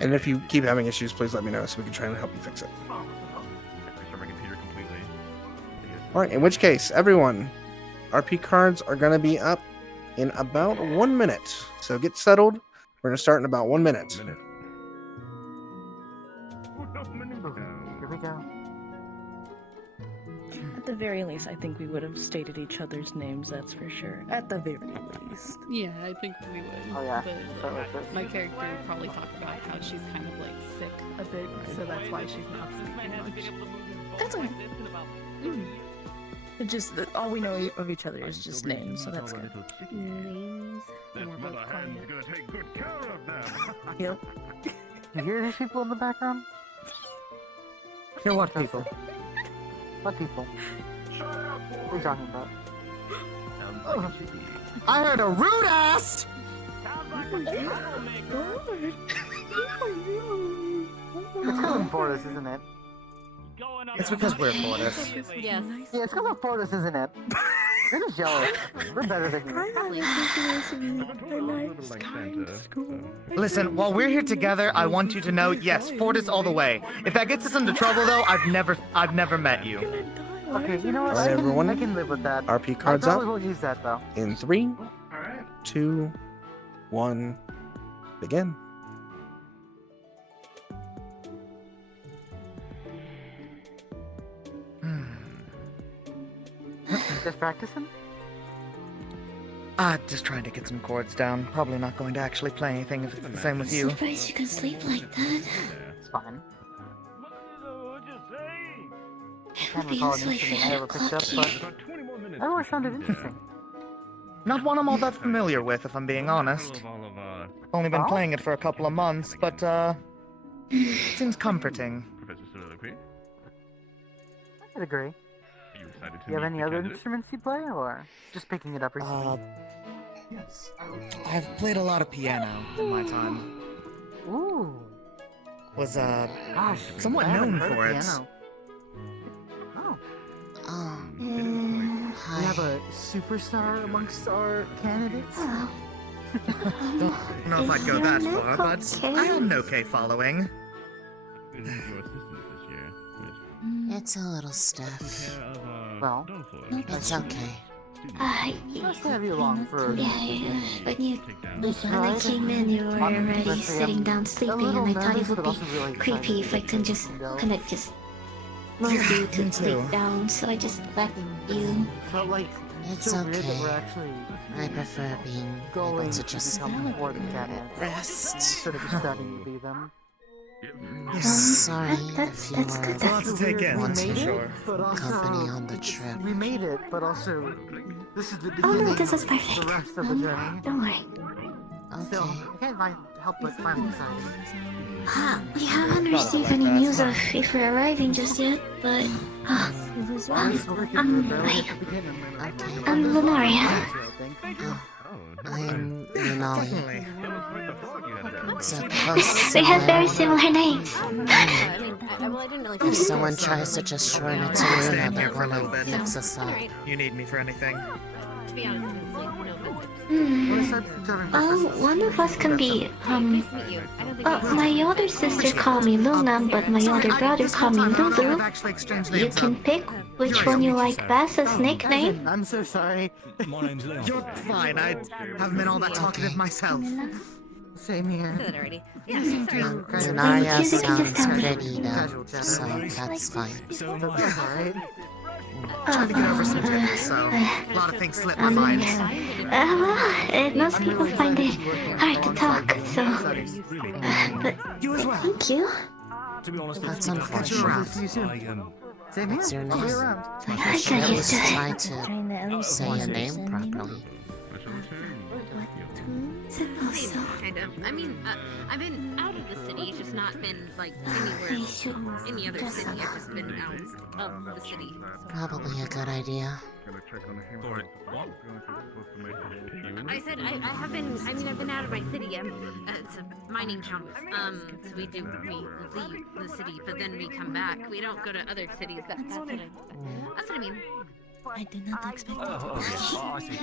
And if you keep having issues, please let me know so we can try and help you fix it. Restart my computer completely. Alright, in which case, everyone, RP cards are going to be up in about 1 minute. So get settled. We're going to start in about 1 minute. Here we go. At the very least, I think we would have stated each other's names, that's for sure. At the very least. Yeah, I think we would. Oh yeah. But So like this. my character would probably talk about how she's kind of like sick a bit, so that's why she's not speaking much. That's okay. It just, all we know of each other is just names, so that's good. Names. And we're both quiet. Gonna take good care of them. Yep. You hear these people in the background? Hear what, people? What people? What are you talking about? I heard a rude ass! It's because of Wardens, isn't it? It's because we're Wardens. Yes. Yeah, it's because of Wardens, isn't it? You're just jealous. We're better than you. Listen, while we're here together, I want you to know, yes, Fortis all the way. If that gets us into trouble, though, I've never met you. Okay, you know what? Alright, everyone. I can live with that. RP I cards probably up won't use that though. in 3, 2, 1, begin. Just practicing? Just trying to get some chords down. Probably not going to actually play anything if it's the same with you. Surprised you can sleep like that. It's fine. I can't Hope you recall an enjoy instrument I your ever picked up, clock. but it always sounded interesting. Not one I'm all that familiar with, if I'm being honest. Only been Oh? playing it for a couple of months, but, seems comforting. Professor Soliloquy, I'd agree. are you excited to Do you have meet any the other candidate? instruments you play, or just picking it up recently? I've played a lot of piano in my time. Ooh, Was, gosh, somewhat I haven't known heard for it. piano. Oh, Oh, we hi. have a superstar amongst our candidates. Hello. Don't know if Is I'd go your that neck far, but okay? I had an okay following. Who is your assistant this year? It's a little stiff. Care of, Well, Dolphin. It's okay. Nice to have you along for. Yeah, when you Take down. We when I tried. came in, you were already Let's say sitting I'm down a sleeping, little and I thought it nervous, would but be also really creepy if I excited can to just go. kind of just move you Me to sleep too. down. So I just let you. Felt like It's so weird that okay. we're actually I prefer being going able to to just become warden candidates rest. instead of just studying to be them. Sorry That's if you good. were It's a lot to take in, Want that's to for sure. But also, company on the trip. we made it, but also this is the Oh beginning no, this is of perfect. the rest of the journey. Don't worry. Still, Okay. I can't help but find it exciting. We haven't received any news of if we're arriving just yet, but I'm Lunali. I'm Lunali. Definitely. So close. They have very similar names. If someone tries to just shorten it to Stay Luna, here they're for a gonna little bit. mix us up. You need me for anything? To be honest, it's like no offense. When I start serving breakfast, One of us can be, Nice to meet you. I don't think my older sister called me Luna, but my older brother called me I've Lulu. actually exchanged You names can pick which one you like best as nickname. I'm so sorry. My name's Leon. You're fine. I haven't been all that talkative myself. Same here. I said that already. Yeah, sorry. Lunaria Music can just sounds tell me. pretty though, so that's fine. That's alright. Trying to get over some tickets, so a lot of things slip my mind. Most people find it hard to talk, so. But You as well. thank you. To be honest, That's Catch you unfortunate. around. See you soon. I Same What's here. your I'll be name? around. I You should got at used least to try it. to say your name properly. Suppose so. Kind of. I mean, I've been out of the city, just not been like anywhere, any other city. I've just been out of the city. Probably a good idea. Sorry, what? I said I have been. I mean, I've been out of my city. It's a mining town. So we leave the city, but then we come back. We don't go to other cities. That's what I mean. I did not expect Oh, yeah. Oh, I see.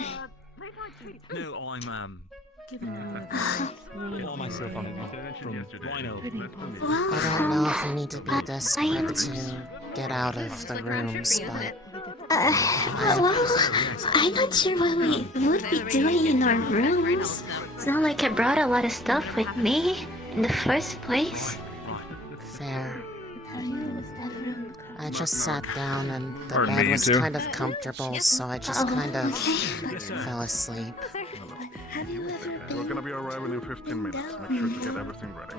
No, I'm Call myself on it. From Rhino. I don't know if we need to be desperate to get out of the rooms, but Well, I'm not sure what we would be doing in our rooms. It's not like I brought a lot of stuff with me in the first place. fair. I just sat down and the Pardon bed me, was you two? kind of comfortable, so I just kind of fell asleep. We're gonna be arriving in 15 minutes. Make sure to get everything ready.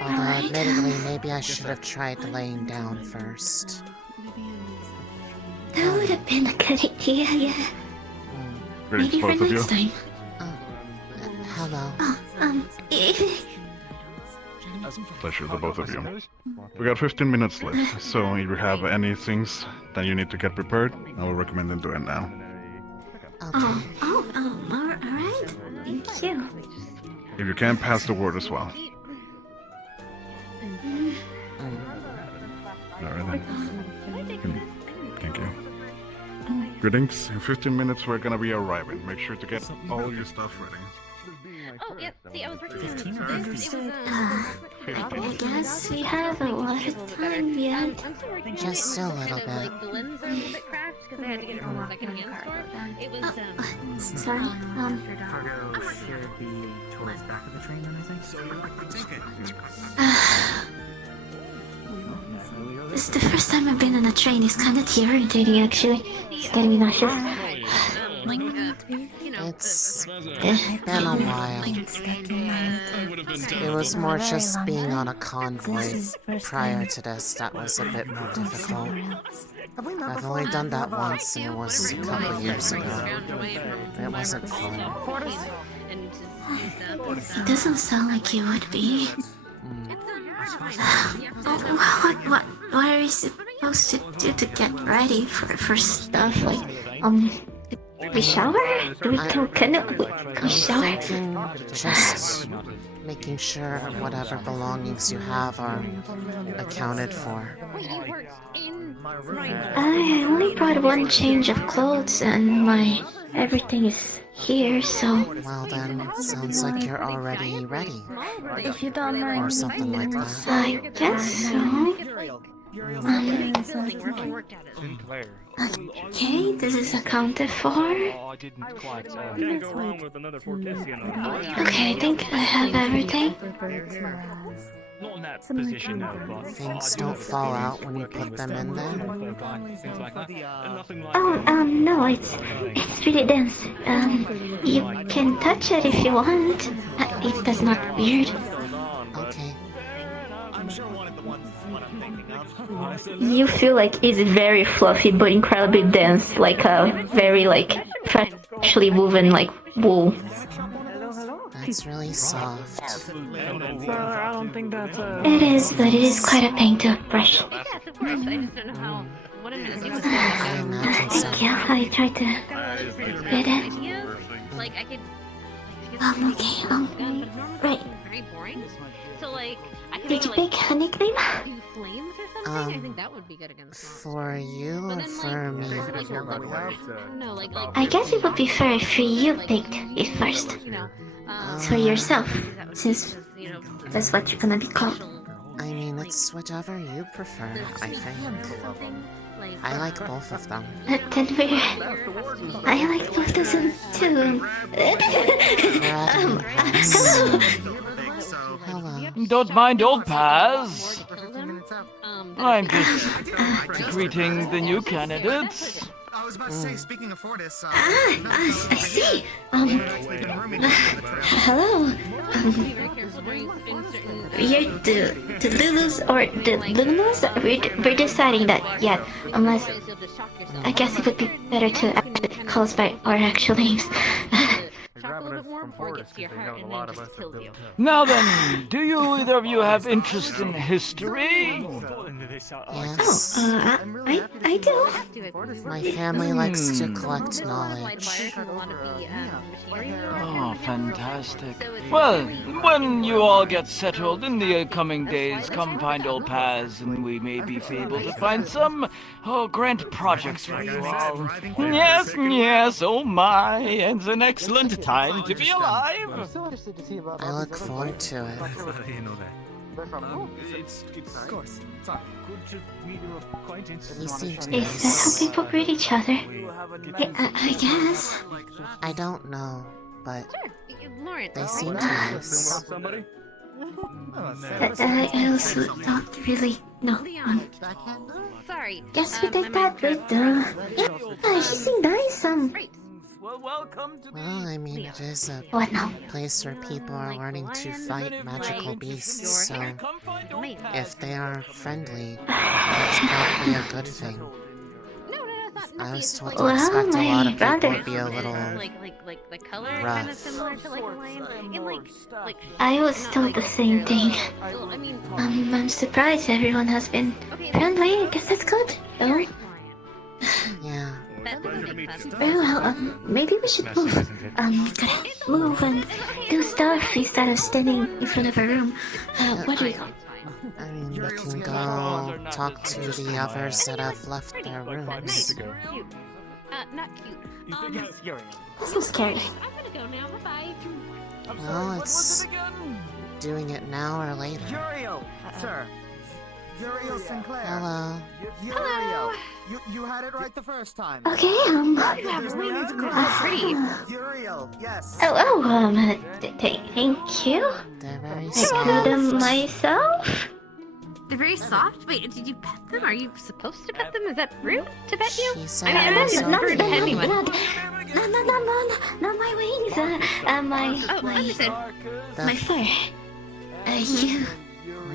Although, admittedly, maybe I should have tried laying down first. That would have been a good idea, yeah. Greetings, Maybe for both of you. next time. Hello. Pleasure to both of you. We got 15 minutes left, so if you have any things that you need to get prepared, I would recommend them doing now. Okay. Alright. Thank you. If you can, pass the word as well. Alright then. Thank you. Greetings. In 15 minutes, we're gonna be arriving. Make sure to get all your stuff ready. Oh, yeah. See, I was working on this. I guess we have a lot of time yet. I'm still working Just a little bit. Like, the lens are a little bit cracked because I had to get it from a second-hand store. It was, Sorry, Cargo should be towards back of the train, then I think. It's the first time I've been on a train. It's kind of irritating, actually. It's getting me nauseous. It's been a while. It was more just being on a convoy prior to this that was a bit more difficult. I've only done that once, and it was a couple years ago. It wasn't fun. It doesn't sound like it would be. What are we supposed to do to get ready for stuff? Like, we shower? Do we go shower? Just making sure whatever belongings you have are accounted for. I only brought one change of clothes and my everything is here, so... Well then, it sounds like you're already ready. If you don't mind... Or something like that. I guess so. Okay, this is accounted for. Okay, I think I have everything. Not in that position, no, but Things don't fall out when you put them in there. things like that. Nothing like No, it's really dense. You can touch it if you want. If that's not weird. Okay. I'm sure one of the ones is what I'm thinking of. You feel like it's very fluffy but incredibly dense, like a very freshly woven wool. That's really soft. I don't think that's It is, but it is quite a pain to brush. Yes, of course. I just don't know how. What I'm gonna do with I imagine so. Thank you. I tried to get it. Like, I could. Okay, right. Very boring. So, like, I could Did you either, bake honeycream? do flames or something. I think that would be good against smoke. For you or for me? I don't know, like I guess it would be fair if you baked it first. you know, For yourself, since that's what you're gonna be called. I mean, it's whatever you prefer, I think. I like both of them. Then I like both of them too. Hello. Don't mind old Paz. I'm just greeting the new candidates. I was about to say, speaking of Fortis, I see. Hello. You're the Lulus or the Lunas? We're deciding that yet. Unless, I guess it would be better to call us by our actual names. Now then, do you either of you have interest in history? Yes. I do. My family likes to collect knowledge. Oh, fantastic. Well, when you all get settled in the coming days, come find old Paz, and we may be able to find some, grant projects for you all. Yes, yes, oh my, it's an excellent time to be alive. I look forward to it. Of course. Sorry. Good to meet your acquaintance. He seemed Is that nice. how people greet each other? I guess. I don't know, but Lawrence, they seemed right? nice. Somebody? I also don't really know. Sorry. Guess we take that with yeah, she seemed nice. Well, welcome to Well, I mean, it is a What now? place where people are learning to fight magical beasts, so if they are friendly, that's probably a good thing. I was told to Well, expect a lot of my people brother- to be a little like the color kind of rough. similar to like a lion. And like I was told the same thing. I mean, I'm surprised everyone has been friendly. I guess that's good. Oh, Yeah. that doesn't make sense. well, maybe we should move. Gotta move and do stuff instead of standing in front of a room. Where do we go? I mean, we can go talk to the others that have left their rooms. Cute. Not cute. This is scary. I'm gonna go now. Bye bye. Well, it's doing it now or later. Uriel, sir. Uriel Sinclair. Hello. Uriel. You had it right the first time. Okay, Pretty. Uriel, yes. Thank you. They're very I do soft. them myself. They're very soft. Wait, did you pet them? Are you supposed to pet them? Is that rude to pet you? She said I mean, it I'm was not rude to okay. anyone. Not my wings. My fur. You.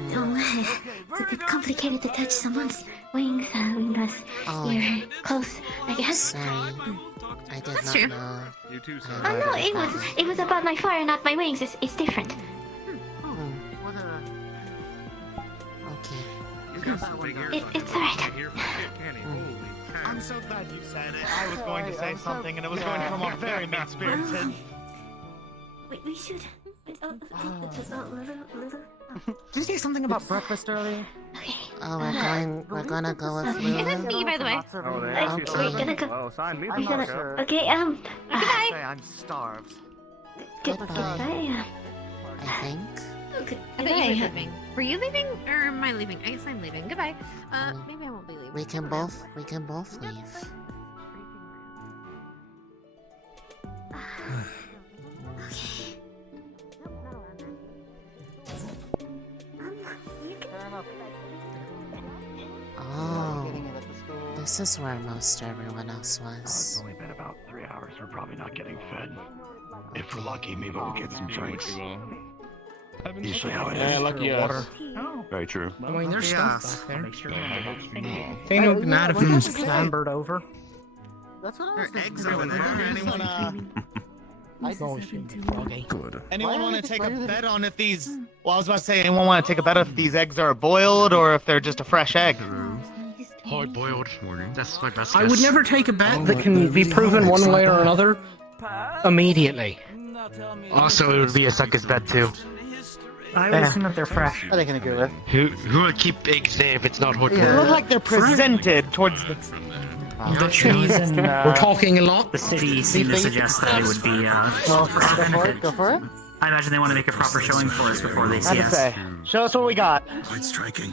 It's a bit complicated to touch someone's wings unless Oh. you're close, I guess. Sorry. I did That's not true. know. You too, sir. Oh no, it was about my fur, not my wings. It's different. Okay. It's alright. I'm so glad you said it. I was going to say something, and it was going to come off very mean-spirited. We should. Did you say something about breakfast earlier? Oh, we're gonna go with Is this Lulu. me, by the way? Oh, they Okay. We're gonna go. Well, sign me I'm the not fuck up. sure. Okay, Say I'm starved. goodbye. I think. I thought you were leaving. Were you leaving, or am I leaving? I guess I'm leaving. Goodbye. Maybe I won't be leaving. We can both leave. Oh, this is where most everyone else was. only been about 3 hours. We're probably not getting fed. If we're lucky, maybe we'll get some drinks. Usually how it is. Yeah, lucky us. Very true. I mean, there's stuff back there. They don't be mad if we just clambered over. That's what I was thinking. Eggs over there. Anyone, It's always feeling foggy. Good. anyone want to take a bet on if these... Well, I was about to say, anyone want to take a bet if these eggs are boiled or if they're just a fresh egg? Hard boiled. That's my best I would never take a bet that can be proven one way or another immediately. Also, it would be a sucker's bet too. I would assume that they're fresh. Are they gonna go with? Who would keep eggs there if it's not hot They look like they're presented towards the... The trees and we're talking a lot. The city seemed to suggest that it would be for our benefit. Go for it. I imagine they want to make a proper showing for us before they How'd see to us. say? Show us what we got. Quite striking.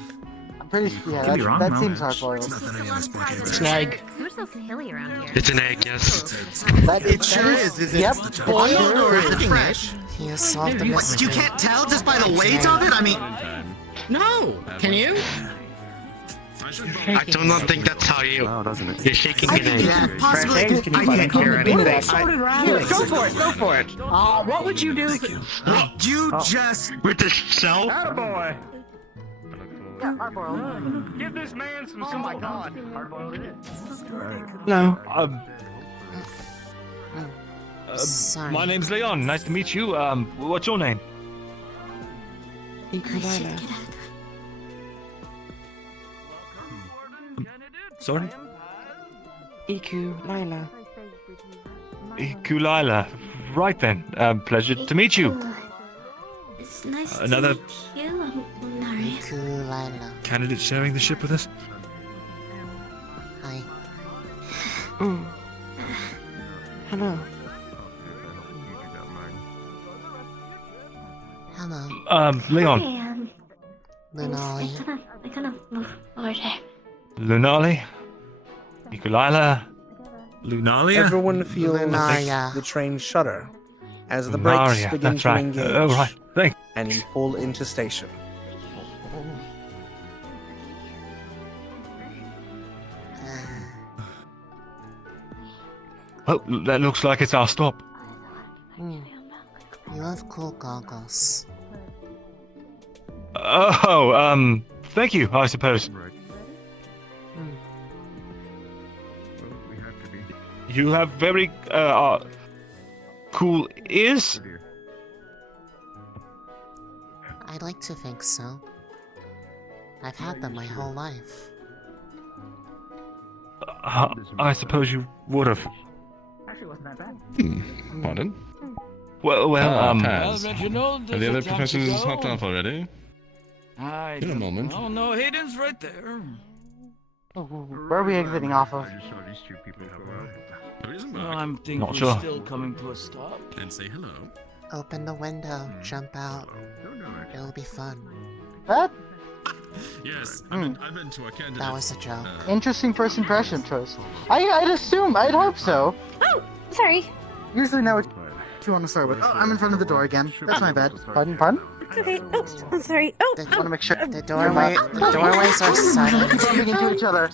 I'm pretty sure. Yeah, Could be wrong, that no. seems hard boiled. It's an egg. Who's so hilly around here? It's an egg, yes. It sure is. Is it? Yep. Boiled or is it fresh? He assaulted a What, you can't tell just by the weight of it? I mean... No, can you? I do not think that's how you... You're shaking an egg. Yeah, possibly. I can't hear anything. Here, Go for it, go for it. what would you do? You just... With the shell? Attaboy! Yeah, hard boiled. Give this man some salt. Oh my god. Hard boiled it. No, Sorry. My name's Leon. Nice to meet you. What's your name? Sorry? Iku, Lila. Kulila. Right then. Pleasure to meet you. It's nice Another- to meet you, Lunali. Kulila. Candidate sharing the ship with us? Hi. Hello. Hello. Leon. Hey, Lunali. I'm gonna move over there. Lunali. Nikolila. Lunalia? Everyone feels Lunaria. the train shudder as the brakes Lunaria, begin that's to right. engage. Oh, right. Thanks. And you pull into station. Oh, that looks like it's our stop. You have cool goggles. Oh, thank you, I suppose. You have very, cool ears? I'd like to think so. I've had them my whole life. I suppose you would have. Actually, wasn't that bad. Pardon? Well, Paz. Reginald, Have the other professors hopped off already? I In a moment. Oh no, Hayden's right there. Where are we exiting off of? Well, I'm thinking Not we're sure. still coming to a stop. And say hello. Open the window, jump out. It'll be fun. That? Yes, Hmm. I've been to a candidate. That was a joke. Interesting first impression choice. I'd assume, I'd hope so. Oh, sorry. Usually know what you want to start with. Oh, I'm in front of the door again. That's my bad. Pardon? It's okay. Oh, I'm sorry. Oh, I want to make sure The doorways are silent. bumping into each other.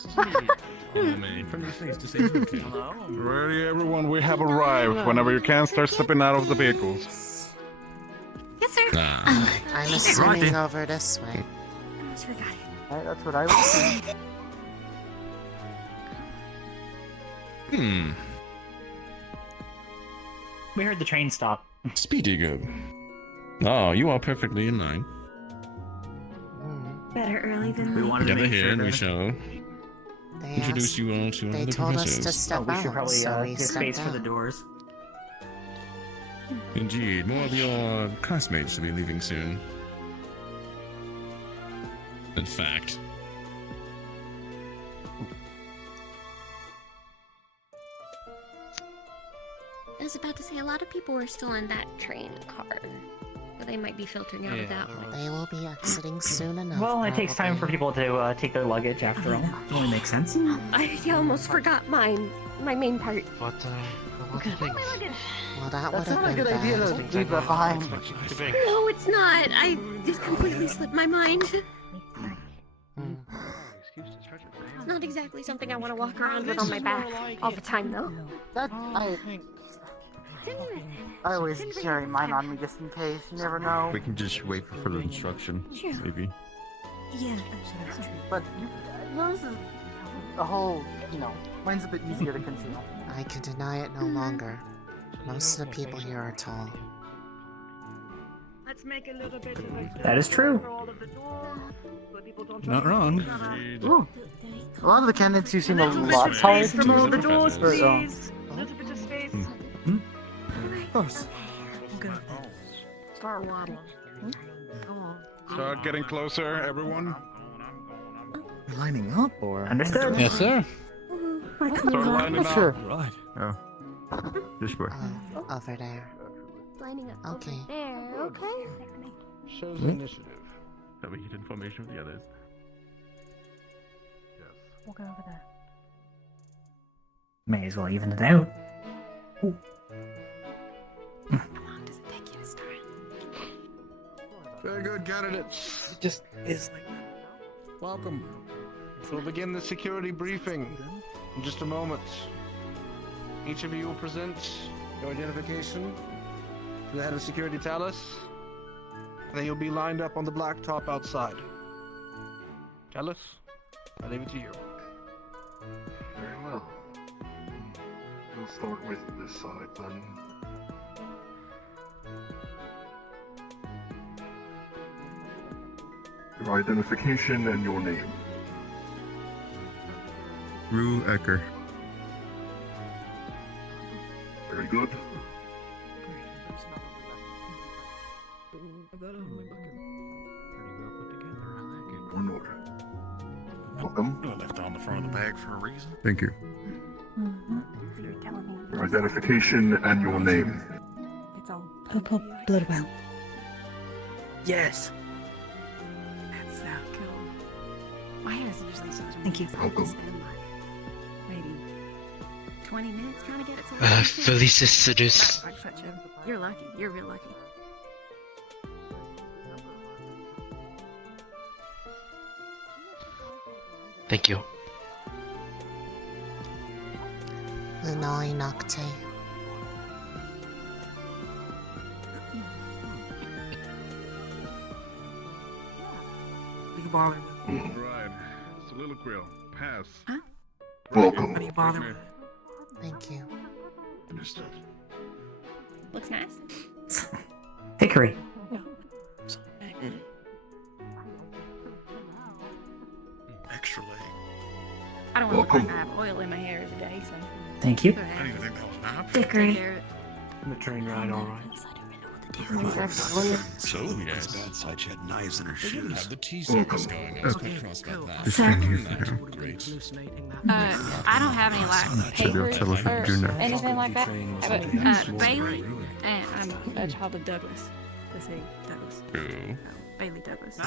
Ready, everyone? We have arrived. Whenever you can, start stepping out of the vehicles. yes, sir. I'm assuming over this way. Almost forgot it. Right, that's what I was saying. We heard the train stop. Speedy good. Oh, you are perfectly in line. Better early than We late. wanted to Together make here, sure and we that shall They introduce asked, you all to they the told us to professors. step we should out, probably so we get stepped space for out. the doors. Indeed, more of your classmates will be leaving soon. In fact. I was about to say a lot of people were still in that train car. But they might be filtering out of that one. They will be exiting soon enough. Well, it takes time for probably. people to take their luggage after all. Totally makes sense. I almost forgot mine. My main part. Well, that would That's have not a been good idea to bad. leave that behind. No, it's not. I just completely slipped my mind. It's not exactly something I want to walk around with on my back all the time, though. That, I always carry mine on me just in case. You never know. We can just wait for further instruction, Sure. maybe. Yeah, that's true. But yours is a whole, mine's a bit easier to conceal. I can deny it no longer. Most of the people here are tall. Let's make a little bit of That is true. Not wrong. Ooh. A lot of the candidates you seem a lot taller space from all the doors, But, please. A little bit of space. Of course. Start waddling. Go on. Start getting closer, everyone. You're lining up, or? Understood. Yes, sir. Start lining up. Sure. Right. This way. Over there. Lining up Okay. over there, okay? Shows initiative. That we get information of the others. We'll go over there. May as well even it out. How long does it take you to start? Very good, candidates. It just is like that. Welcome. We'll begin the security briefing in just a moment. Each of you will present your identification to the head of security Talus. And then you'll be lined up on the blacktop outside. Talus, I leave it to you. Very well. We'll start with this side then. Your identification and your name. Rue Ecker. Very good. One order. Welcome. I left on the front of the bag for a reason. Thank you. Your identification and your name. Purple Bloodwell. Yes. That's so cool. My hair is usually so Thank you. I have to spend like maybe 20 minutes trying to get it so Felicis Seduce. You're lucky. You're real lucky. Thank you. Lunali Noctae. What are you bothering with? Right. Soliloquy. Pass. Huh? Welcome. What are you bothering with? Thank you. Understood. Looks nice. Hickory. Extra leg. I don't want to look like I have oil in my hair every day, so. Thank you. Go ahead. I didn't even think that was an option. Hickory. The train ride, alright. So, yes. Bad side, she had knives in her shoes. Have the tea service going. I was quite cross about that. Sir. Great. I don't have any like papers tell us what to do or next. anything like that. But Bailey, and I'm a child of Douglas. Let's see, Douglas. Who? Bailey Douglas. I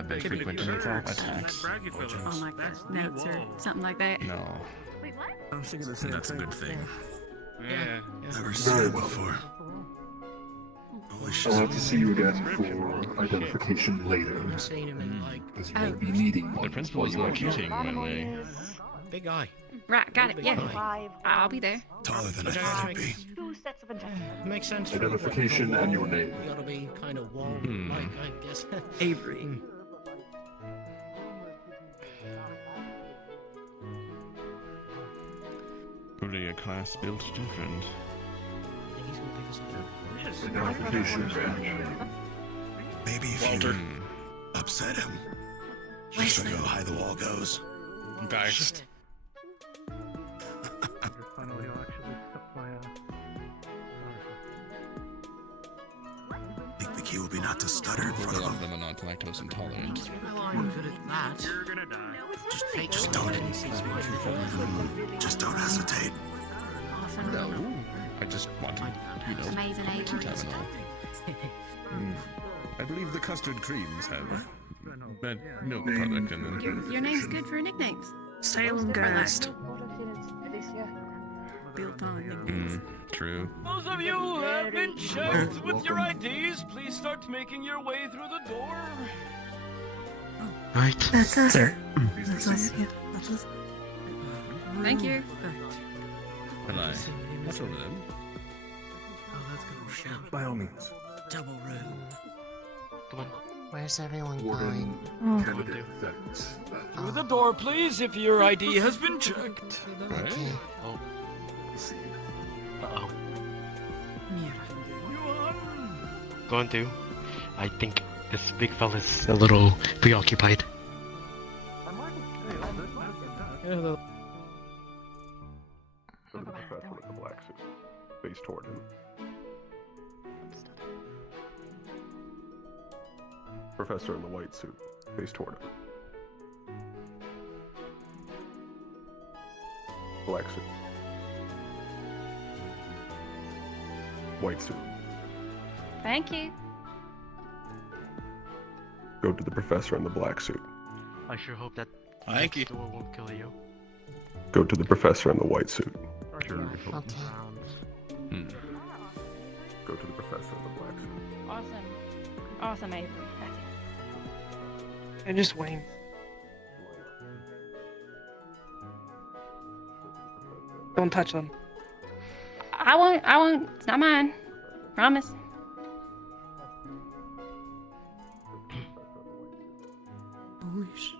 bet frequent attacks. On like the notes or something like that. No. Wait, what? I'm thinking the same That's a good thing. Yeah. Never seen it before. Holy shit. I'll have to see you again for identification later. Because you will be needing one. The principal is not cheating, by the way. Big eye. Right, got it. Yeah, I'll be there. Taller than I thought it'd be. 2 sets of injections. Makes sense. Identification and your name. You gotta be kind of wall-like, I guess. Avery. Probably a class built different. Identification and your name. Maybe if you upset him, just to go how high the wall goes. Guys. Think the key will be not to stutter in front of A lot him. of them are not lactose intolerant. Just don't hesitate. No. I just want to, Amazing age. I believe the custard creams have milk product in them. Your name's good for nicknames. Salem Ghost. Built on nicknames. True. Those of you who have been checked with your IDs, please start making your way through the door. Right. That's us. Sir. That's us. Yeah, that's us. Thank you. Well, what's over them? By all means. Double room. Where's everyone Warden, going? candidate that. Through the door, please, if your ID has been checked. Okay. Oh. Proceed. Uh-oh. Going through. I think this big fella's a little preoccupied. The professor with the black suit. Face toward him. Professor in the white suit. Face toward him. Black suit. White suit. Thank you. Go to the professor in the black suit. I sure hope that Thank you. door won't kill you. Go to the professor in the white suit. Okay. Go to the professor in the black suit. Awesome. Awesome, Avery. That's it. And just wait. Don't touch them. I won't. It's not mine. Promise. Holy shit.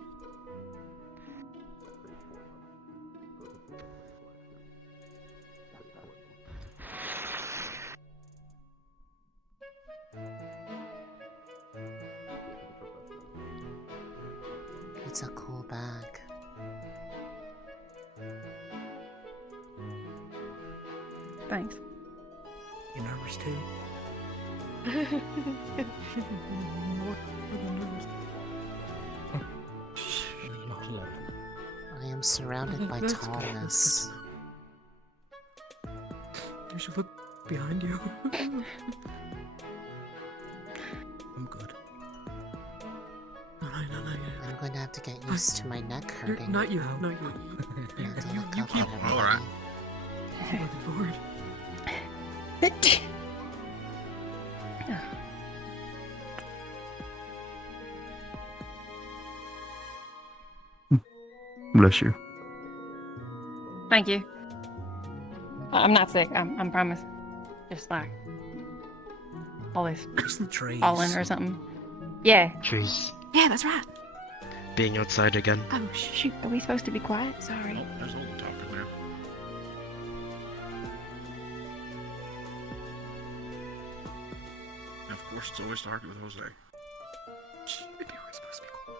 It's a cool bag. Thanks. You nervous too? I am surrounded by tallness. You should look behind you. I'm good. No, I'm going to have to get used to my neck hurting. Not you. Not you. Not to look You up keep at everybody. looking forward. Bless you. Thank you. I'm not sick. I'm promise. Just like always some trees. falling or something. Yeah. Trees. Yeah, that's right. Being outside again. Oh shoot! Are we supposed to be quiet? Sorry. Oh, there's all the talking there. And of course, it's always talking with Jose. Maybe we're supposed to be quiet.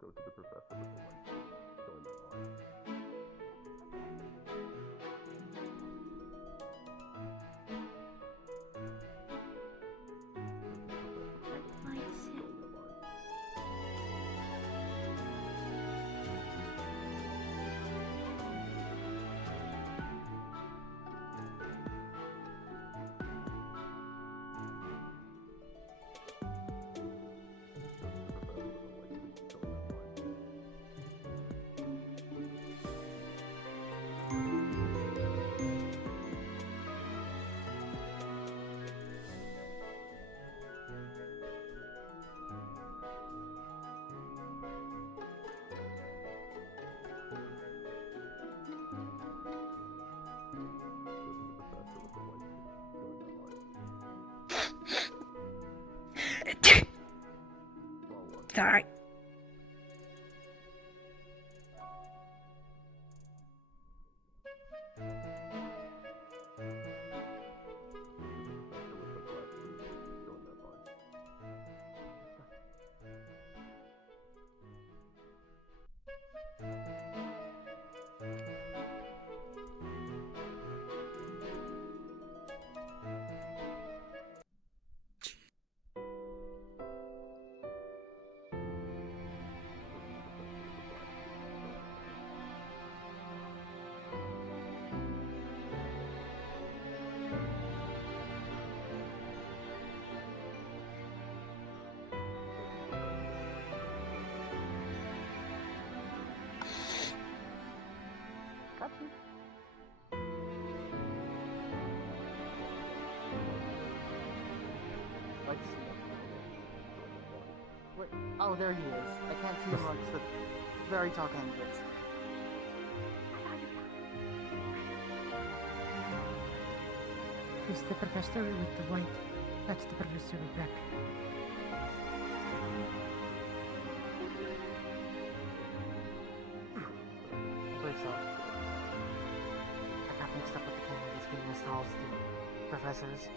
Go to the professor. Sorry. Let's see. Wait, oh, there he is. I can't see him amongst the very tall candidates. Is the professor with the white? That's the professor with black. I believe so. I got mixed up with the candidates being as tall as the professors.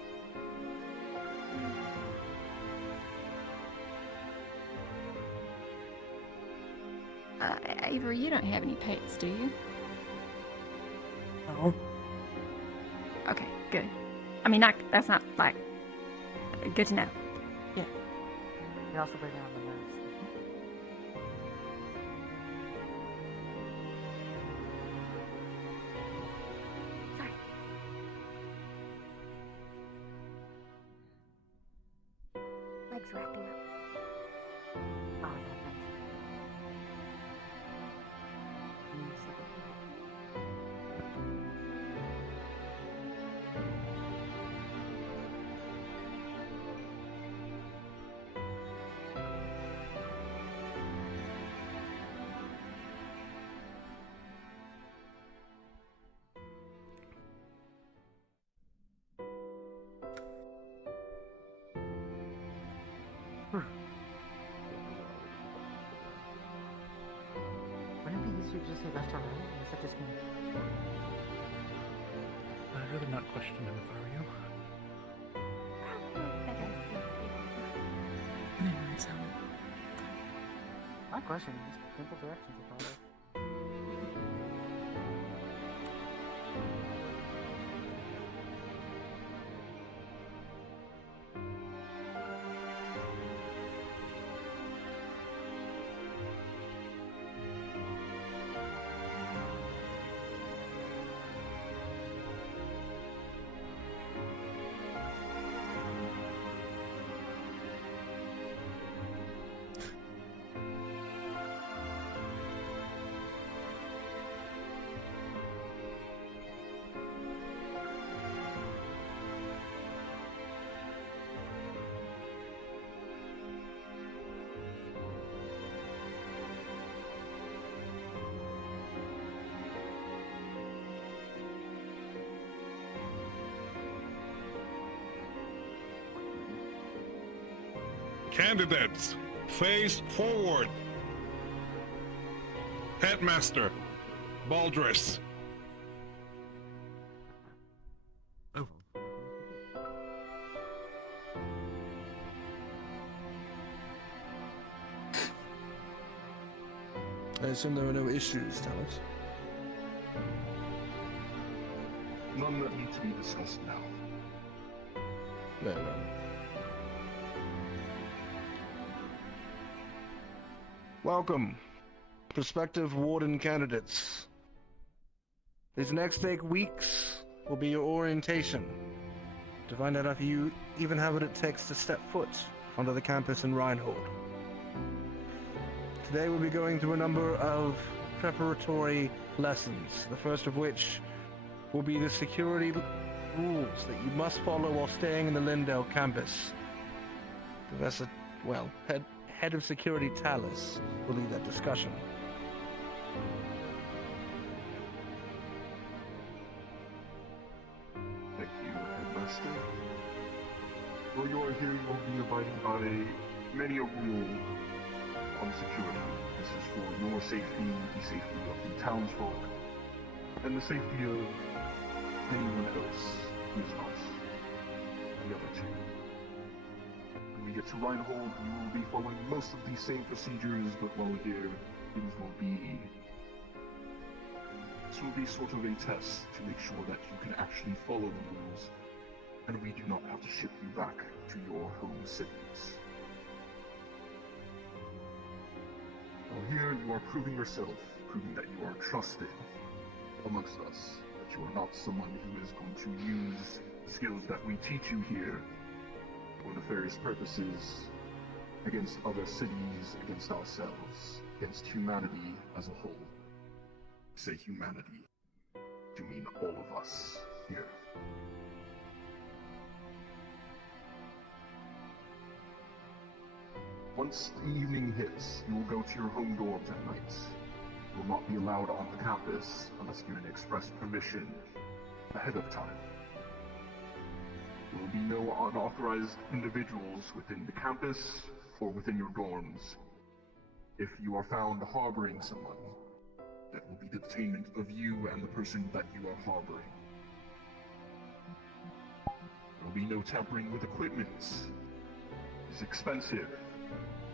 Avery, you don't have any pets, do you? No. Okay, good. I mean, that's not like good to know. Yeah. You're also bringing on the nurse. Sorry. Legs wrapping up. Oh, yeah, thanks. you just say left or right? Or is that just me? I'd rather not question him if I were you. Not question, just simple directions if I were. Candidates, face forward. Headmaster, Baldress. Oh. I assume there were no issues, Talus. None that need to be discussed now. Very well. Welcome, prospective warden candidates. These next 8 weeks will be your orientation to find out if you even have what it takes to step foot onto the campus in Reinhold. Today we'll be going through a number of preparatory lessons, the first of which will be the security rules that you must follow while staying in the Lindale campus. Professor, well, Head of Security Talus will lead that discussion. Thank you, Headmaster. While you are here, you will be abiding by many a rule on security. This is for your safety, the safety of the townsfolk, and the safety of anyone else who is not the other two. When we get to Reinhold, we will be following most of the same procedures, but while here, things will be... This will be sort of a test to make sure that you can actually follow the rules, and we do not have to ship you back to your home cities. While here, you are proving yourself, proving that you are trusted amongst us, that you are not someone who is going to use the skills that we teach you here for nefarious purposes against other cities, against ourselves, against humanity as a whole. I say humanity to mean all of us here. Once the evening hits, you will go to your home dorms at night. You will not be allowed on the campus unless given express permission ahead of time. There will be no unauthorized individuals within the campus or within your dorms. If you are found harboring someone, that will be detainment of you and the person that you are harboring. There will be no tampering with equipment. It's expensive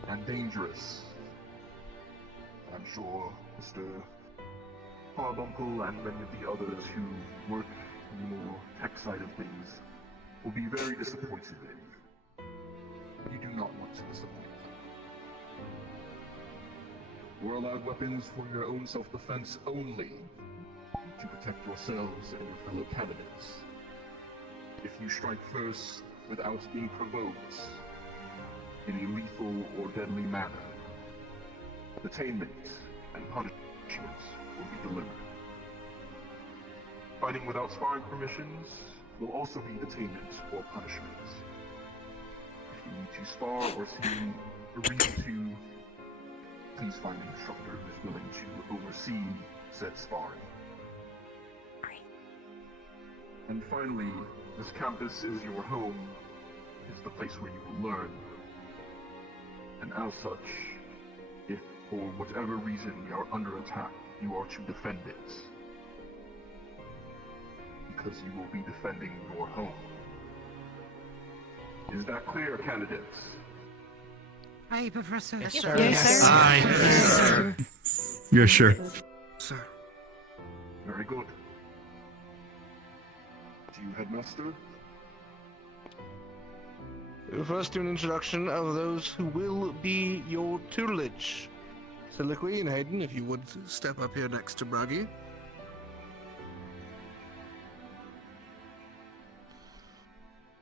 and dangerous. I'm sure Mr. Carbuncle and many of the others who work on the more tech side of things will be very disappointed in you. You do not want to disappoint them. You are allowed weapons for your own self-defense only, to protect yourselves and your fellow candidates. If you strike first without being provoked, in a lethal or deadly manner, detainment and punishment will be delivered. Fighting without sparring permissions will also be detainment or punishment. If you need to spar or see a reason to, please find an instructor who is willing to oversee said sparring. And finally, this campus is your home. It's the place where you will learn. And as such, if for whatever reason we are under attack, you are to defend it. Because you will be defending your home. Is that clear, candidates? Aye, Professor. Yes, sir. Yes, sir. Aye. Yes, sir. Yeah, sure. Sir. Very good. To you, Headmaster. We'll first do an introduction of those who will be your tutelage. Soliloquy and Hayden, if you would step up here next to Bragi.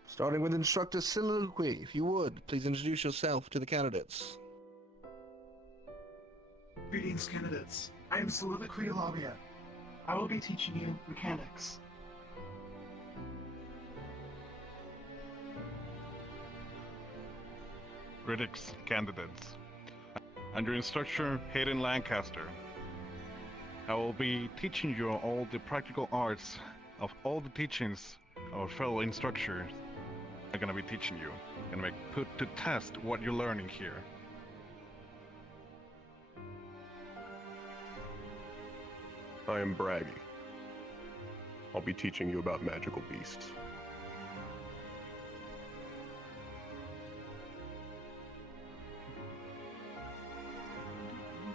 Starting with Instructor Soliloquy, if you would, please introduce yourself to the candidates. Greetings, candidates. I am Soliloquy Lamia. I will be teaching you mechanics. Critics, candidates. Under instructor Hayden Lancaster, I will be teaching you all the practical arts of all the teachings our fellow instructors are going to be teaching you and put to test what you're learning here. I am Bragi. I'll be teaching you about magical beasts.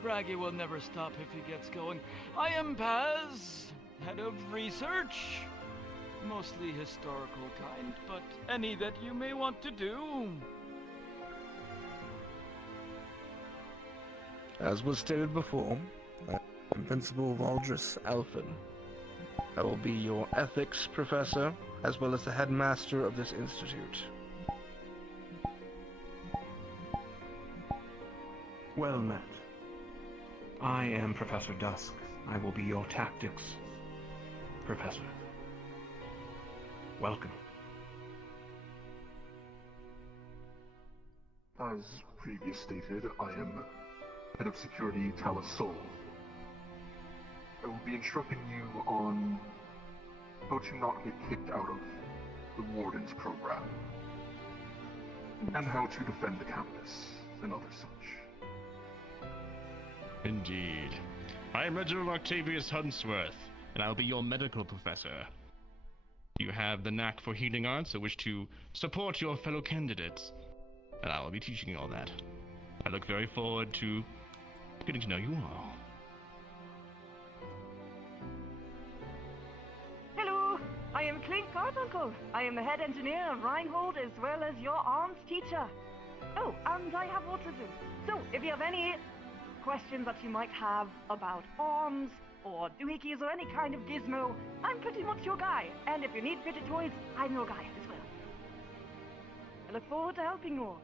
Bragi will never stop if he gets going. I am Paz, head of research. Mostly historical kind, but any that you may want to do. As was stated before, I am Principal Valdris Alphen. I will be your ethics professor, as well as the headmaster of this institute. Well met. I am Professor Dusk. I will be your tactics professor. Welcome. As previously stated, I am Head of Security Talus Sol. I will be instructing you on how to not get kicked out of the Wardens program, and how to defend the campus, and other such. Indeed. I am Reginald Octavius Hunsworth, and I'll be your medical professor. You have the knack for healing arts, so wish to support your fellow candidates, and I will be teaching you all that. I look very forward to getting to know you all. Hello, I am Clint Carbuncle. I am the head engineer of Reinhold as well as your arms teacher. Oh, and I have autism. So, if you have any questions that you might have about arms, or doohickeys, or any kind of gizmo, I'm pretty much your guy. And if you need fidget toys, I'm your guy as well. I look forward to helping you all.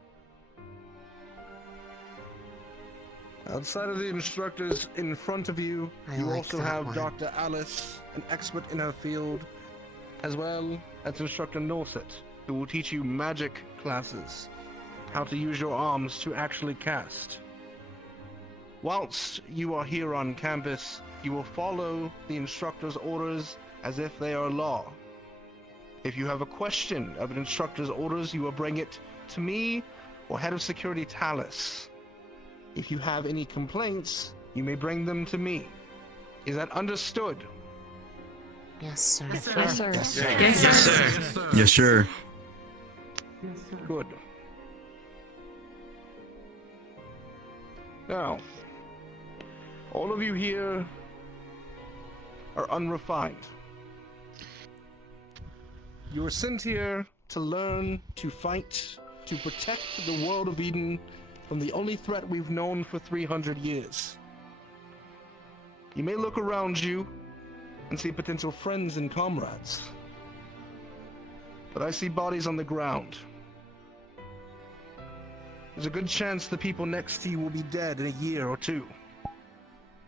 Outside of the instructors in front of you, you also have Dr. Alice, an expert in her field, as well as Instructor Norset, who will teach you magic classes, how to use your arms to actually cast. Whilst you are here on campus, you will follow the instructor's orders as if they are law. If you have a question of an instructor's orders, you will bring it to me or Head of Security Talus. If you have any complaints, you may bring them to me. Is that understood? Yes, sir. Yes, sir. Yes, sir. Yes, sir. Yes, sir. Yes, sure. Good. Now, all of you here are unrefined. You were sent here to learn, to fight, to protect the world of Eden from the only threat we've known for 300 years. You may look around you and see potential friends and comrades, but I see bodies on the ground. There's a good chance the people next to you will be dead in a year or two.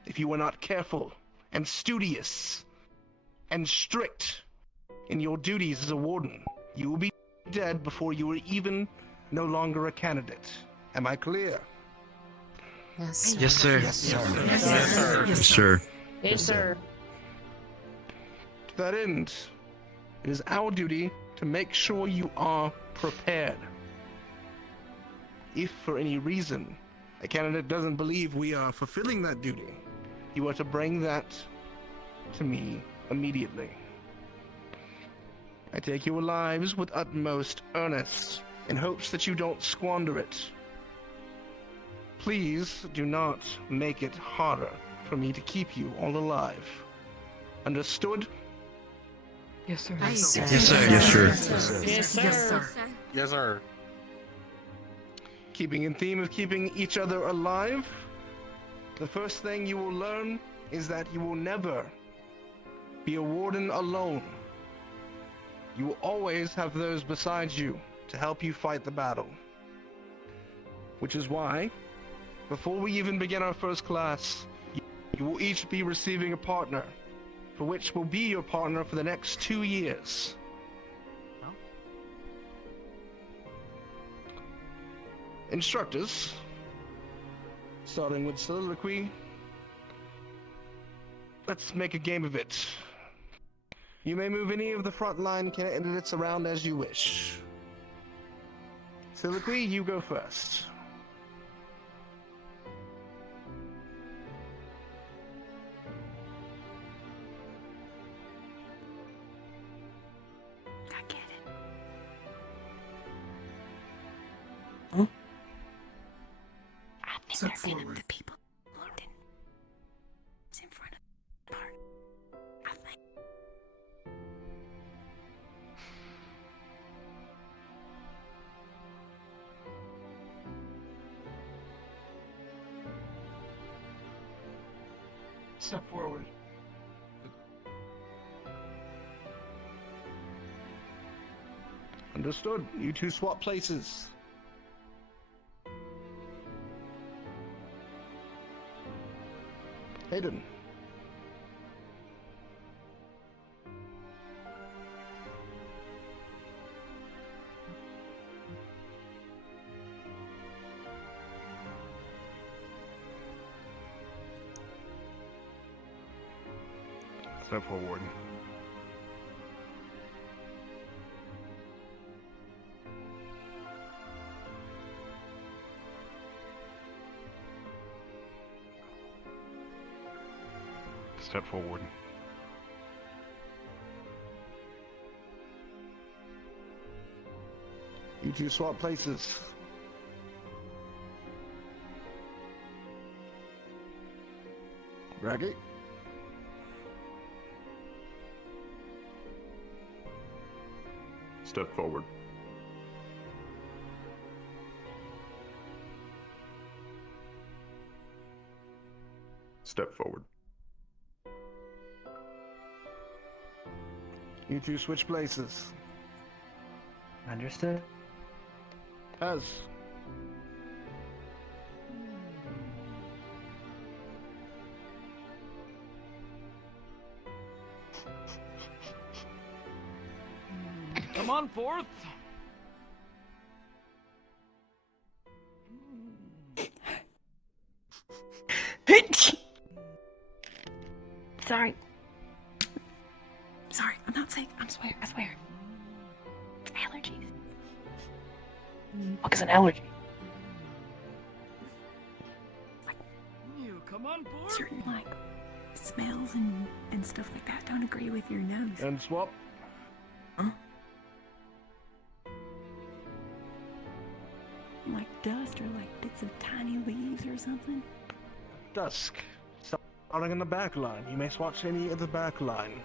If you are not careful and studious and strict in your duties as a warden, you will be dead before you are even no longer a candidate. Am I clear? Yes, sir. Yes, sir. Yes, sir. Yes, sir. Yes, sir. Yes, sir. To that end, it is our duty to make sure you are prepared. If for any reason a candidate doesn't believe we are fulfilling that duty, you are to bring that to me immediately. I take your lives with utmost earnest, in hopes that you don't squander it. Please do not make it harder for me to keep you all alive. Understood? Yes, sir. Yes, sir. Yes, sir. Yes, sir. Yes, sir. Yes, sir. Keeping in theme of keeping each other alive, the first thing you will learn is that you will never be a warden alone. You will always have those beside you to help you fight the battle. Which is why, before we even begin our first class, you will each be receiving a partner, for which will be your partner for the next 2 years. Instructors, starting with soliloquy, let's make a game of it. You may move any of the frontline candidates around as you wish. Soliloquy, you go first. I get it. Huh? I think they're gonna the people London. It's in front of the park. I think. Step forward. Understood. You two swap places. Hayden. Step forward. Step forward. You two swap places. Braggy. Step forward. Step forward. You two switch places. Understood. As. Come on forth. Sorry. Sorry, I'm not sick. I swear. It's allergies. Fuck is an allergy? You come on forth. Certain, like, smells and stuff like that don't agree with your nose. And swap. Huh? Like dust or like bits of tiny leaves or something. Dusk. Starting in the back line. You may swatch any of the back line.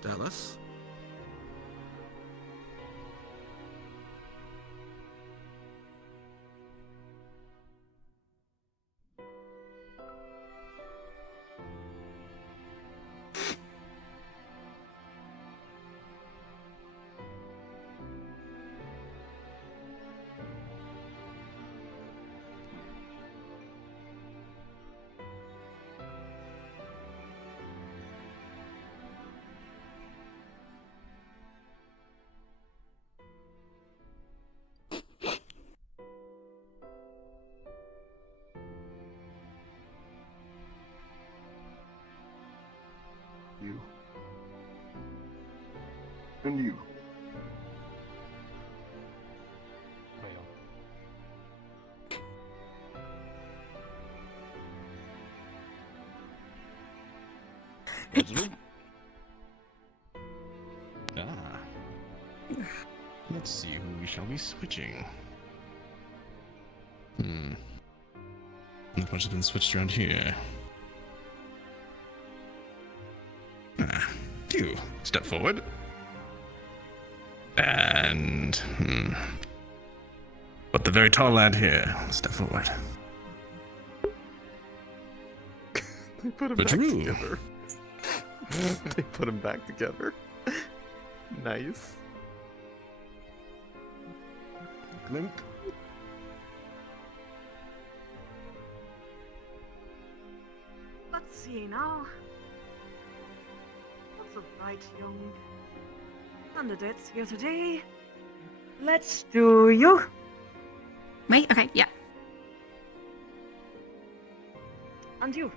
Dallas. And you. Reginald? Let's see who we shall be switching. Not much has been switched around here. You step forward. And but the very tall lad here, step forward. They put him But back Drew. together. They put him back together. Nice. Clink. Let's see now. What's the right young candidates here today? Let's do you. Me? Okay, yeah. And you.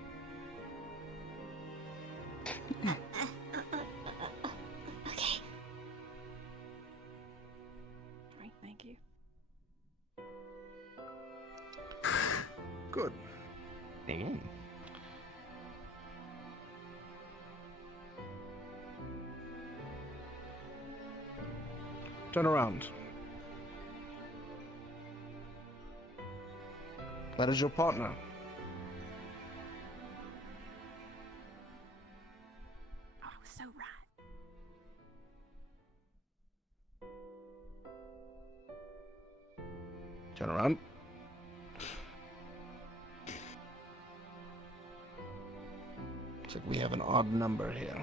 Okay. Right, thank you. Good. Hold on. Turn around. That is your partner. Oh, so right. Turn around. Looks like we have an odd number here.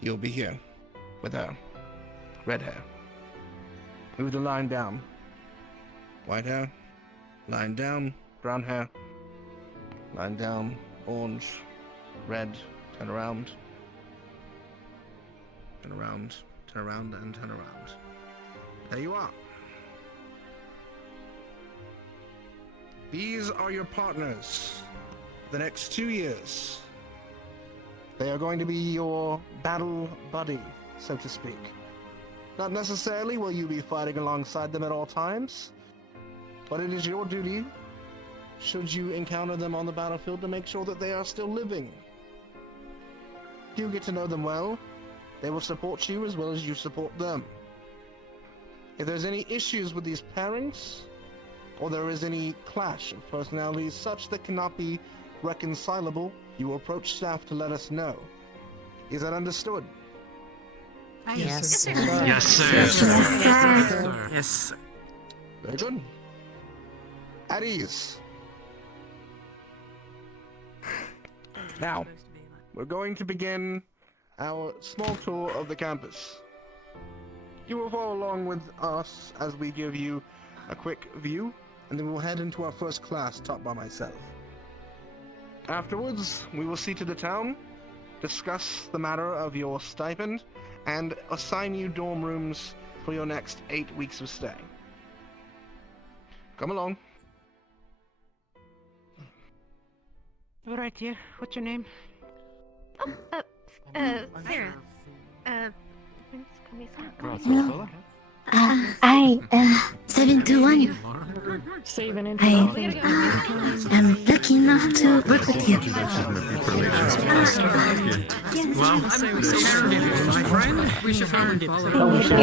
You'll be here with her. Red hair. Move the line down. White hair. Line down. Brown hair. Line down. Orange. Red. Turn around. Turn around. Turn around and turn around. There you are. These are your partners for the next 2 years. They are going to be your battle buddy, so to speak. Not necessarily will you be fighting alongside them at all times, but it is your duty, should you encounter them on the battlefield, to make sure that they are still living. You get to know them well. They will support you as well as you support them. If there's any issues with these pairings, or there is any clash of personalities such that cannot be reconcilable, you approach staff to let us know. Is that understood? Yes, sir. Yes, sir. Yes, sir. Yes, sir. Yes, sir. Very good. At ease. Now, we're going to begin our small tour of the campus. You will follow along with us as we give you a quick view, and then we'll head into our first class taught by myself. Afterwards, we will see to the town, discuss the matter of your stipend, and assign you dorm rooms for your next 8 weeks of stay. Come along. All right, dear. What's your name? Sarah. Hello. I am 721. I am lucky enough to work with you. Well, my friend, we should probably follow. Oh, we should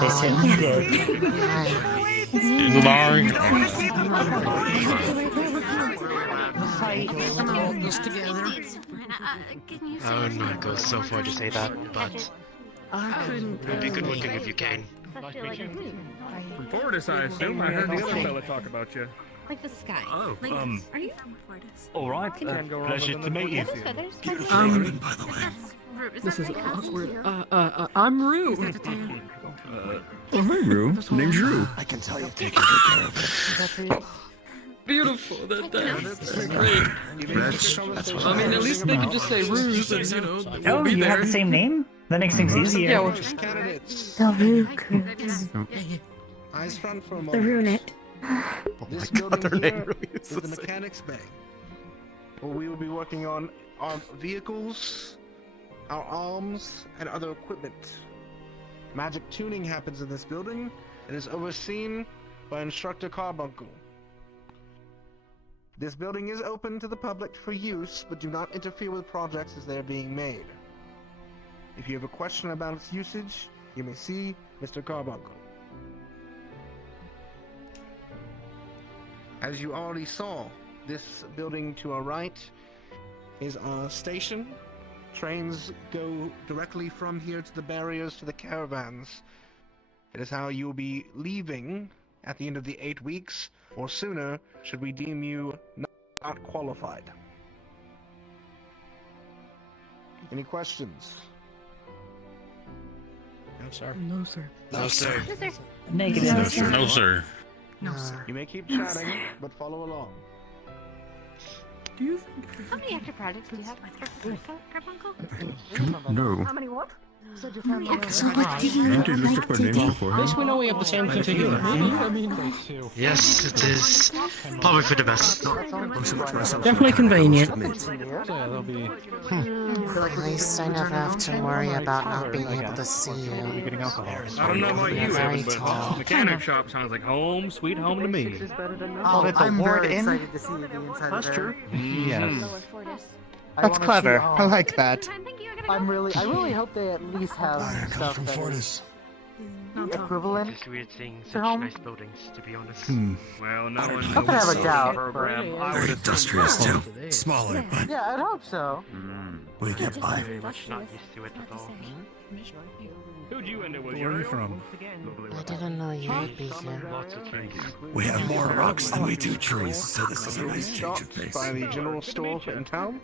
They said we did. I would not go so far to say that, but it would be good looking if you can. From Fortis, I assume. I heard the other fella talk about you. Like the sky. Oh, like, are you from Fortis? All right. Pleasure to meet you. This is awkward. I'm Rue. Oh, hey, Rue. Name's Rue. I can tell you've taken good care of it. Beautiful. That's great. That's what I mean, at least they could just say Ruse and, you know, Oh, we'll be you there. have the same name? That makes things easier. Yeah, well, The Rue Crew. Eyes front for a The moment. Runet. This God, their building name here really is is the the same. Mechanics Bay. where we will be working on our vehicles, our arms, and other equipment. Magic tuning happens in this building and is overseen by Instructor Carbuncle. This building is open to the public for use, but do not interfere with projects as they are being made. If you have a question about its usage, you may see Mr. Carbuncle. As you already saw, this building to our right is our station. Trains go directly from here to the barriers to the caravans. It is how you will be leaving at the end of the 8 weeks, or sooner, should we deem you not qualified. Any questions? No, sir. No, sir. No, sir. No, sir. Negative. No, sir. No, sir. No, sir. You may keep chatting, but follow along. Do you think? How many extra projects do you have, Carbuncle? No. How many what? Said your How many family extra was- Andrew looked up our names At before. least we know we have the same configuration. Yes, it is probably for the best. Definitely convenient. At least I never have to worry about not being able to see you. I don't know about You're you, very Evan, but tall. mechanic shop sounds like home, sweet home to me. Oh, I'm very excited to see the inside That's of true. Yes. That's clever. I like that. I really hope they at least have stuff that is equivalent It's weird seeing to such home. nice buildings, to be honest. Well, no one Not that I have a doubt, program. but- I would assume Industrious too. Smaller, but Yeah, I'd hope so. we get by. Very much not used to it at all. Who'd you end it with? Where are you from? I didn't know you would be here. Lots of trees. We have more rocks than we do trees, so this is a nice change of Stopped pace. by the general store in town,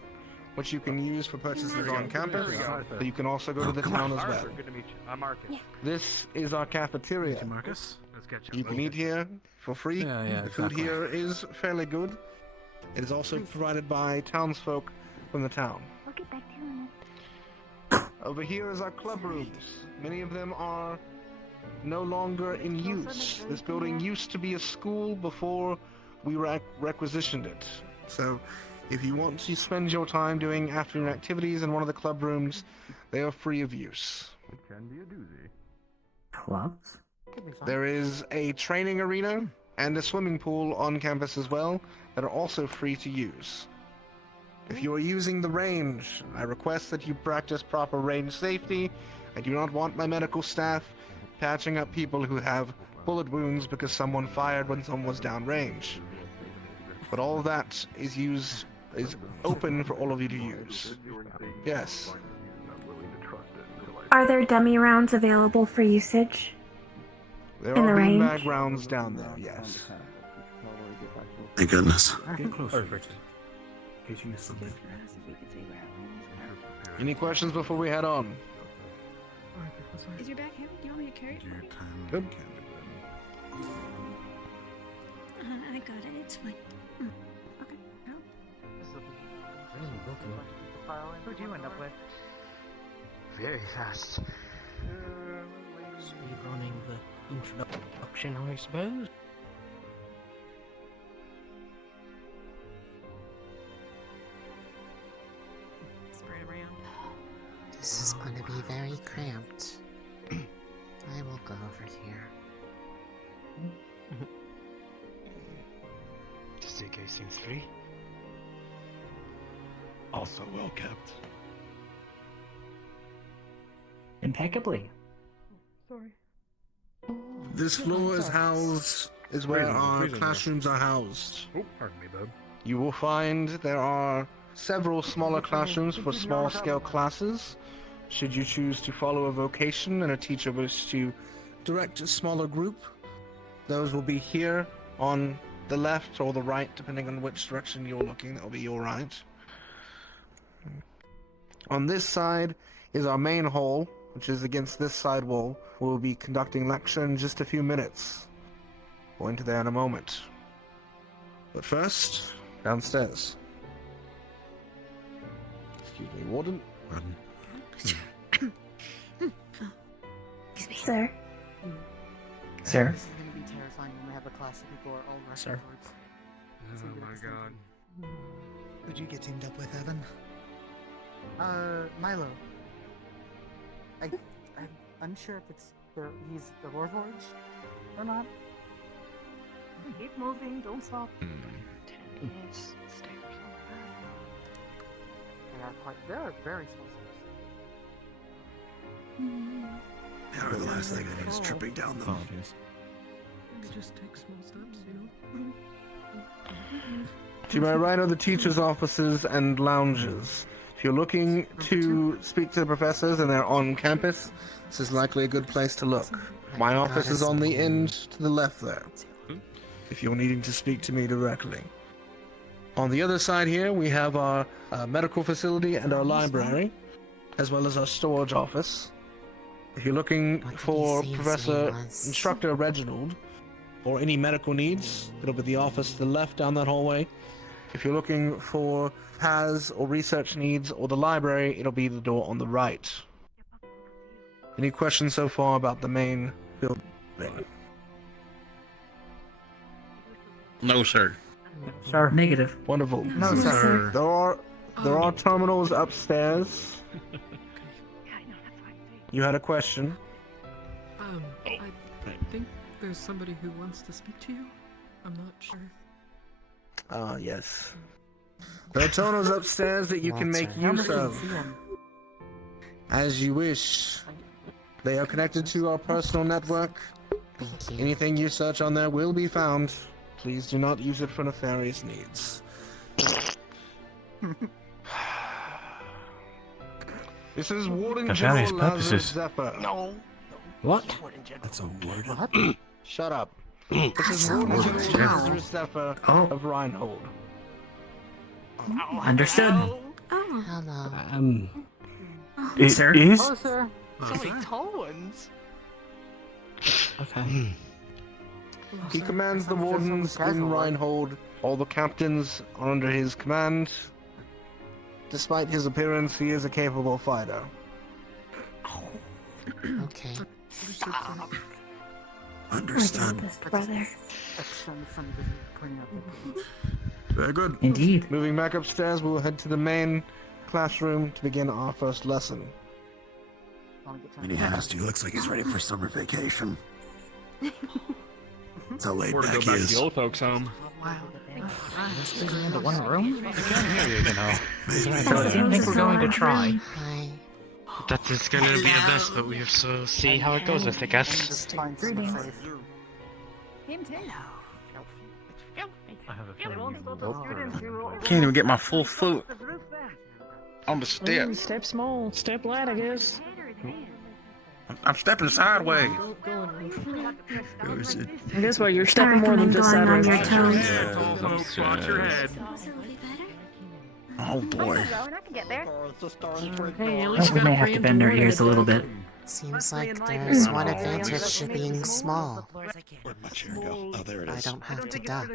which you can use for purchases on campus, but you can also go to the town as well. Good to meet you. I'm Marcus. This is our cafeteria. Marcus? Let's get You can eat here for free. Yeah, The food exactly. here is fairly good. It is also provided by townsfolk from the town. I'll get back to you in Over here is our club rooms. Many of them are no longer in use. This building used to be a school before we requisitioned it. So if you want to spend your time doing afternoon activities in one of the club rooms, they are free of use. It can be a doozy. Clubs? There is a training arena and a swimming pool on campus as well that are also free to use. If you are using the range, I request that you practice proper range safety. I do not want my medical staff patching up people who have bullet wounds because someone fired when someone was downrange. But all of that is open for all of you to use. Yes. Are there dummy rounds available for usage? There In are the range? beanbag rounds down there, yes. Thank goodness. Get closer. In case you missed something. Any questions before we head on? Is your back heavy? Do you want me to carry it? Good. I got it. It's fine. Okay. Who'd you end up with? Very fast. Speed running the introduction, I suppose. Spread around. This is going to be very cramped. I will go over here. The suitcase seems free. Also well kept. Impeccably. Sorry. This floor is where Freezing, our freezing classrooms are housed. Oh, pardon me, bub. You will find there are several smaller classrooms for small-scale classes. Should you choose to follow a vocation and a teacher wishes to direct a smaller group, those will be here on the left or the right, depending on which direction you're looking. That will be your right. On this side is our main hall, which is against this side wall. We'll be conducting lecture in just a few minutes. Go into there in a moment. But first, downstairs. Excuse me, Warden. Sir. Sir. This is going to be terrifying when we have a class of people who are all rushing Sir. towards. Oh my god. Who'd you get teamed up with, Evan? Milo. I'm unsure if he's the Warforged or not. Keep moving, don't stop. They are very small Never the last thing I need is tripping down them. Maybe just take small steps, you know? To my right are the teachers' offices and lounges. If you're looking to speak to the professors and they're on campus, this is likely a good place to look. My office is on the end to the left there, if you're needing to speak to me directly. On the other side here, we have our medical facility and our library, as well as our storage office. If you're looking for Professor Instructor Reginald, or any medical needs, it'll be the office to the left down that hallway. If you're looking for PAS or research needs or the library, it'll be the door on the right. Any questions so far about the main building? No, sir. Sir. Negative. Wonderful. No, sir. There are terminals upstairs. You had a question? I think there's somebody who wants to speak to you. I'm not sure. Ah, yes. There are terminals upstairs that you can make use of as you wish. They are connected to our personal network. Anything you search on there will be found. Please do not use it for nefarious needs. This is Warden General Lazarus Zephyr. No. What? That's a word. What? Shut up. This is Warden General Lazarus Zephyr of Reinhold. Understood. Hello. Sir? Oh, sir. So many tall ones. Okay. He commands the wardens in Reinhold. All the captains are under his command. Despite his appearance, he is a capable fighter. Okay. Understood. Brother. Very good. Indeed. Moving back upstairs, we'll head to the main classroom to begin our first lesson. When he has to, he looks like he's ready for summer vacation. That's how laid Or to back go he back to is. the old folks' home. Just squeezing into one room? I can't hear you, you know. I think we're going to try. That is going to be the best, but we have to see how it goes with it, I guess. Him too. Can't even get my full foot on the step. Step small, step light, I guess. I'm stepping sideways. I guess you're stepping more than just sideways. Folks, watch your head. Oh boy. I can get there. We may have to bend our ears a little bit. Seems like there's one advantage to being small. Where'd my chair go? Oh, there it I is. don't have to duck.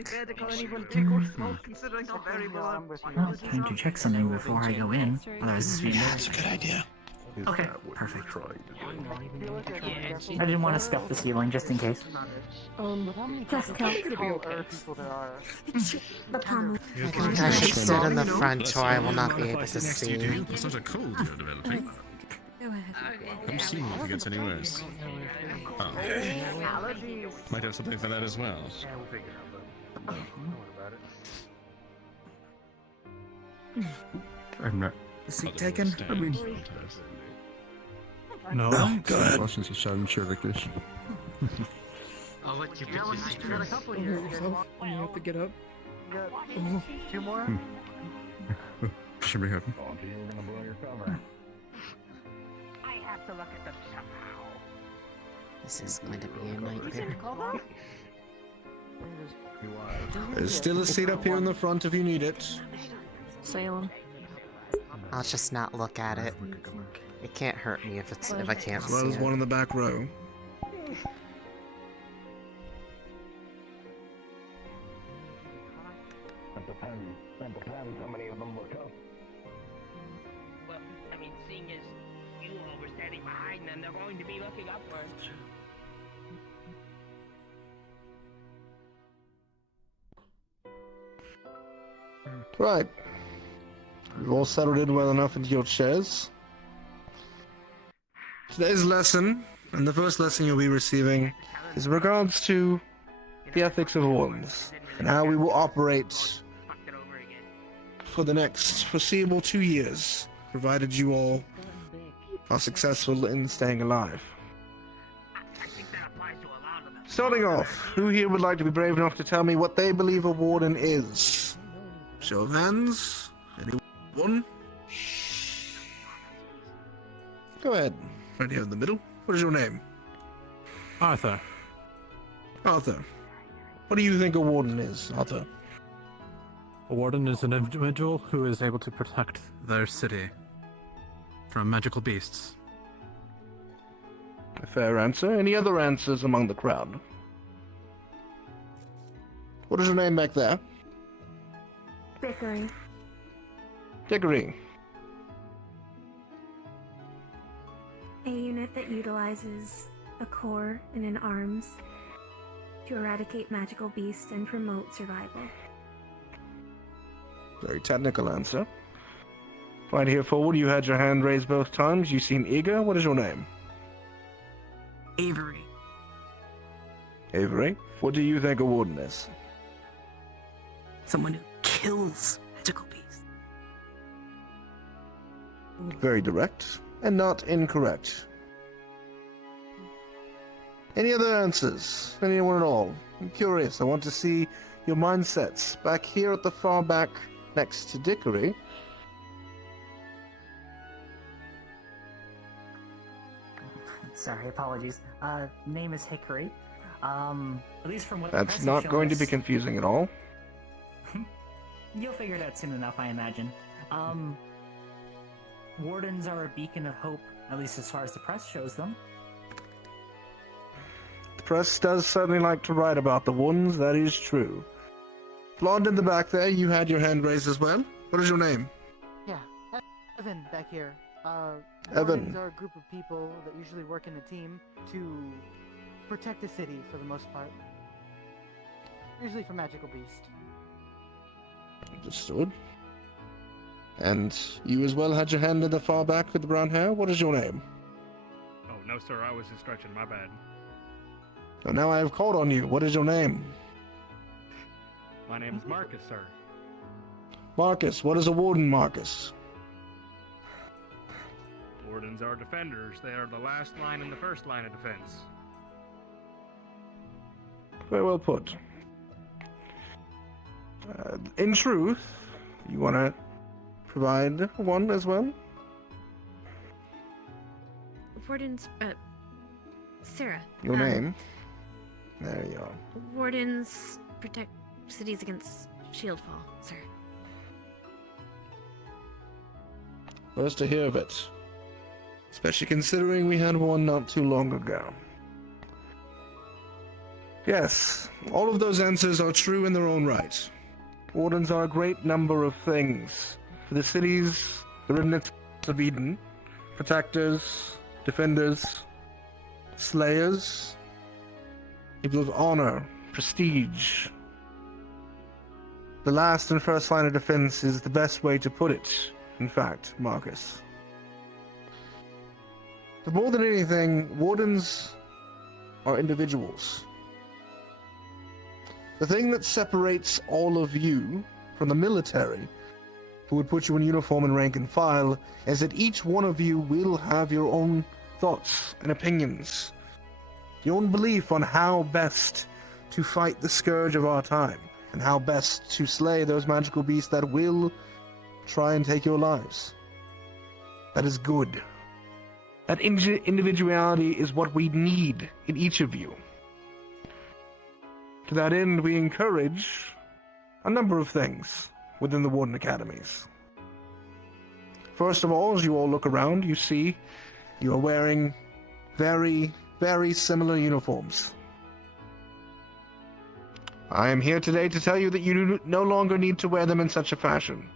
Well, time to check something before I go in. Otherwise, this will be That's a good idea. Okay, perfect. I didn't want to scuff the ceiling just in case. Just tell. The palm. I think I should sit in the front or I will not be able to see. That's not a cold you're developing. I'm seeing if it gets any worse. Oh. Might have something for that as well. I'm not. Is he taken? I mean, No. Oh, good. Well, since I'm sure like this. I'll let you pick You got a couple years yourself when you have to get up. Two more? Should be happy. I have to look at them somehow. This is going to be a nightmare. There's still a seat up here in the front if you need it. Salem. I'll just not look at it. It can't hurt me if I can't As well see as it. one in the back row. How many of them will come? Well, I mean, seeing as you all were standing behind them, they're going to be looking upwards. Right. You've all settled in well enough into your chairs. Today's lesson, and the first lesson you'll be receiving, is in regards to the ethics of Wardens, and how we will operate for the next foreseeable 2 years, provided you all are successful in staying alive. Starting off, who here would like to be brave enough to tell me what they believe a Warden is? Show of hands. Anyone? Go ahead. Right here in the middle. What is your name? Arthur. Arthur. What do you think a Warden is, Arthur? A warden is an individual who is able to protect their city from magical beasts. A fair answer. Any other answers among the crowd? What is your name back there? Dickory. Dickory. A unit that utilizes a core and an arms to eradicate magical beasts and promote survival. Very technical answer. Right here forward, you had your hand raised both times. You seem eager. What is your name? Avery. Avery. What do you think a Warden is? Someone who kills magical beasts. Very direct, and not incorrect. Any other answers? Anyone at all? I'm curious. I want to see your mindsets. Back here at the far back, next to Dickory. Sorry, apologies. Name is Hickory. At least from what That's not going to be confusing at all. You'll figure it out soon enough, I imagine. Wardens are a beacon of hope, at least as far as the press shows them. The press does certainly like to write about the Wardens, that is true. Blonde in the back there, you had your hand raised as well. What is your name? Yeah, Evan back here. Evan. Wardens are a group of people that usually work in a team to protect the city for the most part. Usually from magical beasts. Understood. And you as well had your hand in the far back with the brown hair. What is your name? Oh, no, sir. I was just stretching. My bad. So now I have called on you. What is your name? My name is Marcus, sir. Marcus. What is a Warden, Marcus? Wardens are defenders. They are the last line in the first line of defense. Very well put. In truth, you want to provide one as well? Wardens, Sarah. Your name? There you are. Wardens protect cities against shieldfall, sir. First to hear of it. Especially considering we had one not too long ago. Yes, all of those answers are true in their own right. Wardens are a great number of things. For the cities, the remnants of Eden, protectors, defenders, slayers, people of honor, prestige. The last and first line of defense is the best way to put it, in fact, Marcus. But more than anything, Wardens are individuals. The thing that separates all of you from the military, who would put you in uniform and rank and file, is that each one of you will have your own thoughts and opinions, your own belief on how best to fight the scourge of our time, and how best to slay those magical beasts that will try and take your lives. That is good. That individuality is what we need in each of you. To that end, we encourage a number of things within the Warden Academies. First of all, as you all look around, you see you are wearing very, very similar uniforms. I am here today to tell you that you no longer need to wear them in such a fashion.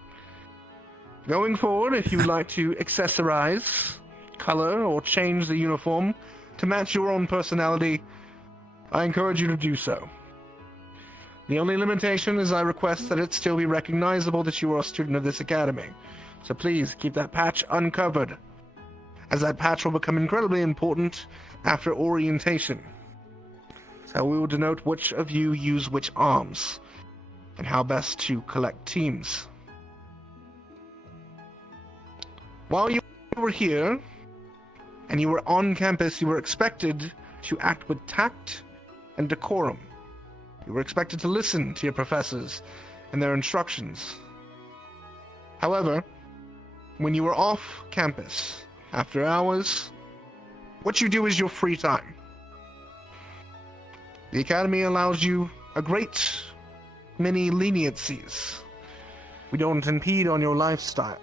Going forward, if you would like to accessorize, color, or change the uniform to match your own personality, I encourage you to do so. The only limitation is I request that it still be recognizable that you are a student of this academy. So please keep that patch uncovered, as that patch will become incredibly important after orientation. So we will denote which of you use which arms, and how best to collect teams. While you were here, and you were on campus, you were expected to act with tact and decorum. You were expected to listen to your professors and their instructions. However, when you were off campus, after hours, what you do is your free time. The Academy allows you a great many leniencies. We don't impede on your lifestyle.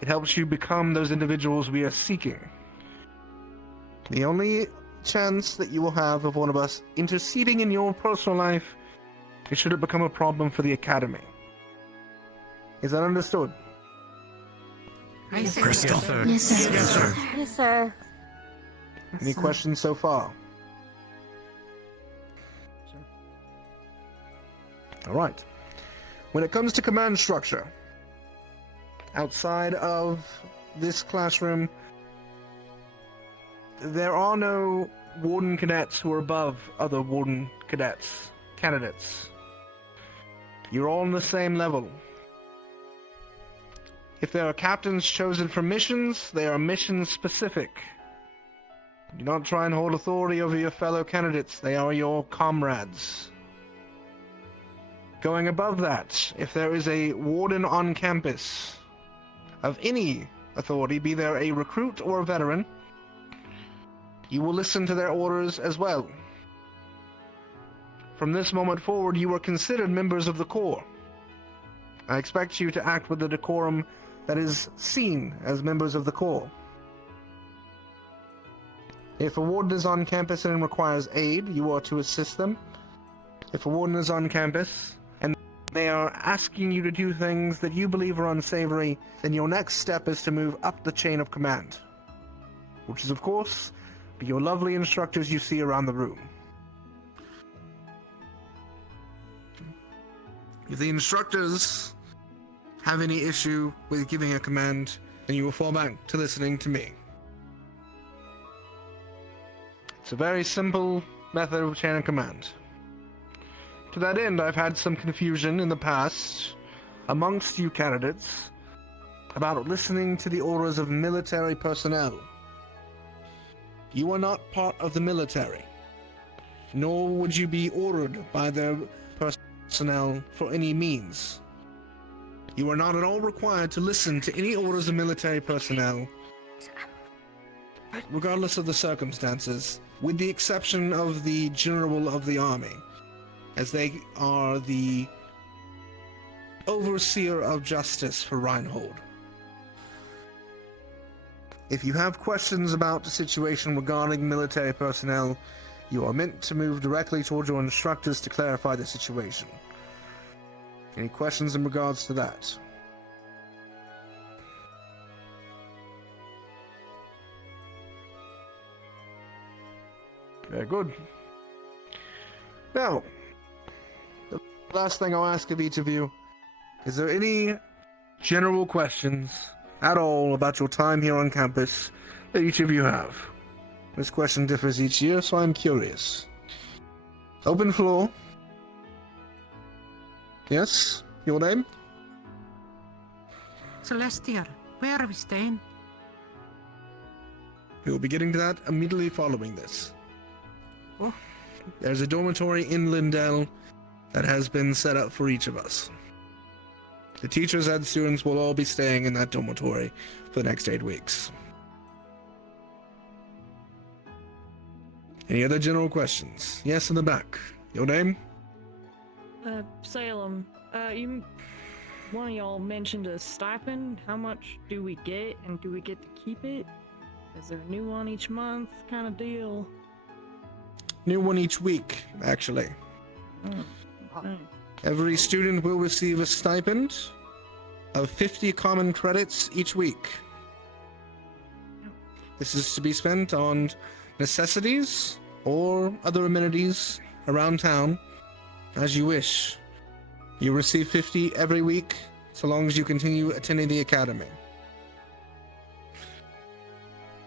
It helps you become those individuals we are seeking. The only chance that you will have of one of us interceding in your personal life is should it become a problem for the Academy. Is that understood? Crystal. Yes, sir. Yes, sir. Yes, sir. Yes, sir. Any questions so far? All right. When it comes to command structure, outside of this classroom, there are no Warden cadets who are above other Warden cadets, candidates. You're all on the same level. If there are captains chosen for missions, they are mission specific. Do not try and hold authority over your fellow candidates, they are your comrades. Going above that, if there is a warden on campus of any authority, be there a recruit or a veteran, you will listen to their orders as well. From this moment forward, you are considered members of the Corps. I expect you to act with the decorum that is seen as members of the Corps. If a warden is on campus and requires aid, you are to assist them. If a warden is on campus and they are asking you to do things that you believe are unsavory, then your next step is to move up the chain of command, which is, of course, your lovely instructors you see around the room. If the instructors have any issue with giving a command, then you will fall back to listening to me. It's a very simple method of chain of command. To that end, I've had some confusion in the past amongst you candidates about listening to the orders of military personnel. You are not part of the military, nor would you be ordered by their personnel for any means. You are not at all required to listen to any orders of military personnel, regardless of the circumstances, with the exception of the General of the Army, as they are the overseer of justice for Reinhold. If you have questions about the situation regarding military personnel, you are meant to move directly towards your instructors to clarify the situation. Any questions in regards to that? Very good. Now, the last thing I'll ask of each of you, is there any general questions at all about your time here on campus that each of you have? This question differs each year, so I'm curious. Open floor. Yes? Your name? Celestia, where are we staying? We will be getting to that immediately following this. Oh. There's a dormitory in Lindell that has been set up for each of us. The teachers and students will all be staying in that dormitory for the next 8 weeks. Any other general questions? Yes, in the back. Your name? Salem. One of y'all mentioned a stipend. How much do we get, and do we get to keep it? Is there a new one each month kind of deal? New one each week, actually. Every student will receive a stipend of 50 common credits each week. This is to be spent on necessities or other amenities around town, as you wish. You receive 50 every week, so long as you continue attending the academy.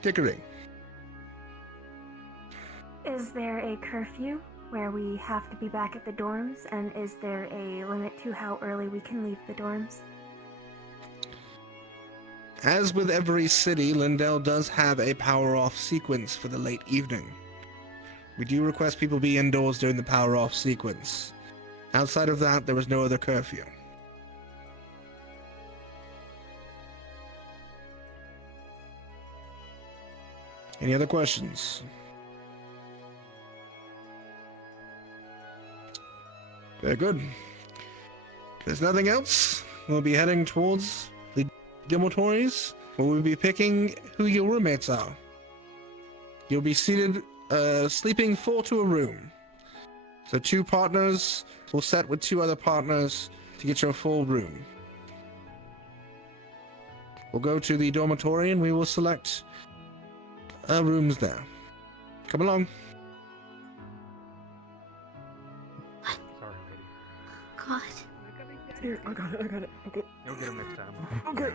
Dickory. Is there a curfew where we have to be back at the dorms? And is there a limit to how early we can leave the dorms? As with every city, Lindell does have a power-off sequence for the late evening. We do request people be indoors during the power-off sequence. Outside of that, there is no other curfew. Any other questions? Very good. If there's nothing else, we'll be heading towards the dormitories, where we'll be picking who your roommates are. You'll be seated, sleeping 4 to a room. So 2 partners will set with 2 other partners to get your full room. We'll go to the dormitory and we will select rooms there. Come along. God. Here, I got it. Okay. You'll get them next time. Okay.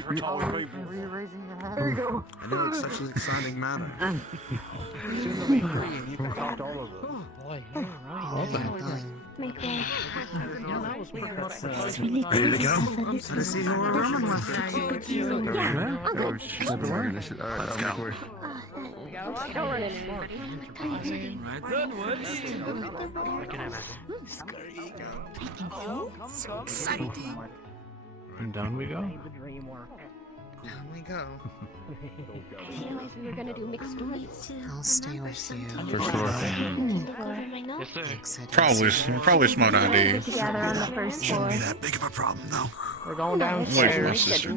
For taller people. Are you raising your hand? There you go. I know it's such an exciting manner. Soon they'll be free and you can talk to all of them. Boy, alright. Make way. Ready to go? Let's see who we're running with. Yeah, I'll go. Let's go. Don't run into anybody. So exciting. And down we go. Down we go. I realized we were gonna do mixed duets. I'll stay with you. For sure. Yes, sir. Probably smart idea. Together on the first floor. Shouldn't be that big of a problem, though. We're going Wait for my downstairs. sister.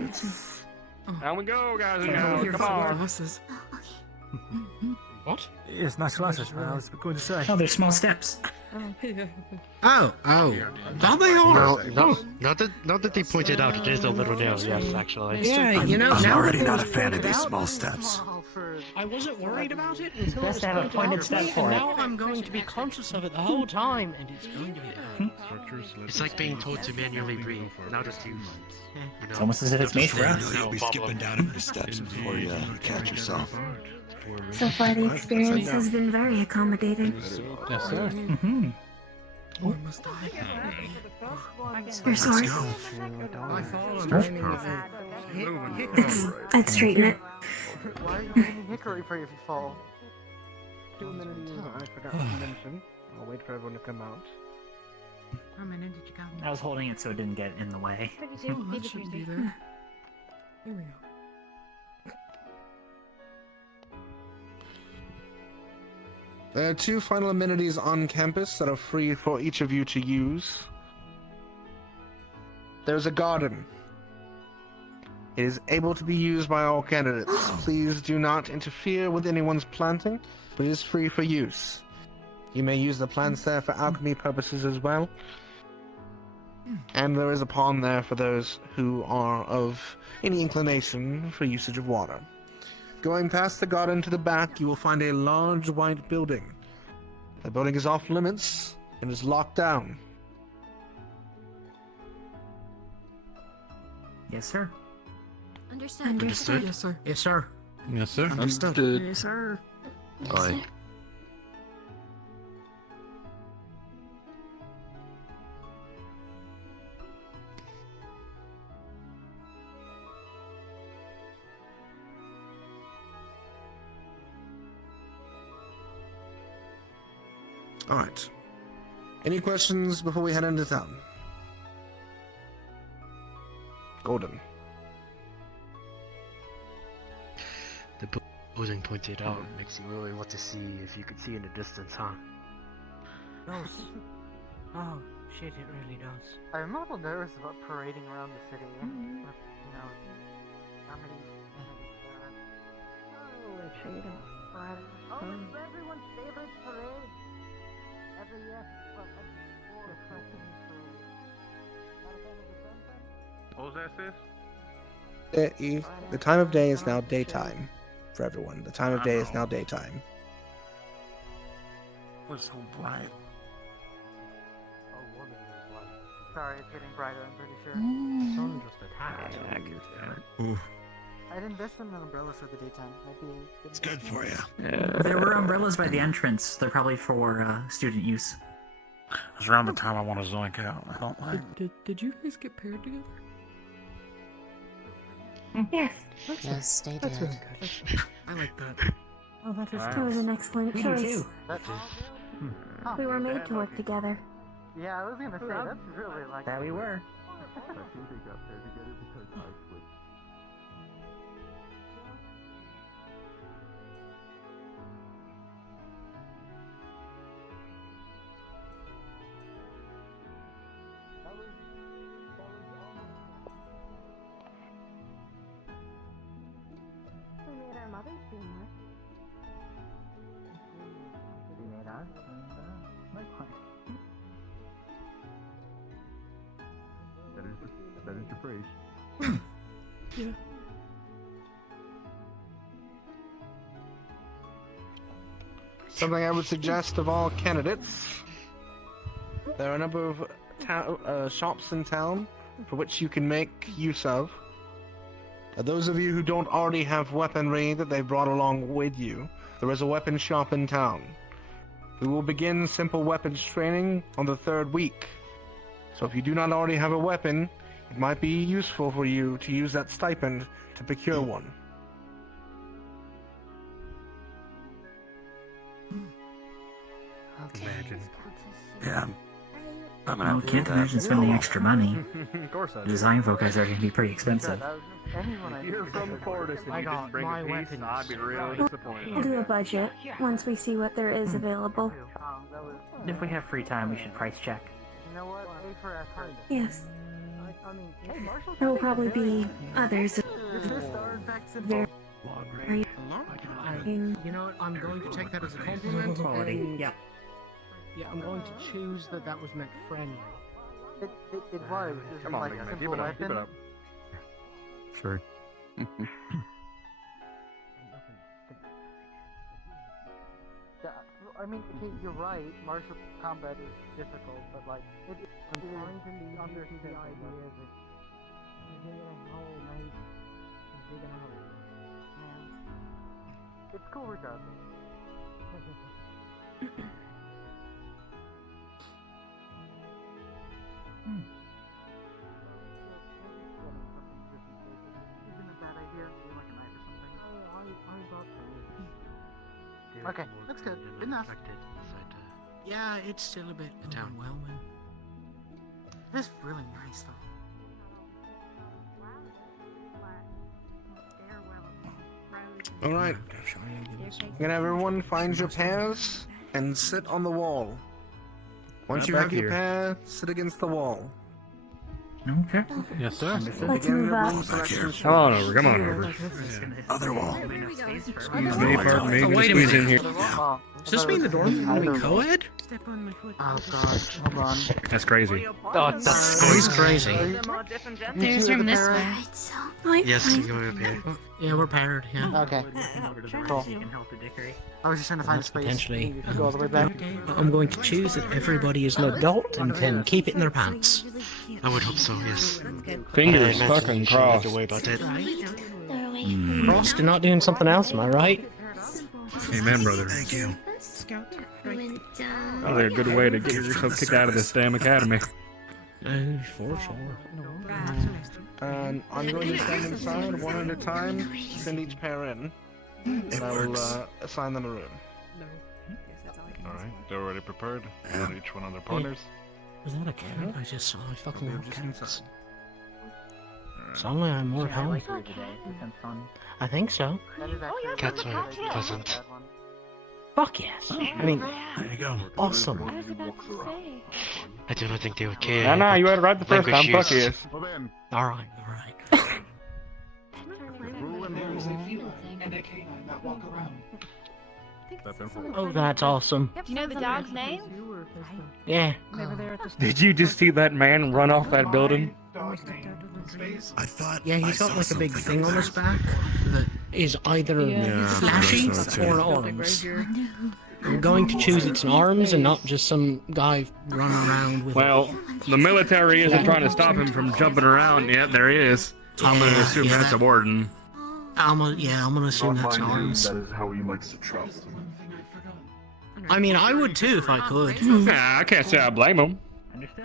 Down we go, guys and Here gals. for Come on. glasses. What? Yes, nice glasses. I was going to say. Oh, there's small steps. Oh. Now they are. Now that they pointed out, it is a little nail, yes, actually. Yeah, you know, I'm now already that not a they've fan of pointed these out, small steps. I wasn't worried about it until Best to have a it was pointed pointed step out for and it. now I'm going to be conscious of it the whole time, and it's going to be bad. It's like being told to manually breathe. Now just use, It's almost as if it's made for us. You'll be skipping down a few steps before you catch yourself. So far, the experience has been very accommodating. Yes, sir. Mm-hmm. You're sorry. It's... I'd straighten it. Why are you holding hickory for you if you fall? 2 amenities I forgot to mention. I'll wait for everyone to come out. How many did you count? I was holding it so it didn't get in the way. Oh, that shouldn't be there. Here we go. There are 2 final amenities on campus that are free for each of you to use. There's a garden. It is able to be used by all candidates. Please do not interfere with anyone's planting, but it is free for use. You may use the plants there for alchemy purposes as well. And there is a pond there for those who are of any inclination for usage of water. Going past the garden to the back, you will find a large white building. The building is off limits and is locked down. Yes, sir. Understood. Understood. Yes, sir. Yes, sir. Yes, sir. Understood. Yes, sir. Aye. Alright. Any questions before we head into town? Golden. The building pointed out makes you really want to see if you could see in the distance, huh? Does. Oh, shit, it really does. I'm a little nervous about parading around the city. You know, how many amenities there are. Oh, it's everyone's favorite parade. Every year, well, for Christmas parade. Not a fan of the sunset? What was that, sis? The time of day is now daytime for everyone. The time of day is now daytime. What's so bright? Sorry, it's getting brighter, I'm pretty sure. Sun just attacked. I'd invest in an umbrella for the daytime. It's good for you. There were umbrellas by the entrance. They're probably for student use. It's around the time I want to zoink out. I don't like. Did you guys get paired together? Yes. Yes, they That's did. really good. I like that. Oh, that is It was an excellent We do choice. too. We were made to work together. Yeah, I was gonna say, that's really like... That we were. We made our mothers seamless. We made us, and likewise. That is your phrase. Yeah. Something I would suggest of all candidates. There are a number of shops in town for which you can make use of. Those of you who don't already have weaponry that they brought along with you, there is a weapon shop in town. We will begin simple weapons training on the 3rd week. So if you do not already have a weapon, it might be useful for you to use that stipend to procure one. Imagine. Yeah. I can't imagine spending extra money. Of course I do. Design folk guys are going to be pretty expensive. If you're from Fortis and you didn't bring a piece, I'd be real disappointed. We'll do a budget once we see what there is available. If we have free time, we should price check. You know what? Pay for our time. Yes. I mean, hey, Marshall, There will probably be others. Very. You know what? I'm going to take that as a compliment. And Yeah. yeah, I'm going to choose that was meant friendly. It was. It was Come on, like man, a keep simple it up, keep it weapon. up. Sure. Yeah, I mean, okay, you're right. Martial combat is difficult, but like, I'm trying to lead under the idea that you're digging a hole, mate. You're digging a hole. Yeah. It's cool regardless. Okay, that's good. Enough. Yeah, it's still a bit overwhelming. This is really nice though. Alright. I'm gonna have everyone find your pairs and sit on the wall. Once you have your pair, sit against the wall. Okay. Yes, sir. Let's move up. Come on over, come on over. Other wall. Excuse me, pardon me. Oh, wait a Squeeze in minute. here. Does this mean the dorms are going to be co-ed? Step on my foot. Oh god, hold on. That's crazy. Oh, that's Oh, he's crazy. There's room this way. Yes, you go up here. Yeah, we're paired, yeah. Okay. Cool. I was just trying to find space. Potentially. You can go all the way back. I'm going to choose that everybody is an adult and can keep it in their pants. I would hope so, yes. Fingers I imagine fucking you shouldn't have crossed. to worry about it. Crossed and not doing something else, am I right? Amen, brother. Thank you. Probably a good way to get yourself kicked out of this damn academy. For sure. And I'm going to stand inside one at a time, send each pair in, and I will assign them a room. Alright, they're already prepared. And each one of their partners. Was that a cat? I just saw. I fucking love cats. Suddenly I'm more at home. I think so. Cats are pleasant. Fuck yes. I mean, There you go. awesome. I do not think they would care. Nah, you had it right the first time. Language Fuck use. yes. Well then, Alright, alright. Oh, that's awesome. Do you know the dog's name? Yeah. Did you just see that man run off that building? I thought. Yeah, he's got like a big thing on his back that is either Yeah, flashy I think so, too. or arms. I'm going to choose its arms and not just some guy running around with. Well, the military isn't trying to stop him from jumping around yet. There he is. I'm gonna assume that's a warden. I'm gonna assume that's arms. That is how he likes to trust. I mean, I would too if I could. Nah, I can't say I blame him.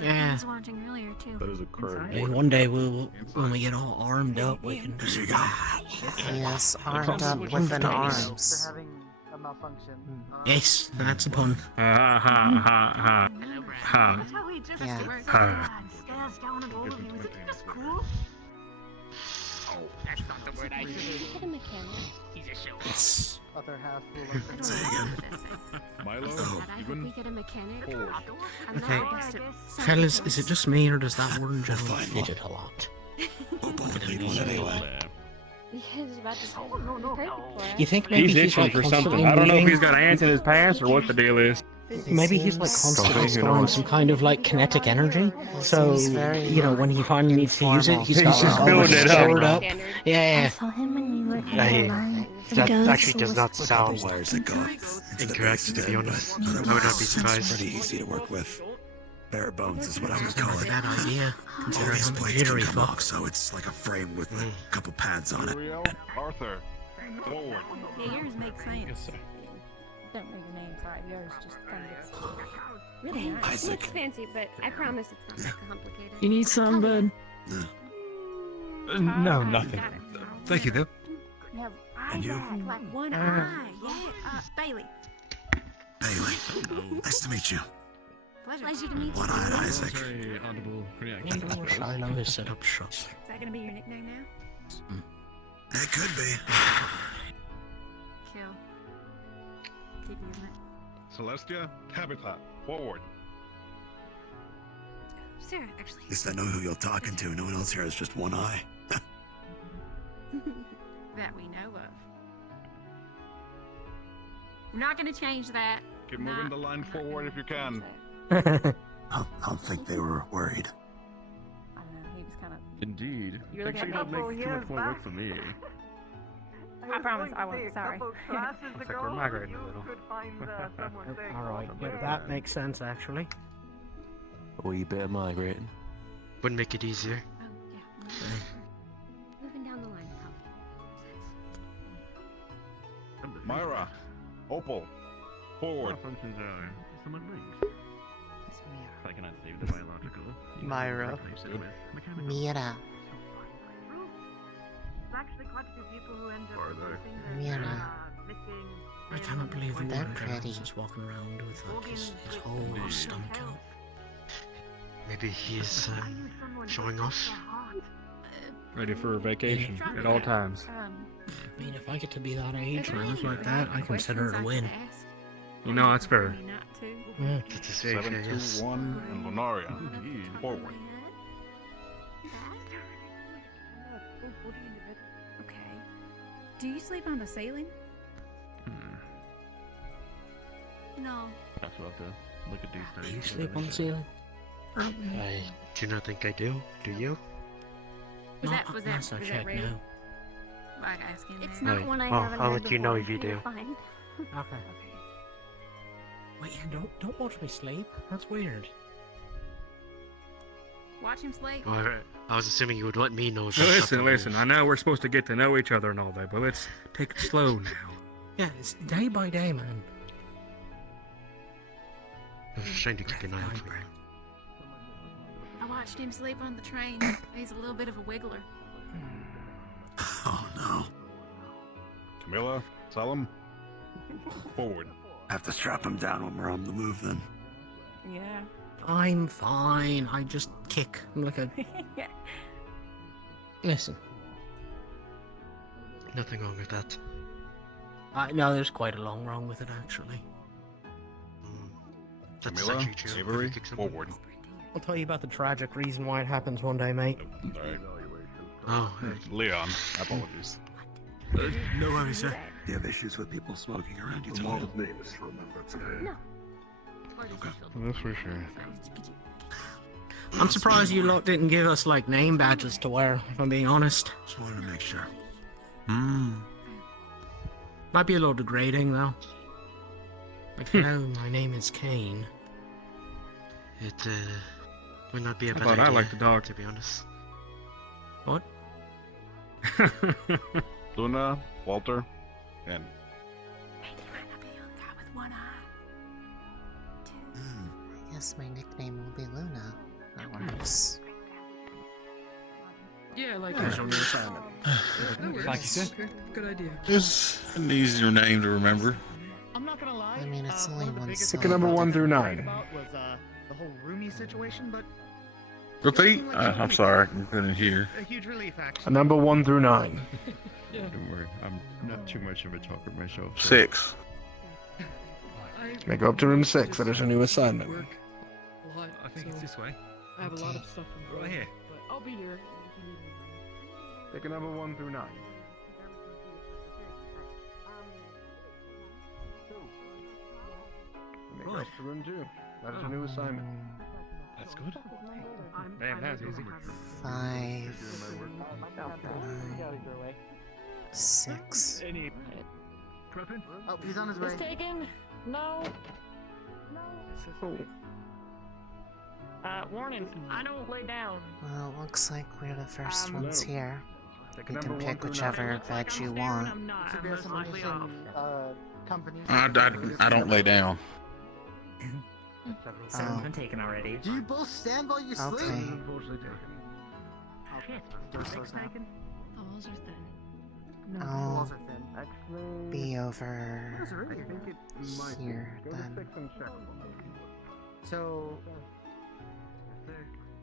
Yeah. I was watching earlier too. That is a curve. Maybe one day when we get all armed up, we can just. Yes, armed up with an arms. Having a malfunction. Yes, that's the pun. Ha ha ha ha That's how we just Yeah. ha. stares down at all of you. Isn't this cool? That's not the word I should have. Get a mechanic. He's a show. It's. Other half full of. Say again. Milo, I hope we get a mechanic. I'm Okay, not against it. fellas, is it just me or does that warden generally fidget a lot? Anyway. He's about to say, perfect for us. You think maybe He's he's itching like for constantly something. I don't know if moving? he's got ants in his pants or what the deal is. Maybe he's like constantly storing some kind of like kinetic energy. So seems very you know when he finally needs to use it, he's got just all building this it up. stored up. I Yeah. saw him when we were That actually does not sound Wires that go. incorrect, to be honest. I would not be It's surprised. pretty easy to work with. Bare bones is what I would It's call not a it. bad idea, All considering these how plates can jittery come fuck. off, so it's like a frame with a couple pads on it. Uriel, Arthur, forward. Yeah, yours makes sense. Don't know your name, sorry. Yours just kind of really nice. Isaac. Looks fancy, but I promise it's not that complicated. You need some, bud? No, nothing. Got it. Thank you, though. You have And you? Isaac, like one eye. Yeah, Bailey. Bailey. Nice to meet you. Pleasure to meet you. One-eyed Isaac. Very audible Wonder what Shiloh has set up shop. Is that gonna be your nickname now? It could be. Kill. Keep using it. Celestia, Habitat, forward. Sarah, actually. At least I know who you're talking to. No one else here has just one eye. That we know of. We're not gonna change that. Keep moving the line forward if you can. I don't think they were worried. I don't know, he was kind of. Indeed. You're Think looking she at would make too much more work for me. I promise I won't, sorry. Looks Looks like we're migrating a little. Alright, yeah, that makes sense actually. A wee bit of migrating. Would make it easier. Oh, yeah. Moving down the line. Myra, Opal, forward. Functions are somewhat linked. If I cannot save the biological, you Myra. can replace it with mechanical. Mira. There's actually quite a few people who end up Are there? Mira. missing. I cannot believe the They're warden pretty. general's just walking around with like his whole stomach out. Maybe he's showing off. Ready for a vacation at all times. I mean, if I get to be that age and look like that, I consider it a win. You know, that's fair. Yeah. That is very fair, yes. 721 and Lunaria, forward. Okay. Do you sleep on the ceiling? No. Perhaps we'll have to look at these Do things. you sleep on the ceiling? I do not think I do. Do you? Was Not that unless I check rude? now. Like asking It's there. not Right. one I Well, haven't I'll heard let you know before. if you You're do. fine. Okay. Wait, yeah, don't watch me sleep. That's weird. Watch him sleep. Alright. I was assuming you would let me know. if Now, there's listen, something listen. I know we're supposed to get to know each other and all that, but let's take it slow now. Yeah, it's day by day, man. I was trying to keep an eye out for you. I watched him sleep on the train. He's a little bit of a wiggler. Oh no. Camilla, Salem, forward. Have to strap him down when we're on the move then. Yeah. I'm fine. I just kick. I'm like a. Yeah. Listen. Nothing wrong with that. No, there's quite a long wrong with it, actually. That's Camilla, actually true. Avery, Kick someone. forward. I'll tell you about the tragic reason why it happens one day, mate. Alright. Oh, Leon, apologies. No worries, sir. Do you have issues with people smoking around you tonight? No. That's for sure. I'm surprised you lot didn't give us, like, name badges to wear, if I'm being honest. Just wanted to make sure. Might be a little degrading, though. Like, hello, my name is Kane. It would not be a I bad thought idea, I liked the dog. to be honest. What? Luna, Walter, and I guess my nickname will be Luna. That works. Yeah, like Casual new assignment. Thank you, sir. Good idea. It's an easier name to remember. I'm not gonna lie. I mean, it's only one Pick a syllable. number 1 through 9. About was the whole roomy situation, but Repeat? I'm sorry, I couldn't hear. a huge relief actually. A number 1 through 9. Don't worry, I'm not too much of a talker myself. 6. May go up to room 6. That is your new assignment. I think it's this way. I have a lot of stuff in right here. But I'll be here. Pick a number 1 through 9. May go up to room 2. That is your new assignment. That's good. Man, that's easy. 5, 6. Oh, he's on his way. It's taken. No. Warning. I don't lay down. Well, it looks like we're the first ones here. You can pick whichever bed you want. I'm not. Should I'm be a most likely off. summation, company. I don't lay down. Oh. I'm taken already. Do you both stand while you sleep? Okay. Six taken? The walls are thin. No, Oh. the walls are thin. Be over Those are really here then. So,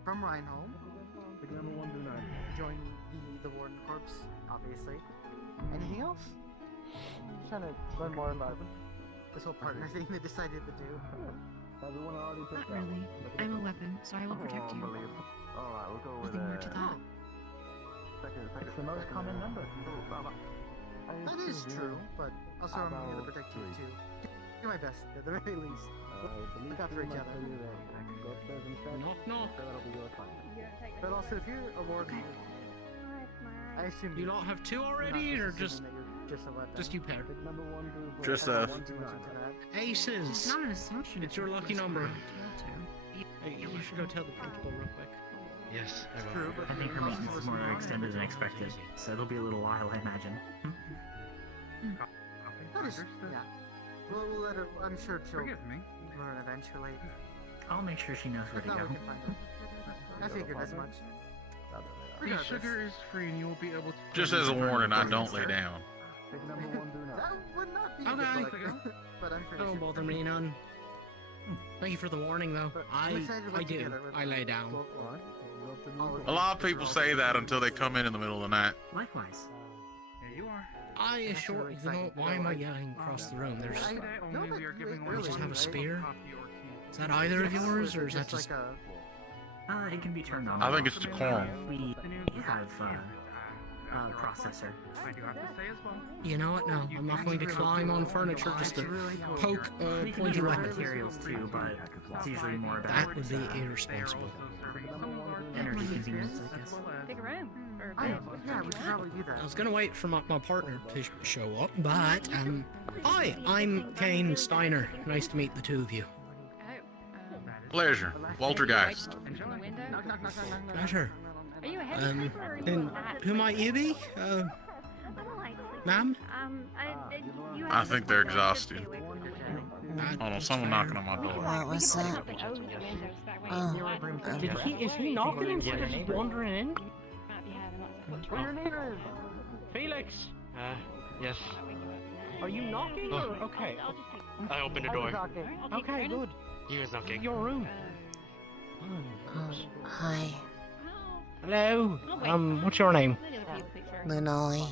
from Reinholm, join the Warden Corps, obviously. Anything else? I'm trying to learn more about this whole partner thing they decided to do. Not really. I'm a weapon, so I will protect you. Nothing more to that. It's the most common number. That is true, but also I'm here to protect you too. Do my best, at the very least. Look after each other. Knock, knock. But also, if you're a warden, I assume You lot have 2 already, or just just you pair? Just Aces. It's not an assumption. It's your lucky number. To. Hey, you should go tell the principal real quick. Yes, I will. True, but I think her maintenance is more extended than expected, so it'll be a little while, I imagine. that is, yeah. We'll let her. I'm sure she'll Forgive me. learn eventually. I'll make sure she knows where If to not, go. we can find her. I figured as much. The Regardless. sugar is free and you will be able to... Just as a warning, I don't lay down. That would not be Okay. good, but I'm pretty Don't sure. bother me none. Thank you for the warning, though. But I'm excited to work I do. together with I lay down. A lot of people say that until they come in the middle of the night. Likewise. Here you are. I assure you know, why am I yelling across the room? There's. Today only we are giving We away just have a one spear? copy or can. Is that either of yours, or is that just. It can be turned on. I think it's decorum. We have a processor. I do have to say as well. You know what? No, I'm not going to climb on furniture just to poke a We can pointy do raw weapon. materials too, but it's usually more about That would be irresponsible. energy convenience, I guess. Big room. Or Yeah, we should probably do that. I was gonna wait for my partner to show up, but hi, I'm Kane Steiner. Nice to meet the two of you. Pleasure. Walter Geist. Pleasure. Are you a heavy sleeper or are you And who might you be? Ma'am? I think they're exhausted. Hold on, someone knocking on my door. What was that? Oh, Is he knocking instead of just wandering in? What your name is? Felix, Yes. are you knocking Oh. or okay? I opened the door. Okay, good. He was knocking. Your room. hi. Hello. What's your name? Lunali.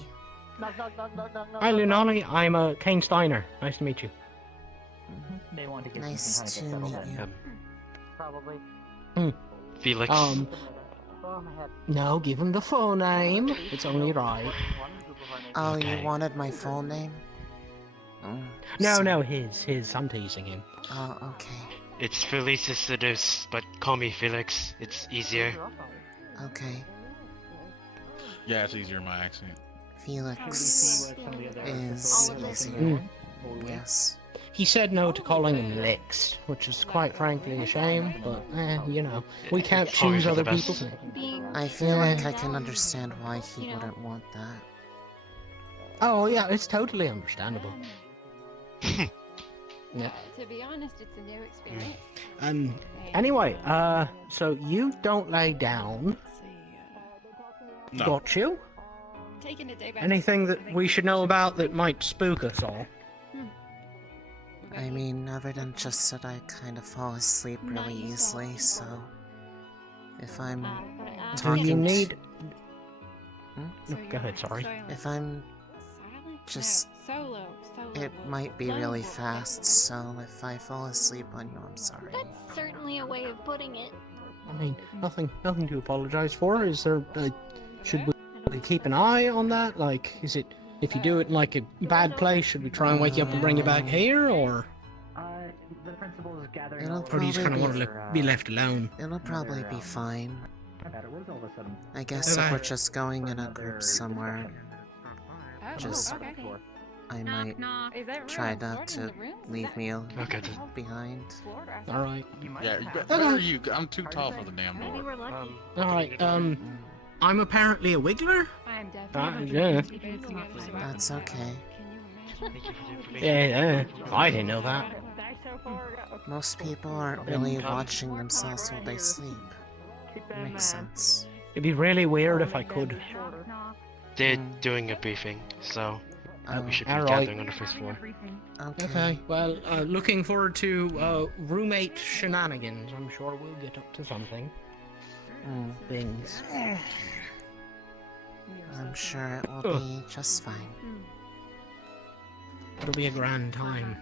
Hi, Lunali. I'm Kane Steiner. Nice to meet you. They want to get Nice to meet you. Probably. Felix. No, give him the full name. It's only right. Oh, Okay. you wanted my full name? No, his. I'm teasing him. Oh, okay. It's Felicis Seduce, but call me Felix. It's easier. Okay. Yeah, it's easier in my accent. Felix is easier. Yes. he said no to calling them licks, which is quite frankly a shame, but you know, we can't choose other people's names. I feel like I can understand why he wouldn't want that. Oh yeah, it's totally understandable. Yeah. To be honest, it's a new experience. Anyway, so you don't lay down. No. Got you? Taking a day back. Anything that we should know about that might spook us all? I mean, Everton just said I kind of fall asleep really easily, so if I'm talking, do you need? No, go ahead. Sorry. If I'm just, it might be really fast. So if I fall asleep on you, I'm sorry. That's certainly a way of putting it. I mean, nothing to apologize for. Is there? Should we keep an eye on that? Like, is it if you do it in like a bad place? Should we try and wake you up and bring you back here, or? The principal is gathering. Or do you just kind of want to be left alone? It'll probably be fine. I guess if we're just going in a group somewhere, just I might try not to leave me behind. All right. Yeah, where are you? I'm too tall for the damn door. All right. I'm apparently a wiggler. Yeah. That's okay. Yeah, I didn't know that. Most people aren't really watching themselves while they sleep. Makes sense. It'd be really weird if I could. They're doing a briefing, so we should be Alright. gathering on the first floor. Okay. Well, looking forward to roommate shenanigans. I'm sure we'll get up to something. Things. I'm sure it will be just fine. It'll be a grand time.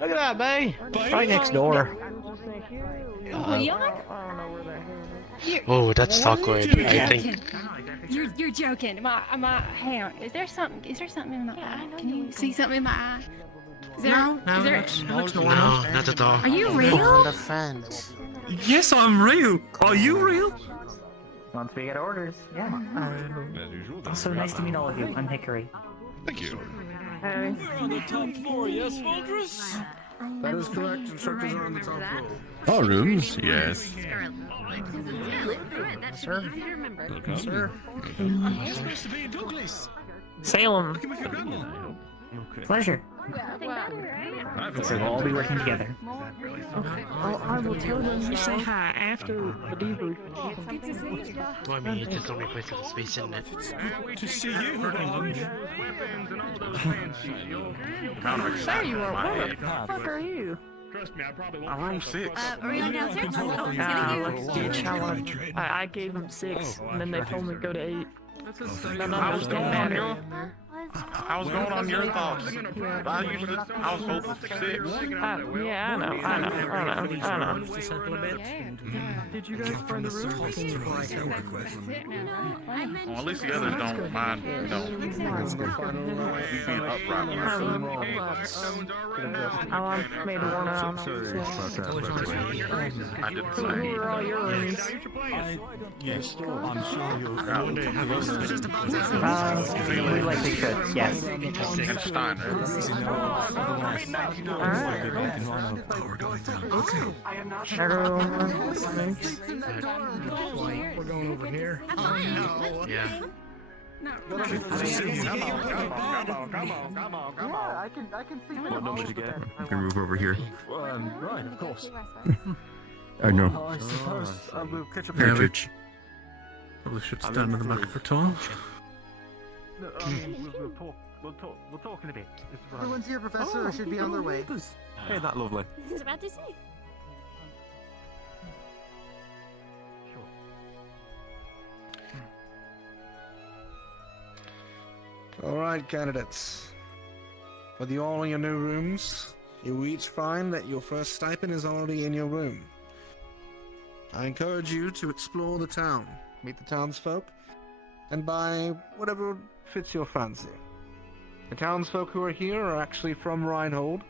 Look at that, Bay! Right next door. Oh, that's awkward. I think. You're joking. Hang on. Is there something in my eye? Can you see something in my eye? Is there, No, is there, looks normal. No, not at all. Are you Found real? a friend. Yes, I'm real. Are you real? Once we get orders, yeah. Also, nice to meet all of you. I'm Hickory. Thank you. Hey. We're on the top floor, yes, Fortress? That is correct. Instructors are on the top floor. Our rooms, yes. Sir. Welcome. Sir. You're supposed to be in Douglas. Salem. Looking with your grandma. Pleasure. Looks like we'll all be working together. Okay. I will tell them you say hi after the debrief. Well, I mean, it's the only place with a space, isn't it? Good to see you. There you are. What the fuck are you? Trust me, I probably won't. Room 6. Are we on downstairs? Let's get challenge. I gave them 6, and then they told me to go to 8. I was going on your. I was going on your thoughts. I was hoping for 6. Yeah, I know. Did you guys find the room? Well, at least the others don't mind, you know, you being upright. I made one out. I did the Who same. are all your rooms? Yes, I'm sure We likely could, yes. And Steiner. We're going over here. Yeah. I can see What number did you get? You can move over here. Right, of course. I know. I suppose we'll catch up Yeah, later. we probably should stand in the back for Tom. We'll talk in a bit. Everyone's here, Professor. They should be on their way. Hey, that lovely. I was about to say. Alright, candidates. With you all in your new rooms, you will each find that your first stipend is already in your room. I encourage you to explore the town, meet the townsfolk, and buy whatever fits your fancy. The townsfolk who are here are actually from Reinhold.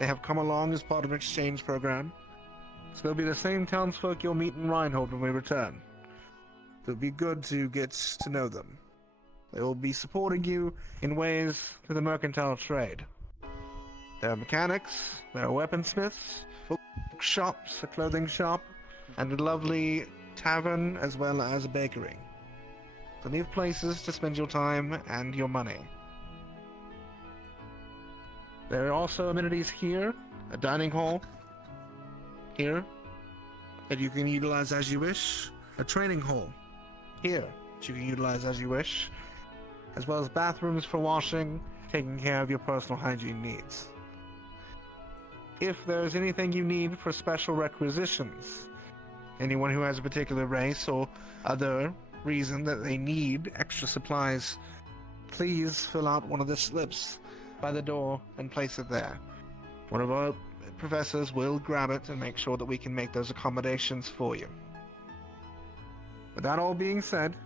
They have come along as part of an exchange program. So they'll be the same townsfolk you'll meet in Reinhold when we return. It'll be good to get to know them. They will be supporting you in ways to the mercantile trade. There are mechanics, there are weaponsmiths, bookshops, a clothing shop, and a lovely tavern as well as a bakery. Plenty of places to spend your time and your money. There are also amenities here, a dining hall here that you can utilize as you wish, a training hall here that you can utilize as you wish, as well as bathrooms for washing, taking care of your personal hygiene needs. If there's anything you need for special requisitions, anyone who has a particular race or other reason that they need extra supplies, please fill out one of the slips by the door and place it there. One of our professors will grab it and make sure that we can make those accommodations for you. With that all being said,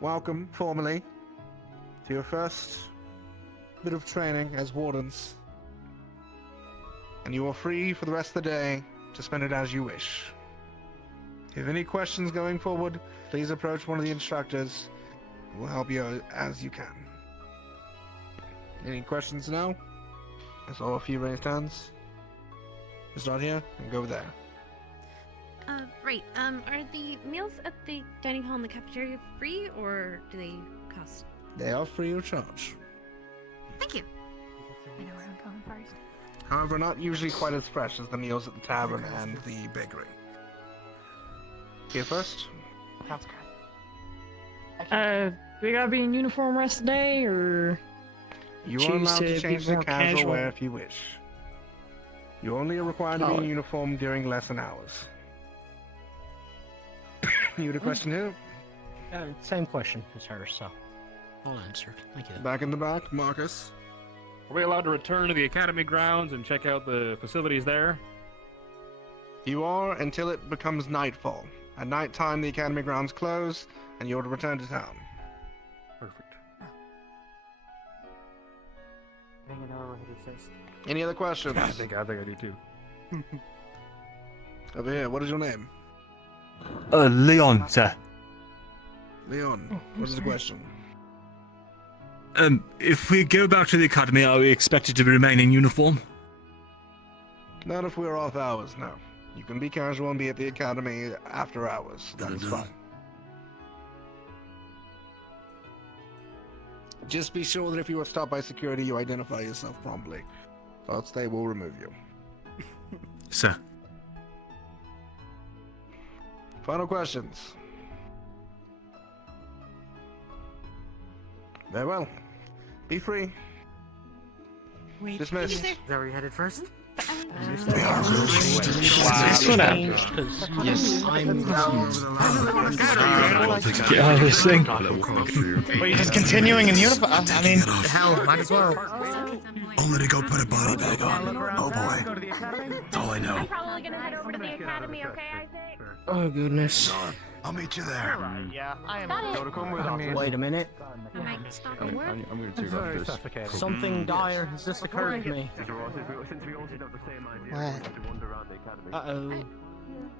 welcome formally to your first bit of training as wardens. And you are free for the rest of the day to spend it as you wish. If you have any questions going forward, please approach one of the instructors who will help you as you can. Any questions now? I saw a few raised hands. We'll start here and go there. Right. Are the meals at the dining hall and the cafeteria free, or do they cost? They are free of charge. Thank you. I know where I'm going first. However, not usually quite as fresh as the meals at the tavern and the bakery. Here first. Sounds good. We gotta be in uniform rest of the day, or You are choose allowed to to change be to more casual casual? wear if you wish. You only are required to be in Oh. uniform during lesson hours. You had a question here? Same question as hers, so I'll answer. Thank you. Back in the back, Marcus. Are we allowed to return to the academy grounds and check out the facilities there? You are until it becomes nightfall. At nighttime, the academy grounds close, and you're to return to town. Perfect. I think I know where we're headed first. Any other questions? I think I do too. Over here, what is your name? Leon, sir. Leon, what is the question? If we go back to the academy, are we expected to remain in uniform? Not if we're off hours, no. You can be casual and be at the academy after hours. That is fine. Just be sure that if you are stopped by security, you identify yourself promptly. Or else they will remove you. Sir. Final questions? Very well. Be free. Dismissed. Is that where you headed first? This one Yes. Get out of this thing. But you're just continuing in uniform. I mean, hell, might as well. I'll let it go put a body bag on. Oh boy. That's all I know. Probably gonna head over to the academy, okay, Isaac? Oh goodness. I'll meet you there. yeah, I am. Wait a minute. Stop work. I'm going to take off this. Something dire has just occurred to me. What? Uh-oh.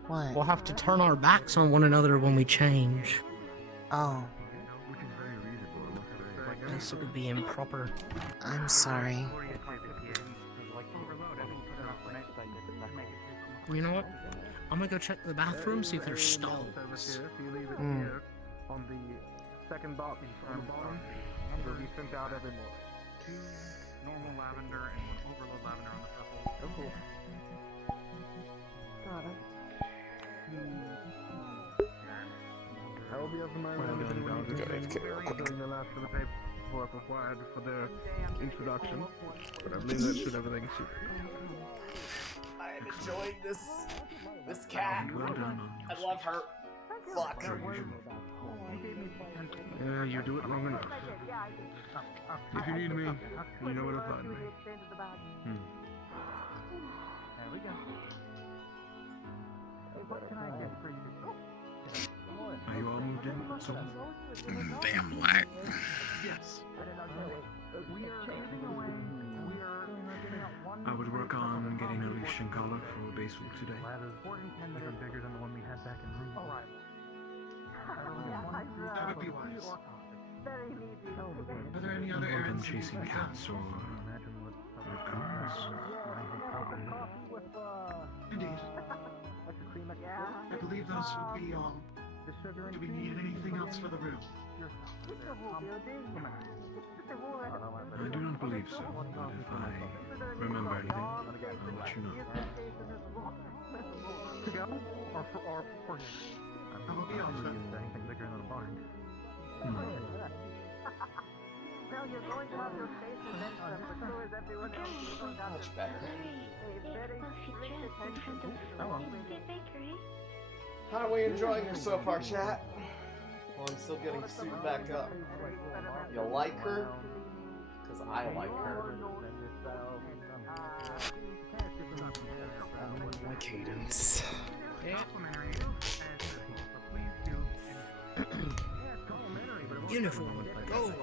What? We'll have to turn our backs on one another when we change. Oh, This would be improper. I'm sorry. You know what? I'm gonna go check the bathroom, see if there's stalls. On the second box from the bottom, will be sent out every morning. 2 normal lavender and 1 overload lavender on the purple. Oh, cool. I will be as my doing the last of the paperwork required for their introduction, but I believe that should everything suit. I am enjoying this cat. I love her. Fuck. Yeah, you do it long enough. If you need me, you know where to find me. There we go. Hey, what can I get for you? Are you all moved in? So, Damn lag. yes. I would work on getting a leash and collar for basement today. Even bigger than the one we had back in room. All right. That would be wise. Very needy. Are there any other errands chasing cats or raccoons? Indeed. I believe those would be all. Do we need anything else for the room? I do not believe so, but if I remember anything, I'll let you know. I will be all set. Now you're going to have your face adventure, but so is everyone else. You're going to have Much better. a very strict attention to How are we enjoying her so far, chat? Well, I'm still getting suited back up. You like her? Because I like her. Cadence. Uniform, go away.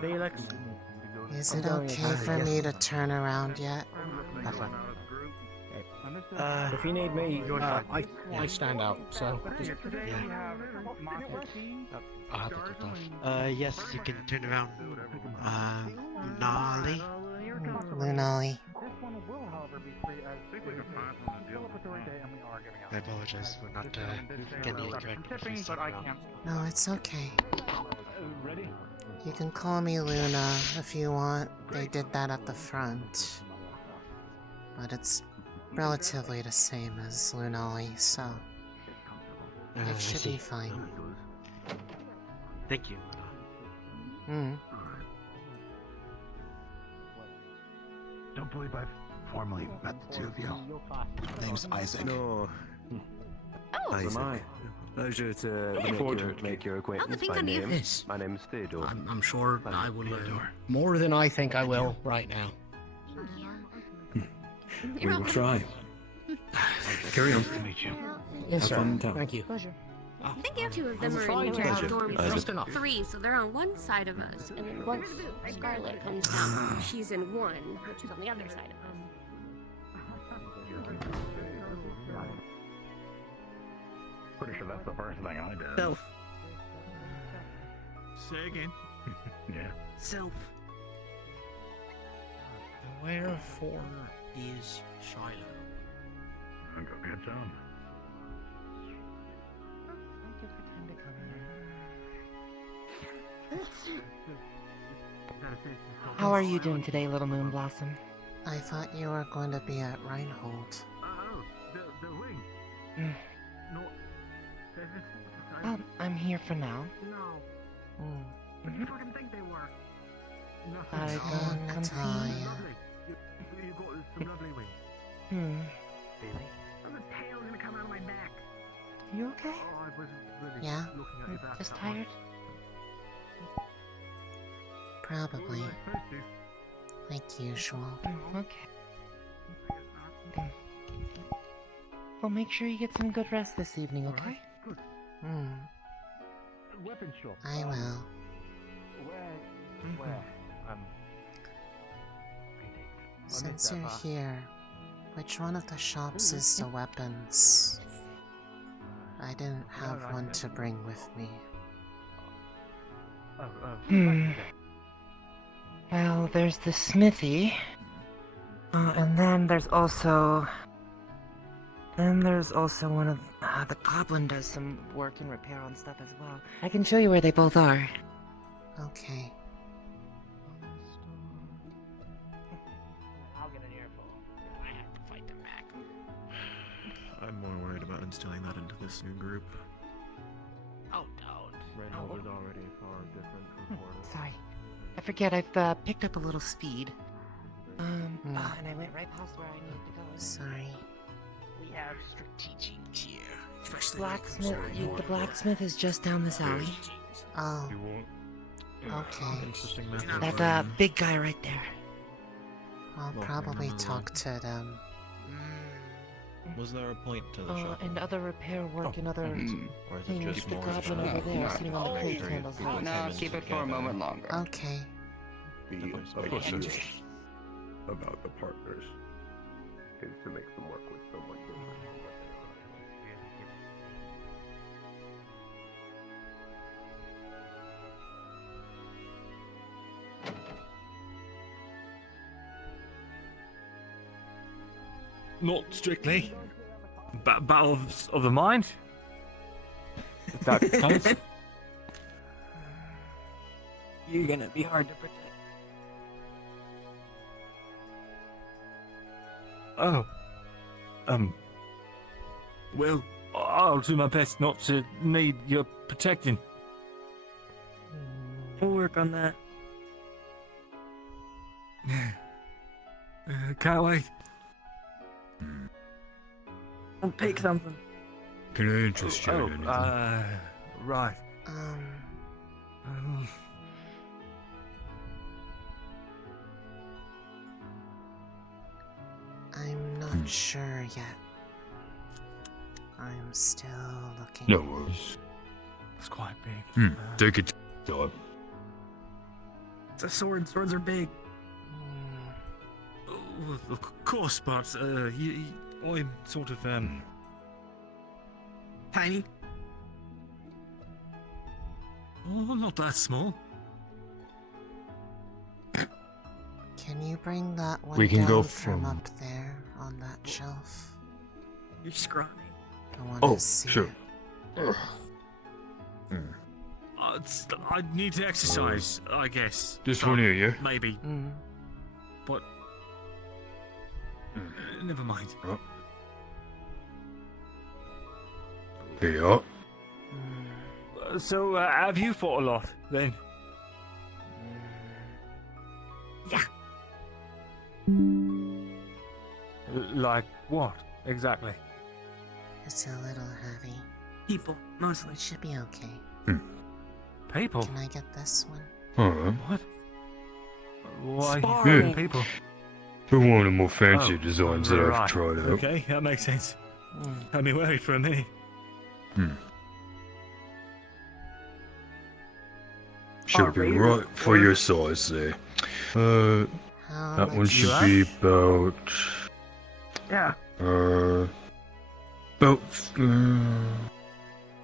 Felix? Is it okay for me to turn around yet? If you need me, I stand out, so just... Yes, you can turn around. Lunali. Lunali. I apologize for not getting it correct. No, it's okay. You can call me Luna if you want. They did that at the front. But it's relatively the same as Lunali, so it should be fine. Thank you. Don't believe I've formally met the two of you. Name's Isaac. No. Oh! Isaac. Pleasure to make your acquaintance. think I knew. Yes. My name's Theodore. I'm sure I will more than I think I will right now. We will try. Carry on. Nice to meet you. Yes, Have sir. fun in town. Thank you. Pleasure. Thank you. Two of them I'm are fine, in here pleasure. dorm Just enough. 3, so they're on one side of us. And then once Scarlet comes down, she's in 1, which is on the other side of us. Pretty sure that's the first thing I did. Self. Say again. Yeah. Self. Wherefore is Shiloh? I'll go get some. How are you doing today, Little Moon Blossom? I thought you were going to be at Reinhold. The ring. Mm. No. Well, I'm here for now. No. What do you fucking think they were? I Oh, come see Natalia. You got some lovely wings. Hmm. Really? And the tail's gonna come out of my back. You okay? Oh, I wasn't really Yeah? looking at your back. Just tired? Probably. Like usual. Okay. Well, make sure you get some good rest this evening, okay? Good. Weapon shop. I will. Where? Since you're here, which one of the shops is the weapons? I didn't have one to bring with me. Well, there's the smithy. And then there's also... one of... the goblin does some work and repair on stuff as well. I can show you where they both are. Okay. I'll get an earful. I have to fight them back. I'm more worried about instilling that into this new group. Oh, don't. Reinhold is already far different from Wardens. Sorry. I forget, I've picked up a little speed. And I went right past where I needed to go. Sorry. We have strategic here. The blacksmith is just down this alley. Oh. Okay. Interesting That big guy right there. I'll probably talk to them. Was there a point to the shop? And other repair work and other Or is it things. just The more goblin over there sitting on the crate handles. No, keep it for a moment longer. Okay. Of course, about the partners is to make them work with someone different. Not strictly. Battle of the mind? If that counts. You're gonna be hard to protect. Oh. Well, I'll do my best not to need your protecting. We'll work on that. Can't wait. I'll pick something. Can I interest you in anything? Right. I'm not sure yet. I'm still looking. No worries. It's quite big. Take it time. It's a sword. Swords are big. Oh, of course, but I'm sort of Tiny. Oh, not that small. Can you bring that one We can down go from from- up there on that shelf? You're scrawny. I want Oh, to see sure. it. I need to exercise, I guess. This one here, yeah? Maybe. But never mind. Oh. There you are. So, have you fought a lot then? Yeah. Like what exactly? It's a little heavy. People, mostly. It should be okay. People? Can I get this one? Alright. What? Why Sparring. yeah. People? For one of the more fancy designs that right. I've tried out. Okay, that makes sense. Had me worried for a minute. Should be right for your size there. That one should be about. Yeah. About.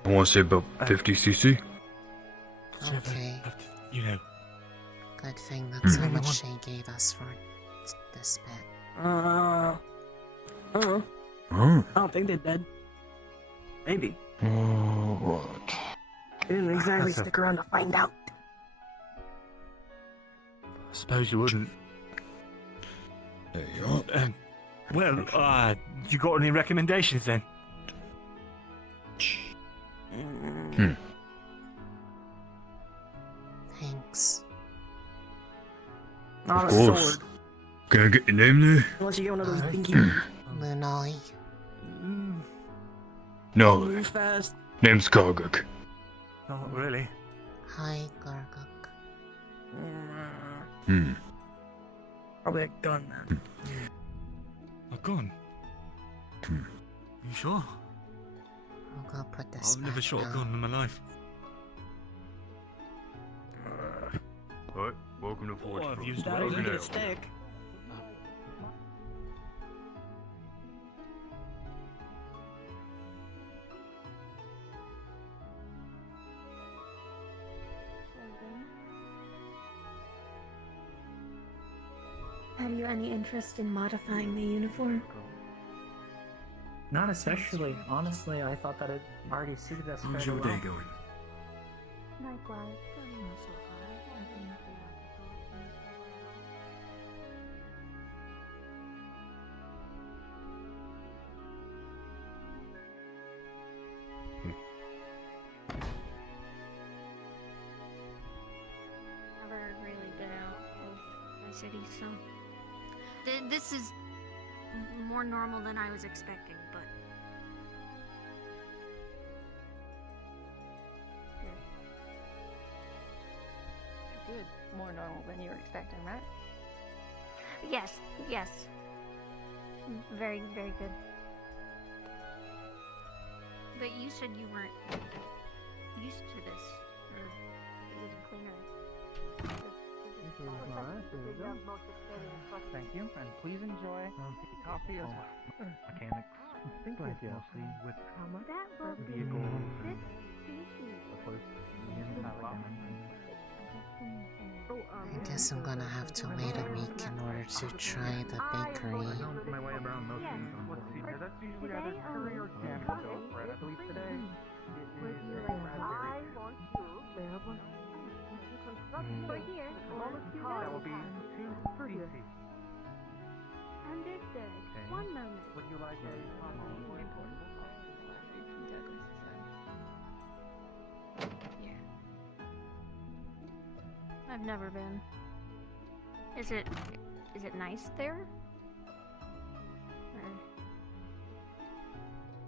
I want to say about 50 cc. Okay. You know. Good thing that's how much they gave us for this bit. Oh. Oh. I don't think they're dead. Maybe. What? They didn't exactly That's a- stick around to find out. Suppose you wouldn't. There you are. Well, you got any recommendations then? Thanks. Not Of a course. sword. Can I get your name there? Unless you get one of those dinky Lunali. No. move fast. Name's Karguk. Not really. Hi, Garguk. Probably a gun then. A gun? You sure? I'll go put this I've never back shot a down. gun in my life. Alright, welcome to Forge I've Pro. used Daddy's Welcome under to the stick. Have you any interest in modifying the uniform? Not especially. Honestly, I thought that it already suited us How's fairly your day well. going? Likewise. Never really been out of my city, so this is more normal than I was expecting, but Good. More normal than you were expecting, right? yes. Very, very good. But you said you weren't used to this, or it was cleaner. Thank you, and please enjoy coffee as well. Mechanics, think mostly with vehicles and I guess I'm gonna have to wait a week in order to try the bakery. my way around most things on that's usually either curry or jam bread. I believe today it is raspberry. That will be 2 DC. Understood. Okay. One moment. Would you like a I've never been. Is it nice there?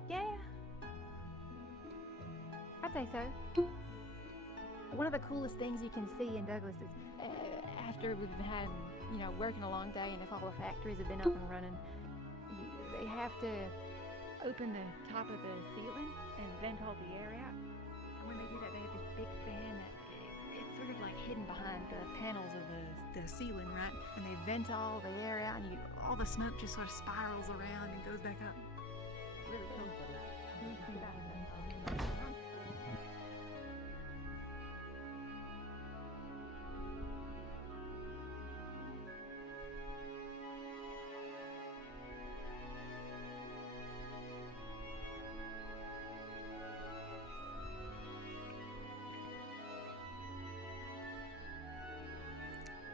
Yeah. I'd say so. One of the coolest things you can see in Douglas is after we've had, working a long day and if all the factories have been up and running, they have to open the top of the ceiling and vent all the air out. And when they do that, they have this big fan that it's sort of like hidden behind the panels of the ceiling, right? And they vent all the air out and all the smoke just sort of spirals around and goes back up. Really cool.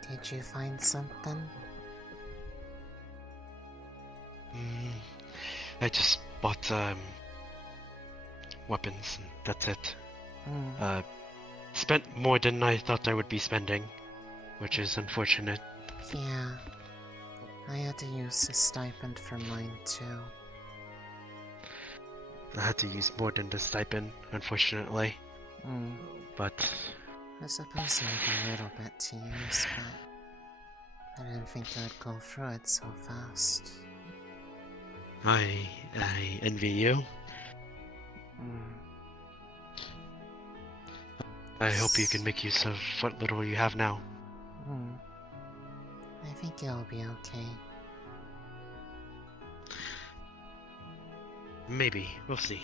Did you find something? I just bought weapons and that's it. Spent more than I thought I would be spending, which is unfortunate. Yeah. I had to use a stipend for mine too. I had to use more than the stipend, unfortunately. But I suppose I have a little bit to use, but I didn't think I'd go through it so fast. I envy you. I hope you can make use of what little you have now. I think it'll be okay. Maybe. We'll see.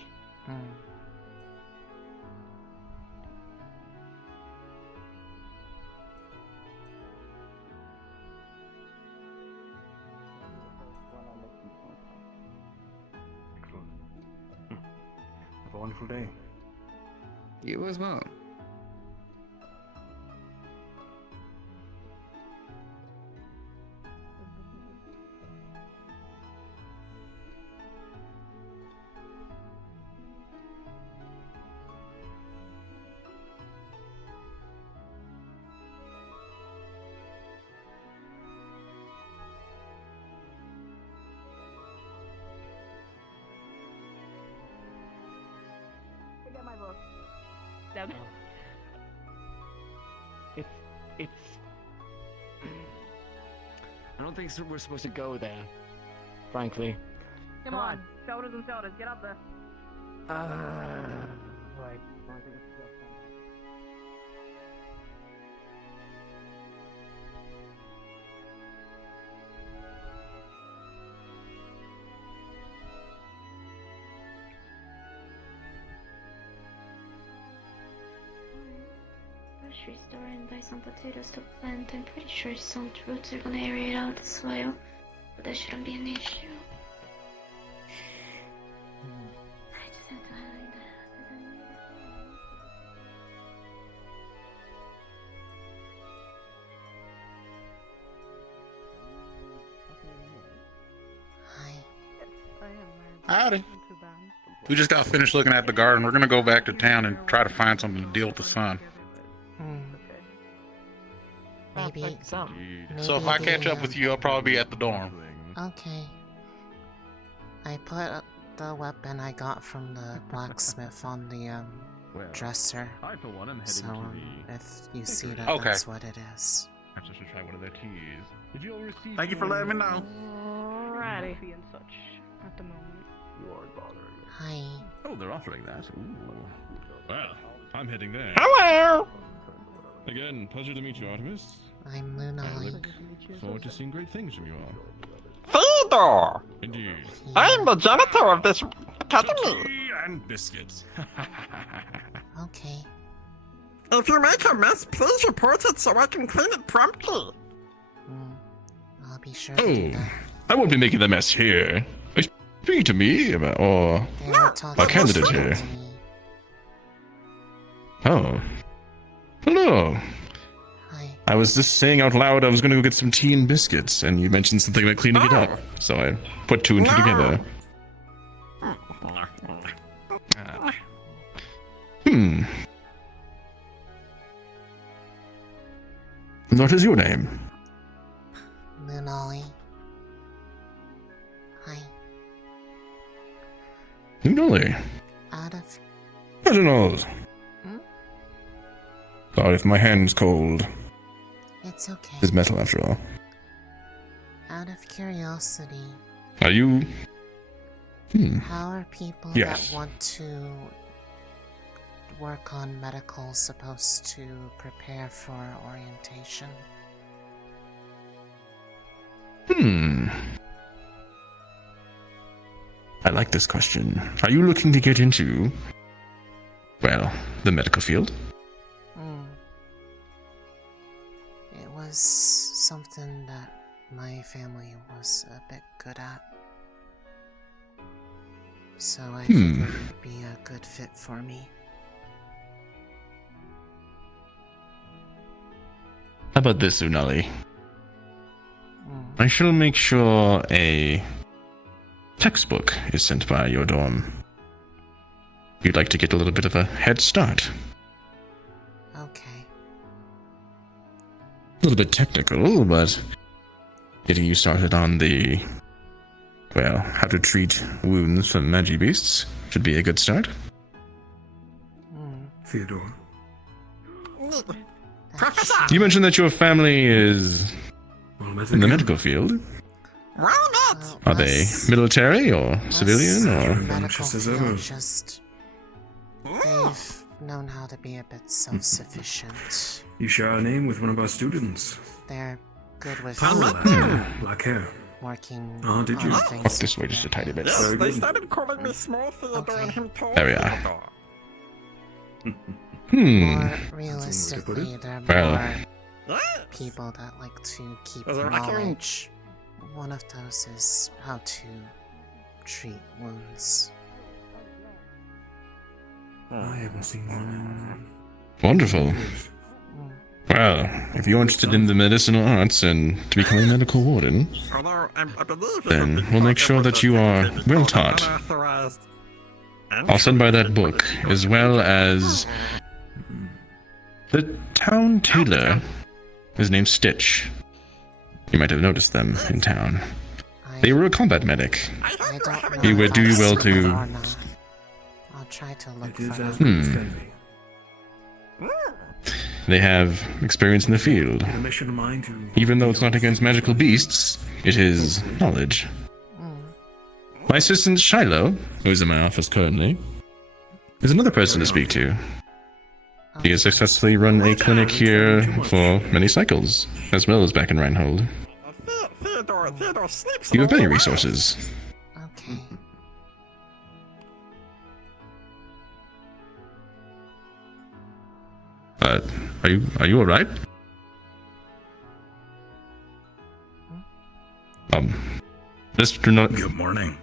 Excellent. Have a wonderful day. You as well. Forget my book. It's. I don't think we're supposed to go there. Frankly. Come on, shoulders and shoulders, get up there. Right. Grocery store and buy some potatoes to plant. I'm pretty sure some roots are gonna aerate out the soil, but that shouldn't be an issue. I just have to highlight that. Howdy. We just got finished looking at the garden. We're gonna go back to town and try to find something to deal with the sun. Maybe. So if I catch up with you, I'll probably be at the dorm. Okay. I put the weapon I got from the blacksmith on the dresser. I for one am heading So to the... if you see that, Okay. that's what it is. Perhaps I should try one of their teas. Did you all receive... Thank you for letting me know. Alrighty. Be in such at the moment. You are bothering me. Hi. Oh, they're offering that. Ooh. Well, I'm heading there. Hello! Again, pleasure to meet you, Artemis. I'm I Lunali. look forward to seeing great things from you all. Theodore! Indeed. I'm the janitor of this academy. Tea and biscuits. Okay. If you make a mess, please report it so I can clean it promptly. I'll be sure to do Oh, that. I won't be making the mess here. Are you speaking to me or our candidate here? Oh. Hello. I was just saying out loud I was going to go get some tea and biscuits, and you mentioned something about cleaning it up, so I put two and two together. What is your name? Lunali. Hi. Lunali. Out of... I don't know. Sorry if my hand's cold. It's okay. It's metal after all. Out of curiosity, Are you... how are people Yes. that want to work on medical supposed to prepare for orientation? I like this question. Are you looking to get into, well, the medical field? It was something that my family was a bit good at. So I figured it would be a good fit for me. How about this, Lunali? I shall make sure a textbook is sent by your dorm. You'd like to get a little bit of a head start. Okay. A little bit technical, but getting you started on the, well, how to treat wounds from magi beasts should be a good start. Theodore. Professor! You mentioned that your family is in the medical field. Why not? Are they military or civilian or? Medical field just... They've known how to be a bit self-sufficient. You share a name with one of our students. They're good with black hair. working Oh, did you? on things. This way just a tiny bit. Yes, they started calling me Small Theodore and him Tall There we are. Theodore. More realistically, they're Well. more people that like to keep Is there a knowledge. One of those is how to treat wounds. I haven't seen one Wonderful. Well, if you're interested in the medicinal arts and to become a medical warden, Although I believe then we'll make sure that you are well taught. unauthorized. I'll send by that book, as well as the town tailor. His name's Stitch. You might have noticed them in town. They were a combat medic. I don't know He if would do I've well seen them to. or not. I'll try to look It is for as them. good as can be. They have experience in the field. A mission of mine to... Even though it's not against magical beasts, it is knowledge. My assistant Shiloh, who is in my office currently, is another person to speak to. He has successfully run a clinic here for many cycles, as well as back in Reinhold. Theodore sleeps You have many all the way. resources. Okay. Are you alright? Mr. No. Good morning.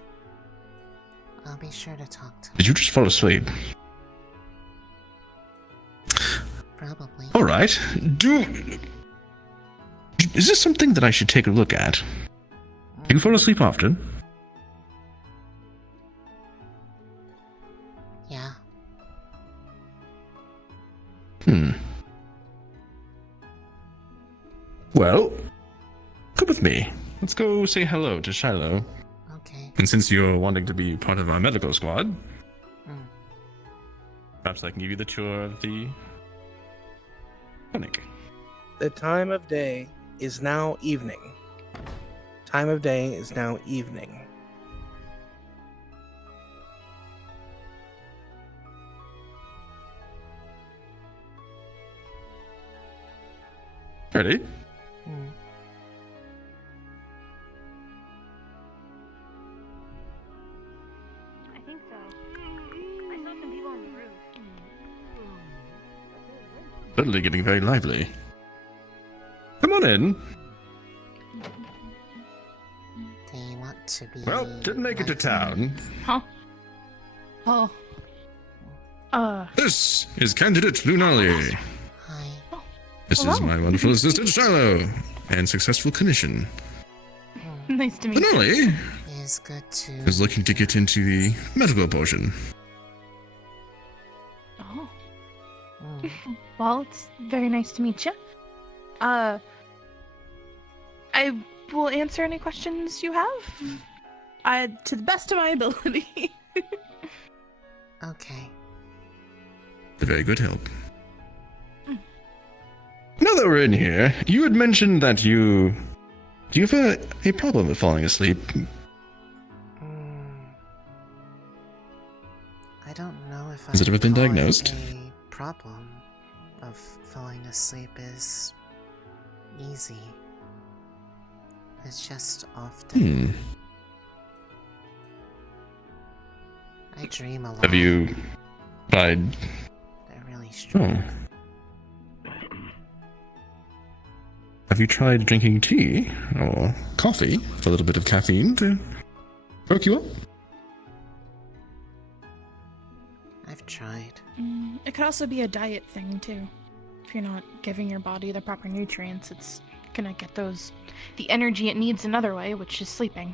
I'll be sure to talk to Did you just fall asleep? Probably. Alright. Is this something that I should take a look at? Do you fall asleep often? Yeah. Well, come with me. Let's go say hello to Shiloh. Okay. And since you're wanting to be part of our medical squad, perhaps I can give you the tour of the clinic. The time of day is now evening. Time of day is now evening. Ready? I think so. I saw some people on the roof. Suddenly getting very lively. Come on in. Do you want to be... Well, didn't make it to town. Huh? Oh. This is candidate Lunali. Hi. This is my wonderful assistant Shiloh, and successful clinician. Nice to meet you. Lunali It is good to... is looking to get into the medical portion. Oh. Well, it's very nice to meet you. I will answer any questions you have. To the best of my ability. Okay. A very good help. Now that we're in here, you had mentioned that you... Do you have a problem with falling asleep? I don't know if Has it ever been diagnosed? A problem of falling asleep is easy. It's just often. I dream a lot. Have you tried? They're really strong. Have you tried drinking tea or coffee with a little bit of caffeine to perk you up? I've tried. It could also be a diet thing too. If you're not giving your body the proper nutrients, it's gonna get the energy it needs another way, which is sleeping.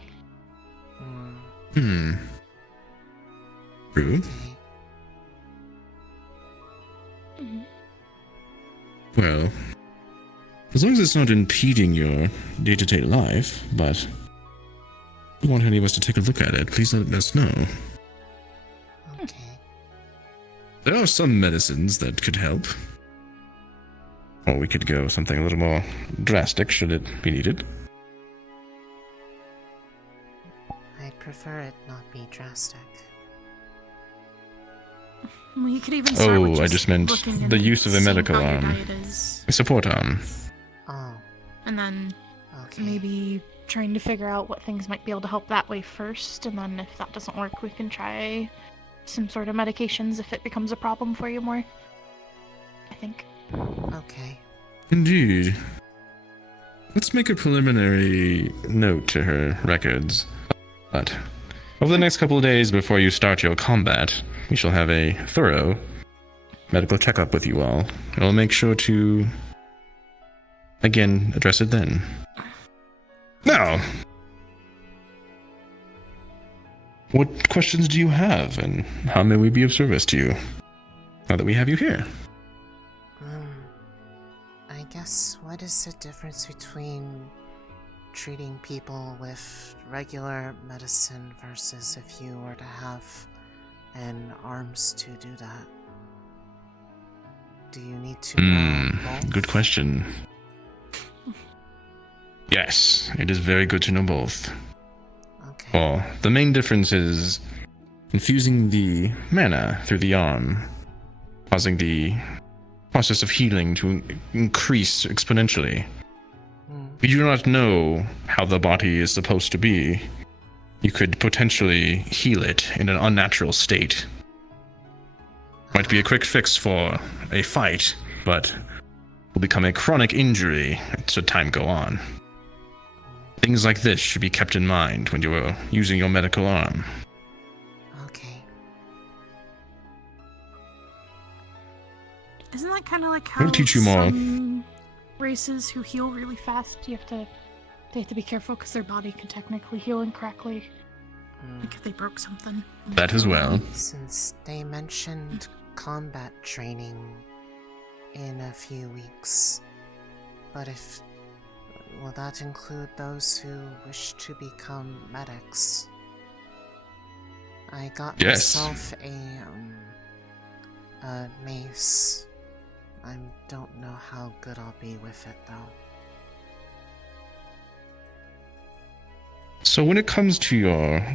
True. Well, as long as it's not impeding your day-to-day life, but if you want any of us to take a look at it, please let us know. Okay. There are some medicines that could help. Or we could go something a little more drastic should it be needed. I'd prefer it not be drastic. Well, you could even start with I just meant looking the and use of a seeing medical how your arm. diet is. A support arm. And then maybe trying to figure out what things might be able to help that way first, and then if that doesn't work, we can try some sort of medications if it becomes a problem for you more. I think. Okay. Indeed. Let's make a preliminary note to her records. But over the next couple of days before you start your combat, we shall have a thorough medical checkup with you all. I'll make sure to, again, address it then. Now, what questions do you have, and how may we be of service to you, now that we have you here? I guess, what is the difference between treating people with regular medicine versus if you were to have an arms to do that? Do you need to know both? Good question. Yes, it is very good to know both. Okay. Well, the main difference is infusing the mana through the arm, causing the process of healing to increase exponentially. If you do not know how the body is supposed to be, you could potentially heal it in an unnatural state. Might be a quick fix for a fight, but will become a chronic injury should time go on. Things like this should be kept in mind when you are using your medical arm. Okay. Isn't that kind of like how I'll teach you more. some races who heal really fast, they have to be careful because their body can technically heal incorrectly. Like if they broke something. That as well. Since they mentioned combat training in a few weeks, but will that include those who wish to become medics? I got myself a mace. I don't know how good I'll be with it though. So when it comes to your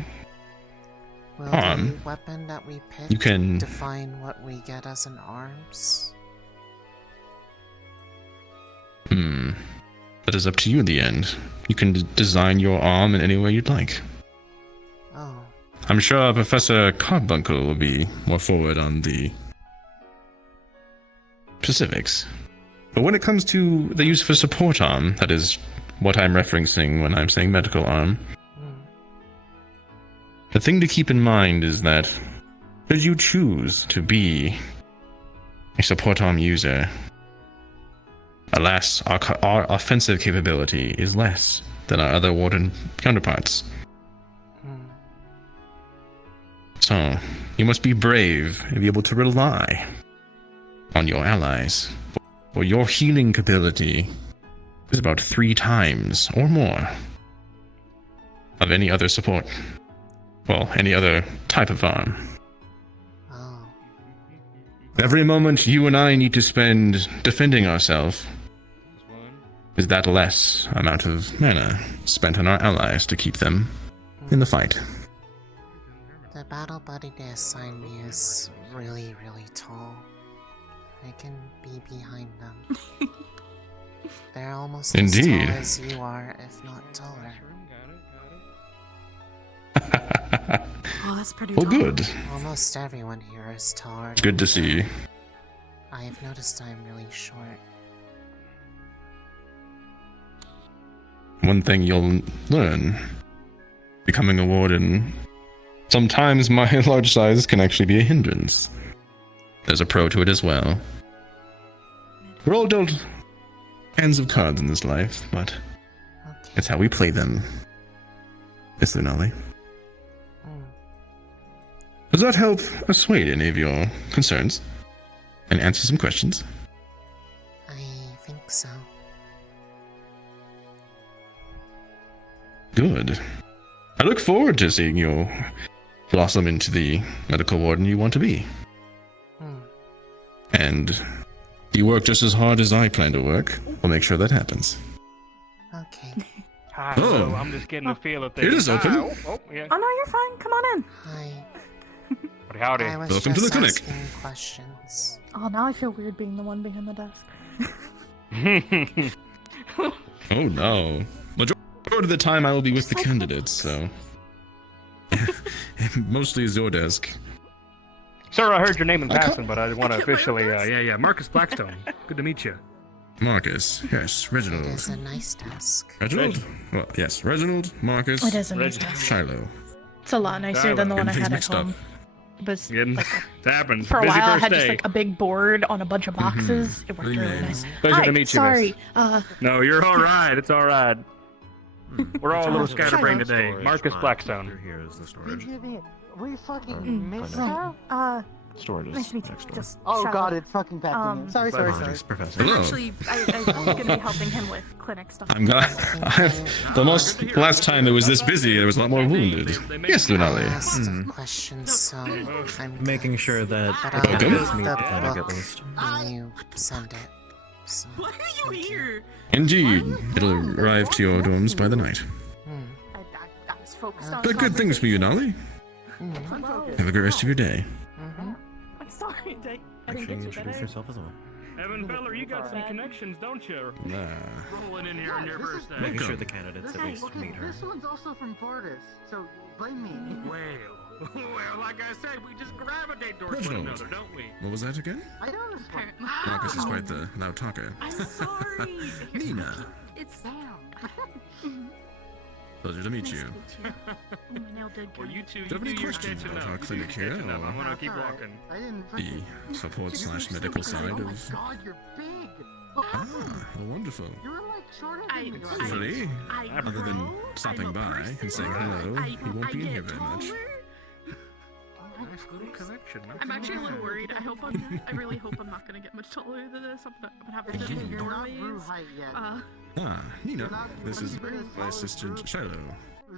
Will arm, the weapon that we pick you can define what we get as an arms? The That is up to you in the end. You can design your arm in any way you'd like. Oh. I'm sure Professor Carbuncle will be more forward on the specifics. But when it comes to the use of a support arm, that is what I'm referencing when I'm saying medical arm, the thing to keep in mind is that should you choose to be a support arm user, alas, our offensive capability is less than our other Warden counterparts. So, you must be brave and be able to rely on your allies, or your healing capability is about 3 times or more of any other support. Well, any other type of arm. Every moment you and I need to spend defending ourselves is that less amount of mana spent on our allies to keep them in the fight. The battle buddy they assigned me is really, really tall. I can be behind them. They're almost Indeed. as tall as you are, if not taller. Oh, that's pretty Well, tall. good. Almost everyone here is taller. Good to see. I've noticed I'm really short. One thing you'll learn becoming a warden, sometimes my large size can actually be a hindrance. There's a pro to it as well. We're all dealt hands of cards in this life, but it's how we play them. Miss Lunali. Does that help assuage any of your concerns? And answer some questions? I think so. Good. I look forward to seeing you blossom into the medical warden you want to be. And you work just as hard as I plan to work. We'll make sure that happens. Okay. Hi, Oh. so I'm just getting a feel of things. It is open. Yeah. Oh no, you're fine. Come on in. Hi. Howdy. I was Welcome to just the clinic. asking questions. Oh, now I feel weird being the one behind the desk. Oh no. Majority of the time I will be with the candidates, so... Mostly is your desk. Sir, I heard your name in passing, but I want to officially, Marcus Blackstone. Good to meet you. Marcus, yes, Reginald. It is a nice desk. Reginald? Well, yes, Reginald, Marcus, It is a nice desk. Shiloh. It's a lot nicer than the one I Getting had things at mixed home. It was It happens. for a Busy while. I first had just day. like a big board on a bunch of boxes. It worked really nice. Pleasure Hi, to meet you, sorry. miss. No, you're all right. It's all right. We're all a little scatterbrained today. Marcus Blackstone. Here is the storage. We fucking missed her? Storage is Nice to meet you. next door. Just Oh Shiloh. god, it's fucking back to me. Sorry. Apologies, Professor. Hello. Actually, I'm going to be helping him with clinic stuff. I'm glad. Last time it was this busy, there was a lot more wounded. Yes, Lunali. Asked questions, so I'm Making sure that But the I'll candidates get meet the the clinic at book least. when you send it. So, Why are you here? Indeed, it'll arrive to your dorms by the night. I was focused on But good things for you, Nolly. Have a great rest of your day. I'm sorry, Jake. I Make didn't sure get you you introduce better. yourself as well. Evan Feller, you got some connections, don't you? Nah. Rolling in here on your first day. Making sure the candidates at least Okay, meet her. this one's also from Wardens, so blame me. Well, like I said, we just gravitate towards one Reginald. another, don't we? What was that again? I know this one. Marcus is quite the loud talker. I'm sorry. Nina. It's Pleasure to meet you. my nail did Well, you two, Do you have any questions about our clinic here, I'm or gonna keep walking. I didn't the support/medical side Oh my of... god, you're big! Ah, well, wonderful. You're like shorter than me. Hopefully, other than stopping by and saying hello, you won't be in here very much. Nice little connection. I'm actually a little worried. I really hope I'm not gonna get much taller than this. I'm gonna have to do You're not doorways. Rue height yet. Ah, Nina, this is my assistant Shiloh.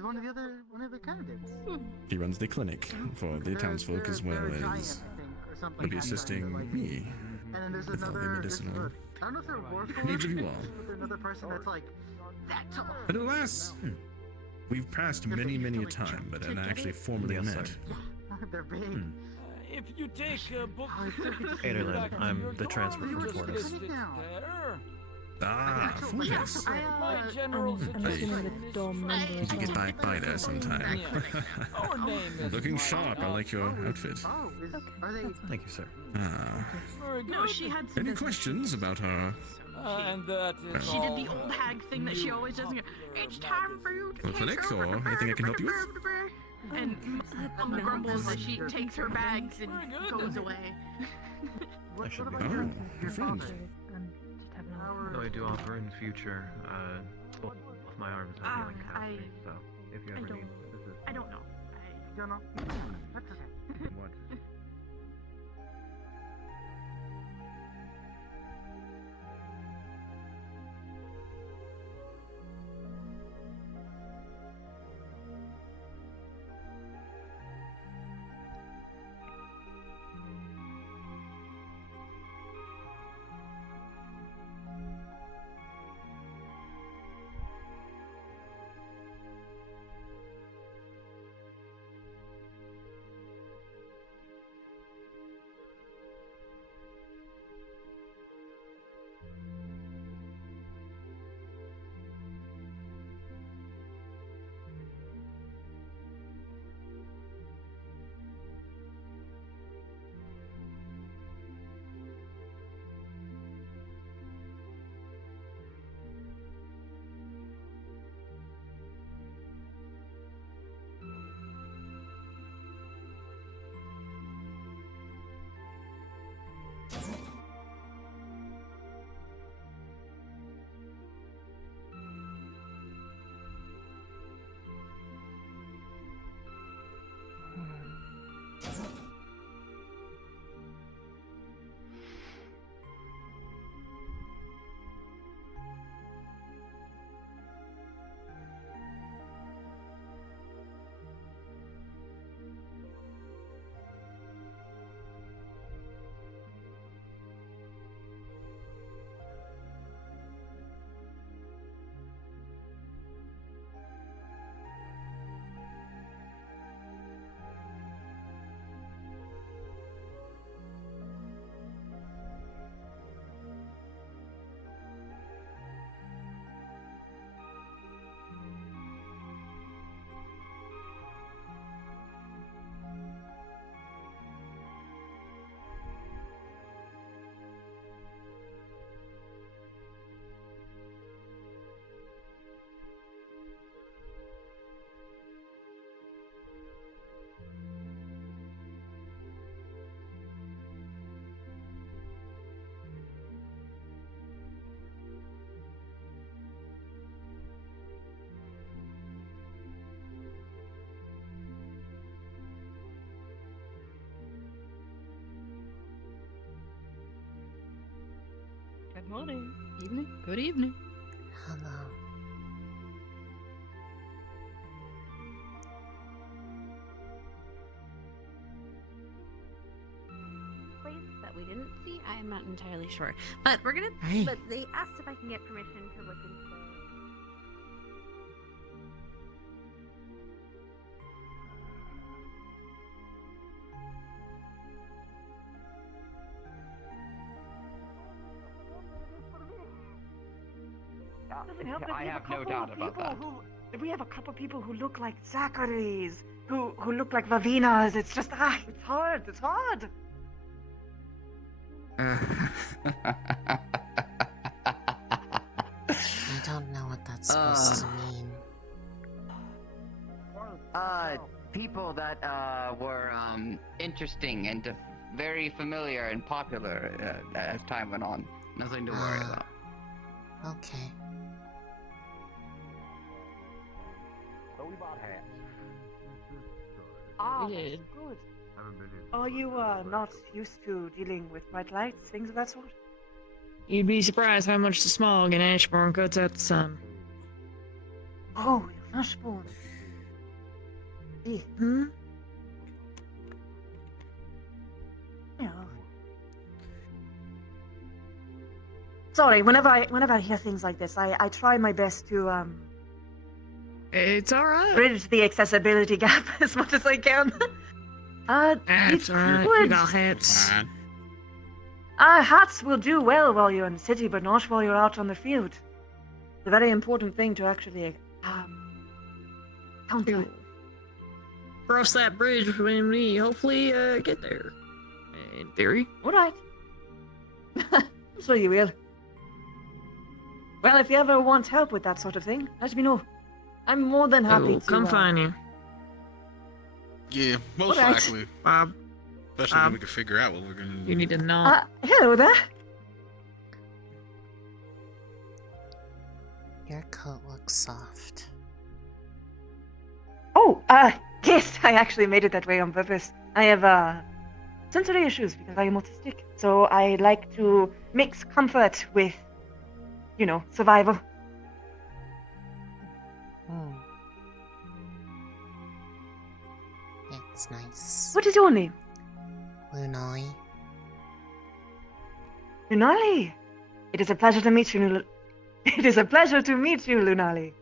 One of the candidates. He runs the clinic for the townsfolk as well as will be assisting me And then there's with all the another. medicinal I don't know if they're working. needs of you all. There's another person that's like that tall. But alas, we've passed many a time, but had actually formally met. They're big. If you take a book... Aderlin, I'm the transfer from Fortis. Ah, quarters. I'm assuming the dome number Need to get by there sometime. Our name is Looking sharp. I like your outfit. Thank you, sir. Ah. very good. No, she had some Any business. questions about her? And that is She did the old hag thing that she always does. And go, it's time for you to Felix, or anything I can help you with? And Mama grumbles as she takes her bags and goes away. Oh, good friend. Though I do offer in future, both my arms are healing capacity, so if you ever need assistance. I don't know. You don't know? That's okay. What? Good morning. Evening. Good evening. Hello. Place that we didn't see, I am not entirely sure. But we're gonna. Hey. But they asked if I can get permission to look into. Doesn't help that I we have a no couple doubt of about people that. We have a couple of people who look like Zacharies, who look like Vavinas. It's just it's hard. It's hard. I don't know what that's supposed to mean. People that were interesting and very familiar and popular as time went on. Nothing to worry about. Okay. So we bought hats. Ah, We that's did. good. Are you not used to dealing with bright lights, things of that sort? You'd be surprised how much the smog in Ashbourne cuts out the sun. Oh, Ashbourne. Hmm? Yeah. Sorry, whenever I hear things like this, I try my best to It's alright. bridge the accessibility gap as much as I can. It's alright. You got hats. Hats will do well while you're in the city, but not while you're out on the field. a very important thing to actually counter. Cross that bridge when we hopefully get there. In theory. Alright. So you will. Well, if you ever want help with that sort of thing, let me know. I'm more than happy to come find you. Yeah, most Alright. likely. Bob. Especially when we can figure out what we're gonna do. You need to know. Hello there. Your coat looks soft. Oh, yes, I actually made it that way on purpose. I have, sensory issues because I am autistic. So I like to mix comfort with, you know, survival. It's nice. What is your name? Lunali. Lunali. It is a pleasure to meet you, It is a pleasure to meet you, Lunali.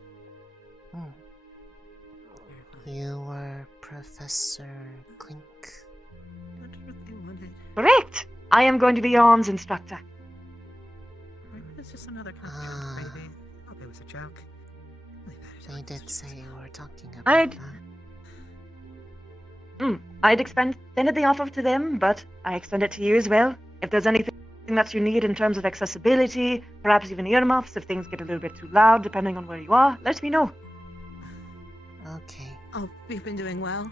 You were Professor Clink. Correct. I am going to be your arms instructor. It's just another kind of joke, baby. Hope it was a joke. They did say you were talking about that. I'd extended the offer to them, but I extend it to you as well. If there's anything that you need in terms of accessibility, perhaps even earmuffs if things get a little bit too loud, depending on where you are, let me know. Okay. Oh, we've been doing well.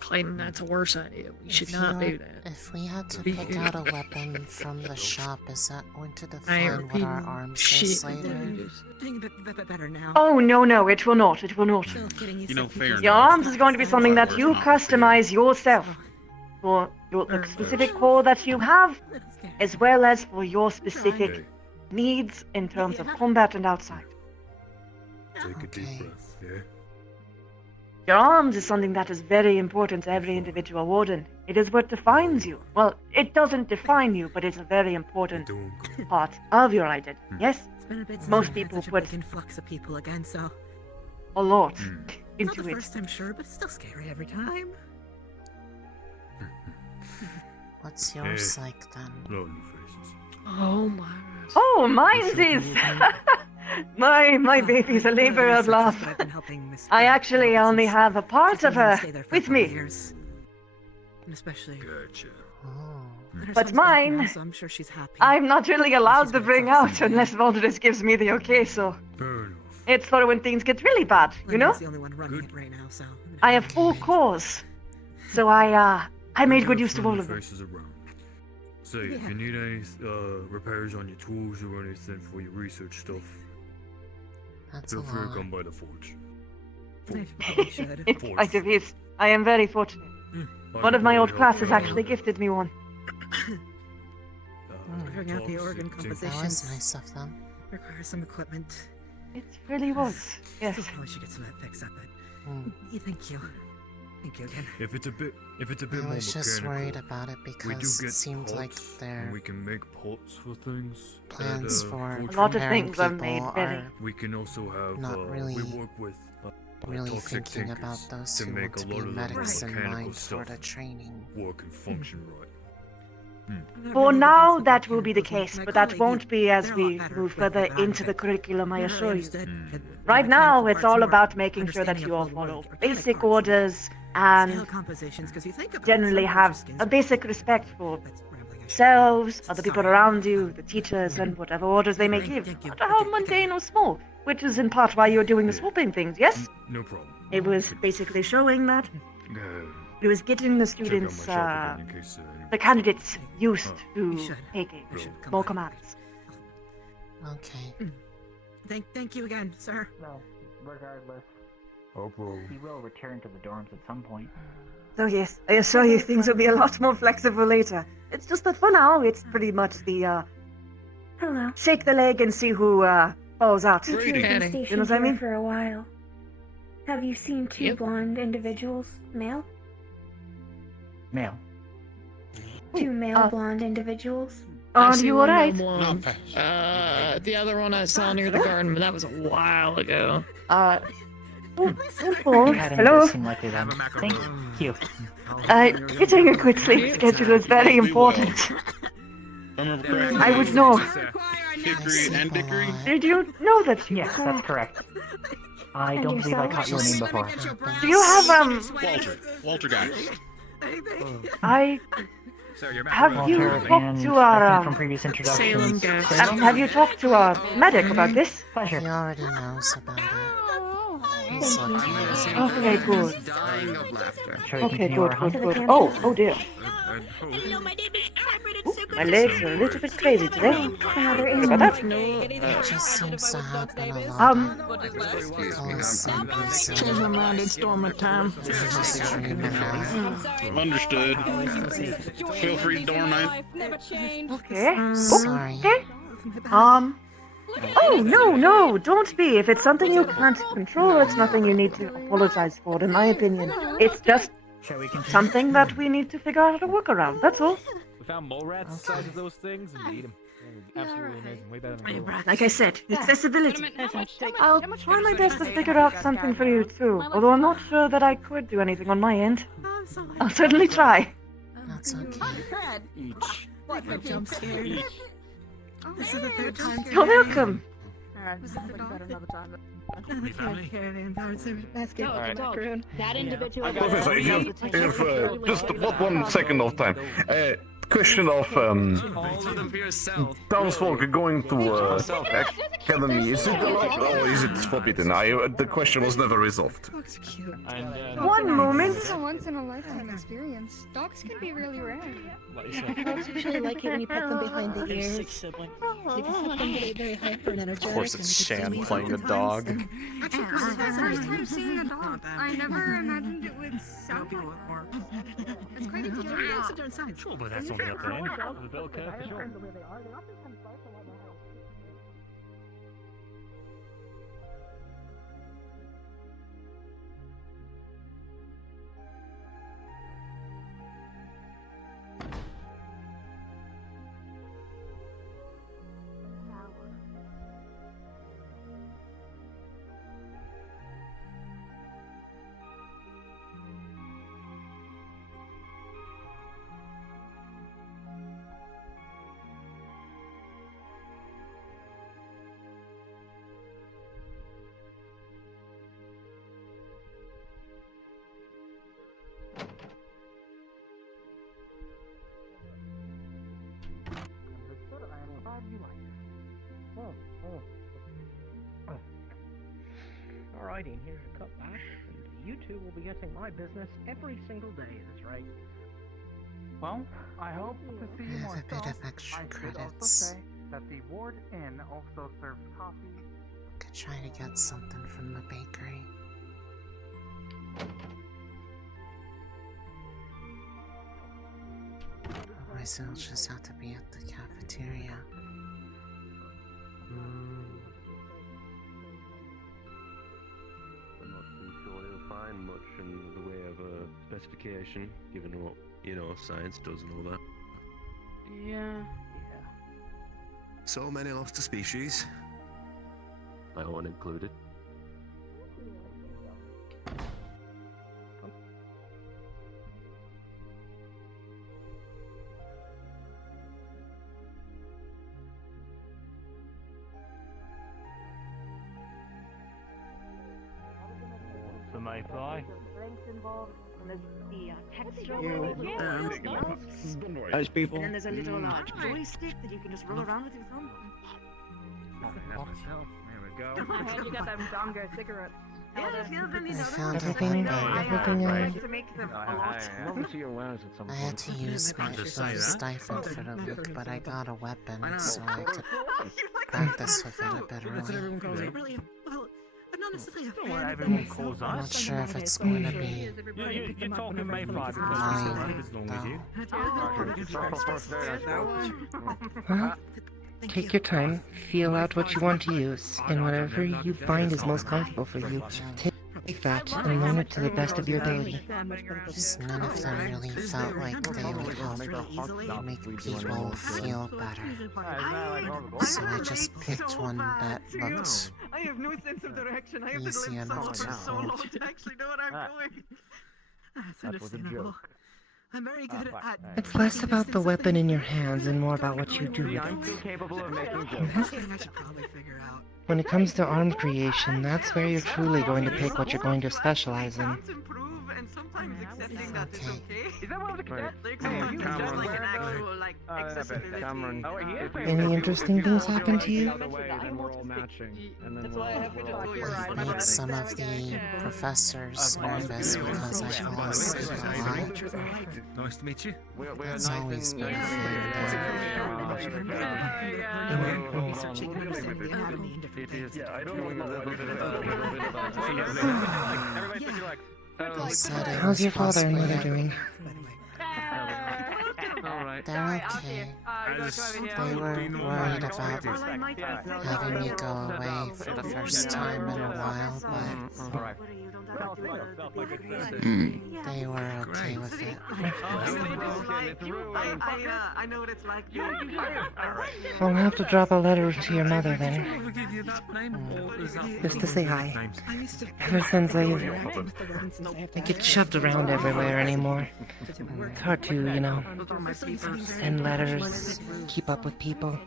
Clayton, that's a worse idea. We should not do that. If we had to pick out a weapon from the shop, is that going to define what our arms is later? Doing a bit better now. Oh, no, it will not. It will not. You know, fair Your enough. arms is going to be something that you customize yourself for the specific core that you have, as well as for your specific needs in terms of combat and outside. Take a deep breath, yeah? Your arms is something that is very important to every individual warden. It is what defines you. Well, it doesn't define you, but it's a very important part of your identity. Yes? It's been a bit since Most I've had people such a put big influx of people again, so a lot not into the it. first time, sure, but still scary every time. What's yours like then? Lonely faces. Oh my. Oh, mine's is. My baby's a labor of love. I actually only have a part of her with me. And especially. Gotcha. But mine, so I'm sure she's happy. I'm not really allowed to bring out unless Wardens gives me the okay, so. Fair enough. It's for when things get really bad, you know? Lenny's the only one running it right now, so. I have full cores. So I made good use of all of them. Faces around. Say, if you need any repairs on your tools or anything for your research stuff, feel free to come by the forge. It's quite a feast. I am very fortunate. One of my old classes actually gifted me one. Figuring out the organ compositions. That was nice of them. Requires some equipment. It really was. Yes. Still probably should get some of that fixed up, but thank you. Thank you again. If it's a bit I more was just mechanical, worried about it we do because get it seemed like pots, their and we can make pots for things. plans that, for A lot of preparing things are people made very. We can also have not really we work with really toxic thinking tinkers about those to who make want to a be lot of the medics in mechanical mind for stuff the training. work and function right. For now, that will be the case, but that won't be as we move further into the curriculum, I assure you. Right now, it's all about making sure that you all follow basic orders and generally have a basic respect for yourselves, other people around you, the teachers, and whatever orders they may give, no matter how mundane or small, which is in part why you're doing the swapping things, yes? No problem. It was basically showing that it was getting the students, the candidates used to taking more commands. Okay. Thank you again, sir. Well, regardless, Oh, he will return to the dorms at some point. So yes, I assure you things will be a lot more flexible later. It's just that for now, it's pretty much the, Hello. shake the leg and see who, falls out. You two have been You know stationed what I here mean? for a while. Have you seen two blonde individuals, male? Male. Two male blonde individuals? Are you alright? The other one I saw near the garden, but that was a while ago. Hello? Thank you. Getting a good sleep schedule is very important. I would know. Hickory and Dickory? Did you know that? Yes, that's correct. I don't believe I caught your name before. Do you have Walter guy. Have you talked to our from previous introductions. have you talked to our medic about this? Pleasure. He already knows about it. He's lucky. Okay, good. Dying of laughter. Okay, good. Oh dear. My legs are a little bit crazy today. Sorry about that. It just seems to happen a lot. Change my mind, it's dormant time. Understood. Feel free to dormant. Okay. Sorry. Okay. Oh, no, don't be. If it's something you can't control, it's nothing you need to apologize for, in my opinion. It's just something that we need to figure out how to work around, that's all. We found mole rats the size of those things and we ate them. Absolutely amazing. Way better than gold. Like I said, accessibility. I'll try my best to figure out something for you, too. Although I'm not sure that I could do anything on my end. I'll certainly try. That's okay. What? I'm jump scared. This is the third time. You're welcome. That individual. Professor, if just one second of time. Question of townsfolk going to academy. Is it allowed or is it forbidden? The question was never resolved. One moment. It's a once in a lifetime experience. Dogs can be really rare. Dogs usually like it when you pet them behind the ears. If you pet them very hyper and energetic. Of course, it's Shan playing a dog. Actually, this is my first time seeing a dog. I never imagined it would sound like it's quite a Sure, but that's on the upper end of the bell curve for sure. Alrighty, and here's your cut back. And you two will be getting my business every single day, that's right. Well, I hope to see you more. A bit of extra I should also credits. say that the Ward Inn also serves coffee. Could try to get something from the bakery. Otherwise, it'll just have to be at the cafeteria. I'm not too sure you'll find much in the way of a specification, given what, science does and all that. Yeah. So many lost to species. My own included. The mayfly. Those people. And then there's a little joystick that you can just roll around with your thumb. There we go. And you got them dongo cigarettes. I found everything I had to use my stipend for the week, but I got a weapon, so I could practice with it a bit earlier. Everyone calls I'm not us. sure if it's going to be You're talking mayfly because mine, as long as you. Well, take your time, feel out what you want to use, and whatever you find is most comfortable for you, take that and learn it to the best of your ability. Just none of them really felt like they would help make people feel better. So I just picked one that looked I have no sense of direction. I have to easy blame enough someone to for so long hold. to actually know what I'm doing. That's That was a understandable. joke. I'm very good at. It's less about the weapon in your hands and more about what you do with it. Capable of making That's something I should probably figure out. When it comes to armed creation, that's where you're truly going to pick what you're going to specialize in. And sometimes accepting that it's okay. Is that one of the cadets? Just like an actual, like, accessibility. Cameron. Any interesting things happen to you? Made some of the professors nervous because I fall asleep a lot. Nice to meet you. That's always been a How's your father and mother doing? They're okay. They were worried about having me go away for the first time in a while, but they were okay with it. I know what it's like. I'll have to drop a letter to your mother then. Just to say hi. Ever since I get shoved around everywhere anymore. It's hard to, you know, send letters, keep up with people.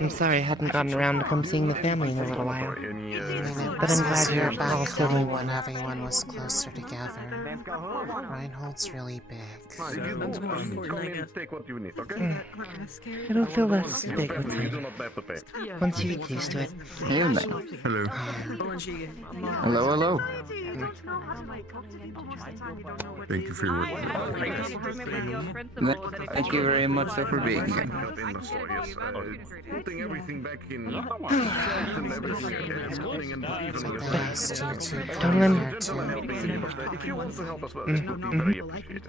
I'm sorry I hadn't gotten around to come seeing the family in a little while. But I'm glad you're all still doing well. When everyone was closer together. Reinhold's really big. It'll feel less big with time. Once you get used to it. Hey there. Hello. Hello, hello. Thank you for your Thank you very much for being here. Putting everything back in. Don't let me... If you want to help us, that would be very appreciated.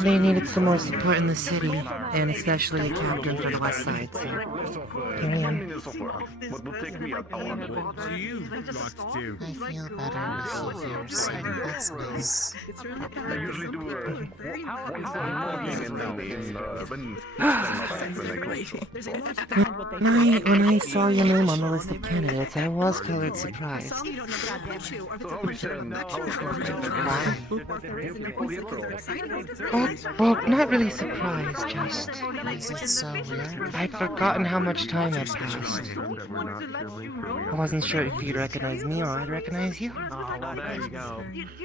They needed some more support in the city, and especially a captain for the west side, so here I am. What will take me an hour? What do you like to do? I feel better with you here, so that's nice. I usually do once in the morning and then When I saw your name on the list of candidates, I was colored surprised. Well, not really surprised, just... Is it so weird? I'd forgotten how much time had passed. I wasn't sure if you'd recognize me or I'd recognize you. Oh, well, there you go.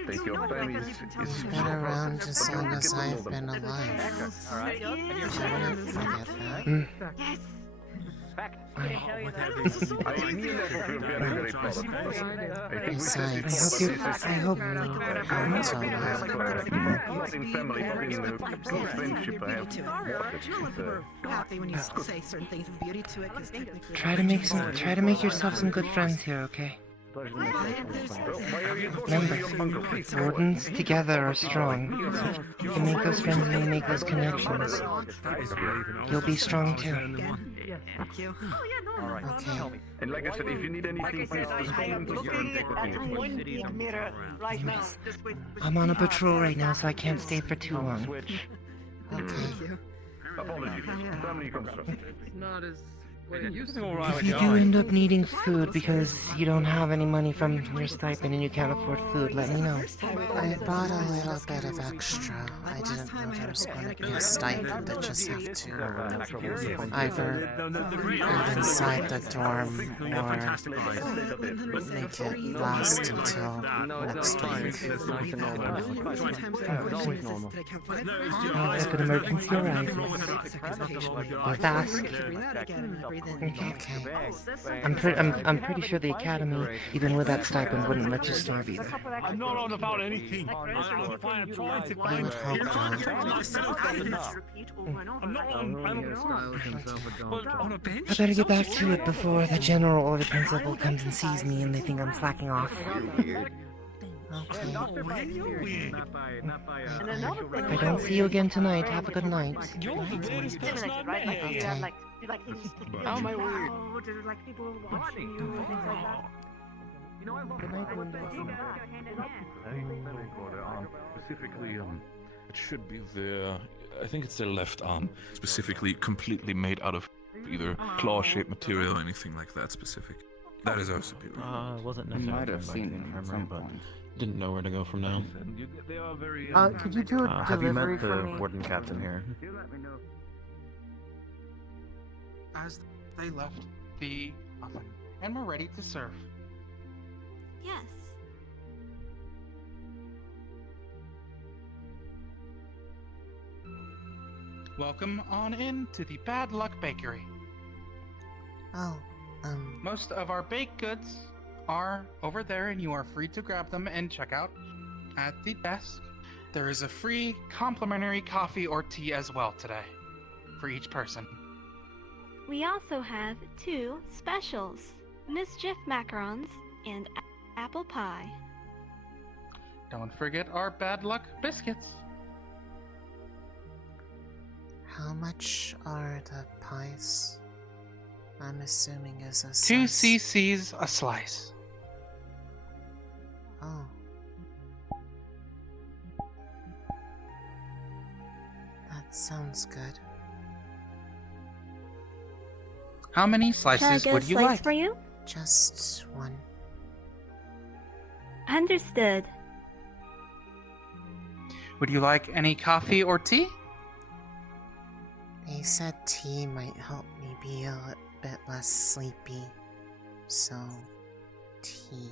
Take your time. You've been around as long as I've been alive. Alright. You shouldn't forget that. Besides, I hope I'm so Try to make yourself some good friends here, okay? Remember, Wardens together are strong. So if you can make those friends and you make those connections, you'll be strong too. okay. And like I said, if you need anything, please just call into here and take what you need. Anyways, I'm on a patrol right now, so I can't stay for too long. Okay. Apologies. Family comes first. Not as If you do end up needing food because you don't have any money from your stipend and you can't afford food, let me know. I brought a little bit of extra. I didn't know there was going to be a stipend. I just have to either live inside the dorm or make it last until next week. If an emergency arises, just ask. Okay. I'm pretty sure the academy, even with that stipend, wouldn't let you starve either. I'm not on about anything. I'm trying to I would hope not. I'm not on a bench. I better get back to it before the general or the principal comes and sees me and they think I'm slacking off. Okay. If I don't see you again tonight, have a good night. Okay. Oh my word. Specifically, it should be there. I think it's their left arm. Specifically, completely made out of either claw-shaped material or anything like that specific. That is our superior. Wasn't You might have seen it from some point. didn't know where to go from now. They are very. Could you do a Have you delivery met the for me? warden captain here? As they left the oven and were ready to serve. Yes. Welcome on in to the Bad Luck Bakery. Oh, Most of our baked goods are over there, and you are free to grab them and check out at the desk. There is a free complimentary coffee or tea as well today for each person. We also have 2 specials, Mischief macarons and apple pie. Don't forget our Bad Luck biscuits. how much are the pies? I'm assuming is a 2 slice. cc's a slice. Oh. That sounds good. How many slices would you like? For you? Just 1. Understood. Would you like any coffee or tea? They said tea might help me be a bit less sleepy, so tea.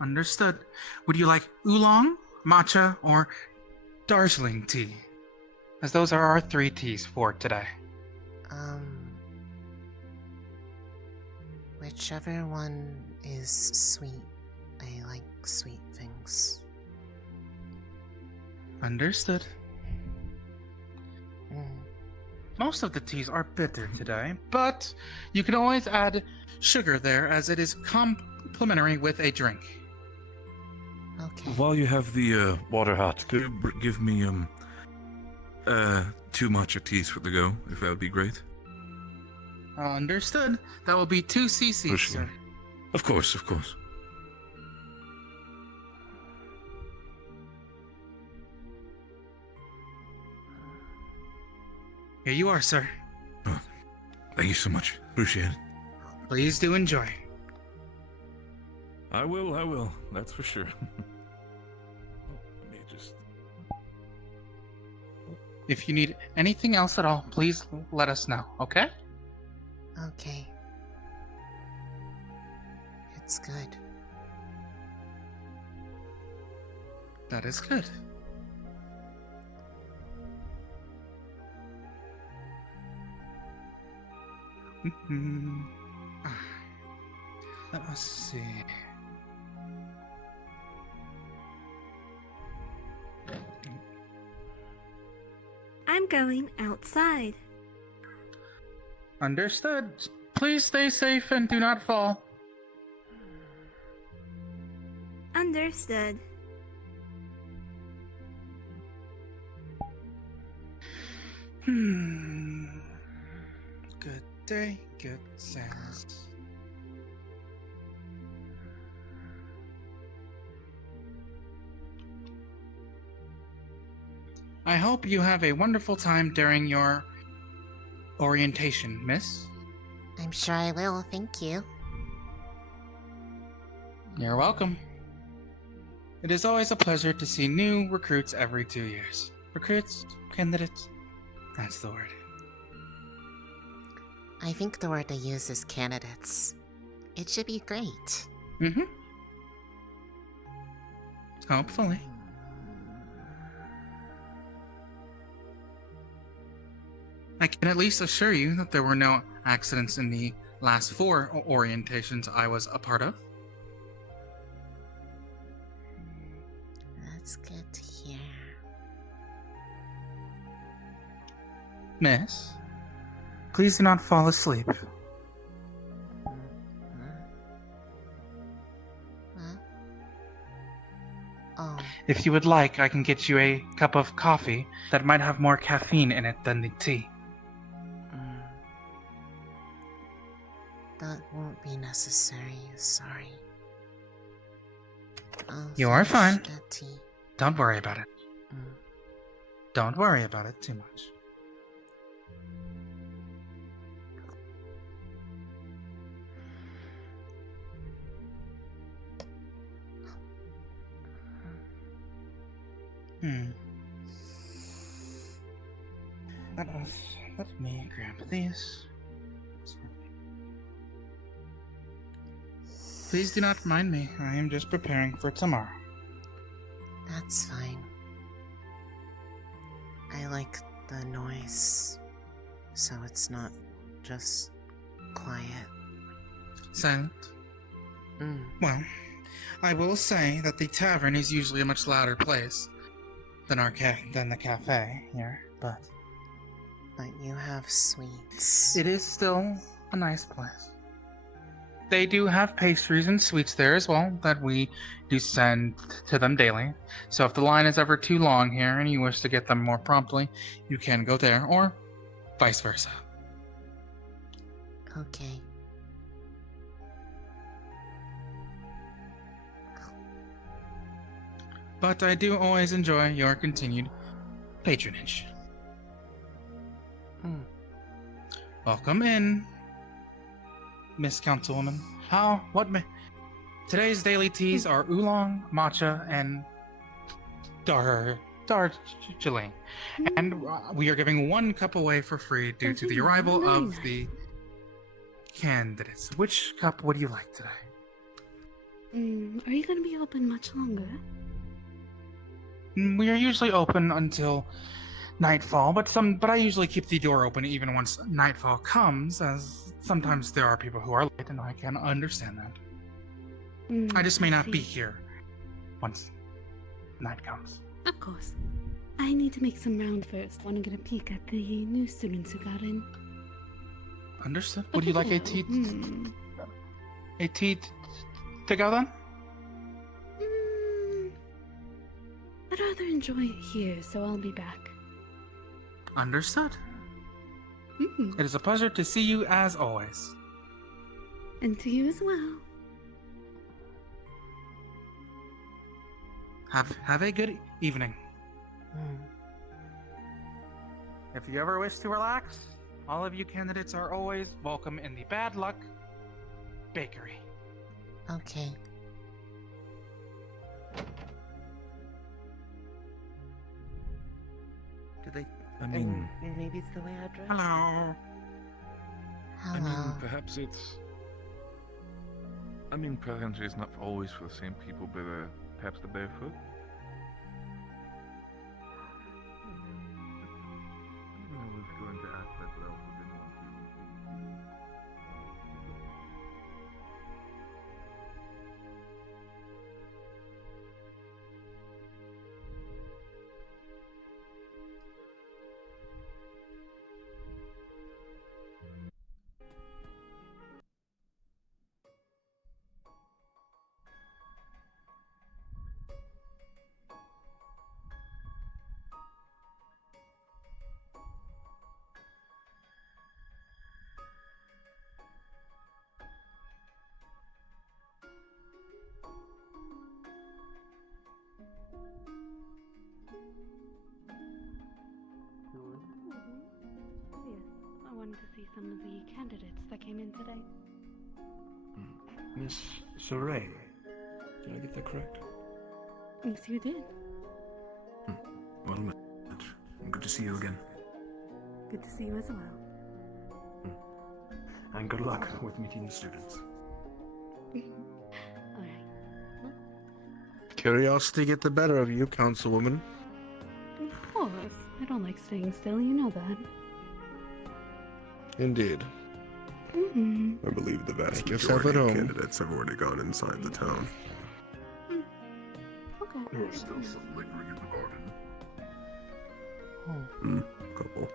Understood. Would you like oolong, matcha, or Darjeeling tea? As those are our 3 teas for today. Whichever one is sweet. I like sweet things. Understood. Most of the teas are bitter today, but you can always add sugar there as it is complimentary with a drink. Okay. While you have the water hot, could you give me 2 matcha teas for the go, if that would be great? Understood. That will be 2 cc's, sir. Of course, of course. Here you are, sir. Oh, thank you so much. Appreciate it. Please do enjoy. I will. That's for sure. Let me just... If you need anything else at all, please let us know, okay? Okay. It's good. That is good. Let us see. I'm going outside. Understood. Please stay safe and do not fall. Understood. Good day, good sounds. I hope you have a wonderful time during your orientation, miss. I'm sure I will, thank you. You're welcome. It is always a pleasure to see new recruits every 2 years. Recruits? Candidates? That's the word. I think the word they use is candidates. It should be great. Mm-hmm. Hopefully. I can at least assure you that there were no accidents in the last 4 orientations I was a part of. That's good to hear. Miss, please do not fall asleep. Oh. If you would like, I can get you a cup of coffee that might have more caffeine in it than the tea. That won't be necessary, sorry. You are fine. That tea. Don't worry about it. Don't worry about it too much. Let me grab these. Please do not mind me. I am just preparing for tomorrow. That's fine. I like the noise, so it's not just quiet. Silent? Well, I will say that the tavern is usually a much louder place than the cafe here, but you have sweets. it is still a nice place. They do have pastries and sweets there as well that we do send to them daily. So if the line is ever too long here and you wish to get them more promptly, you can go there, or vice versa. Okay. But I do always enjoy your continued patronage. Welcome in, Miss Councilwoman. Today's daily teas are oolong, matcha, and Darjeeling. And we are giving 1 cup away for free due to the arrival of the candidates. Which cup would you like today? Are you going to be open much longer? We are usually open until nightfall, but I usually keep the door open even once nightfall comes, as sometimes there are people who are late, and I can understand that. I just may not be here once night comes. Of course. I need to make some round first. Want to get a peek at the new students who got in. Understood. Would you like a tea? A tea to go then? I'd rather enjoy it here, so I'll be back. Understood. It is a pleasure to see you as always. And to you as well. Have a good evening. If you ever wish to relax, all of you candidates are always welcome in the Bad Luck Bakery. Okay. Do they? I mean, maybe it's the way I dress. Hello. I mean, perhaps it's. I mean, perhaps it's not always for the same people, but perhaps the barefoot. I was going to ask that, but I also didn't want to. Yes, I wanted to see some of the candidates that came in today. Miss Saray. Did I get that correct? Yes, you did. Well met. Good to see you again. Good to see you as well. And good luck with meeting the students. Alright. Curiosity get the better of you, Councilwoman. Of course. I don't like staying still, you know that. Indeed. I believe the vast yourself majority at of home. candidates have already gone inside the town. Okay. There are still some lingering in the garden. Couple.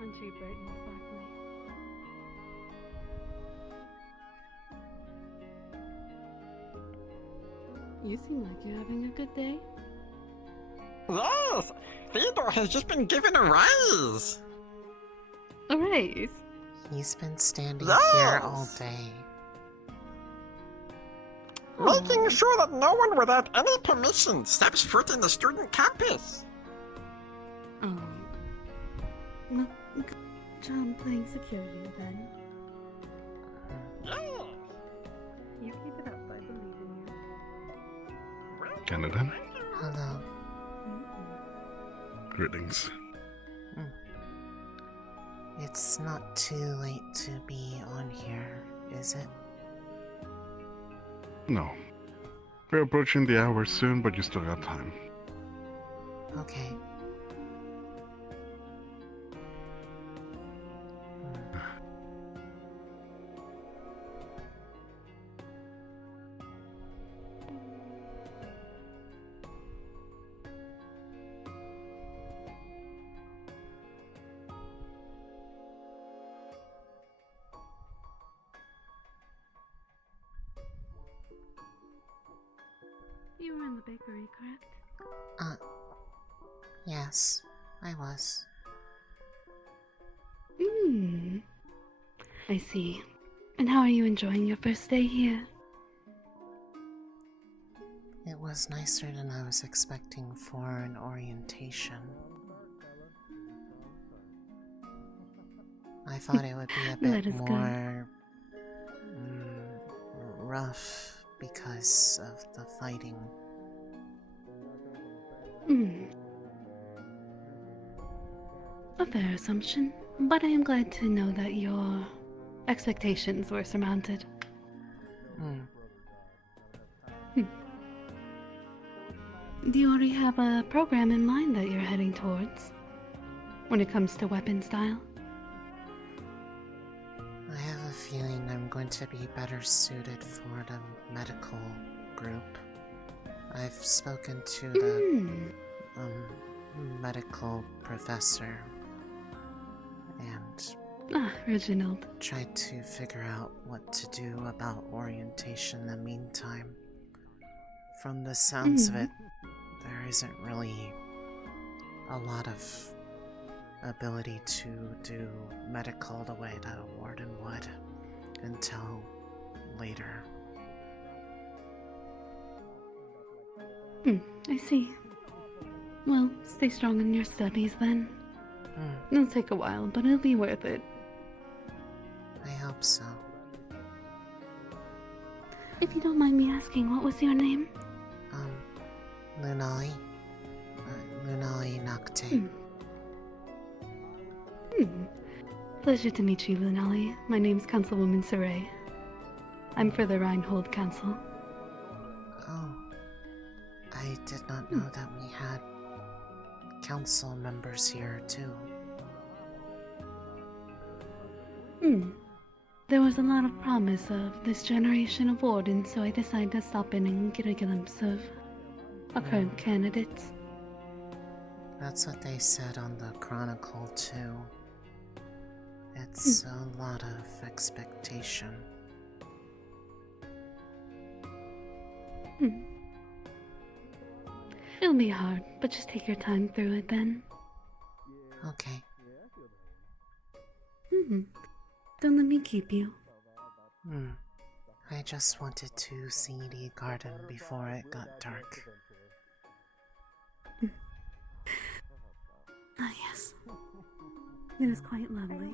Aren't you bright and sparkly? You seem like you're having a good day. Yes! Theodore has just been given a raise! A raise? He's been standing Yes! here all day. Making sure that no one without any permission steps foot in the student campus! Oh. Well, good job playing security then. You keep it up, I believe in you. Canada. Hello. Greetings. It's not too late to be on here, is it? No. We're approaching the hour soon, but you still got time. Okay. You were in the bakery, correct? Yes, I was. I see. And how are you enjoying your first day here? It was nicer than I was expecting for an orientation. I thought it would be a That bit is good. more rough because of the fighting. A fair assumption, but I am glad to know that your expectations were surmounted. Do you already have a program in mind that you're heading towards when it comes to weapon style? I have a feeling I'm going to be better suited for the medical group. I've spoken to the medical professor and Reginald. tried to figure out what to do about orientation in the meantime. From the sounds of it, there isn't really a lot of ability to do medical the way that a warden would until later. I see. Well, stay strong in your studies then. It'll take a while, but it'll be worth it. I hope so. If you don't mind me asking, what was your name? Lunali. Lunali Noctae. Pleasure to meet you, Lunali. My name's Councilwoman Saray. I'm for the Reinhold Council. Oh. I did not know that we had council members here, too. There was a lot of promise of this generation of Wardens, so I decided to stop in and get a glimpse of our current candidates. That's what they said on the Chronicle, too. It's a lot of expectation. It'll be hard, but just take your time through it then. Okay. Don't let me keep you. I just wanted to see the garden before it got dark. Ah, yes. It is quite lovely.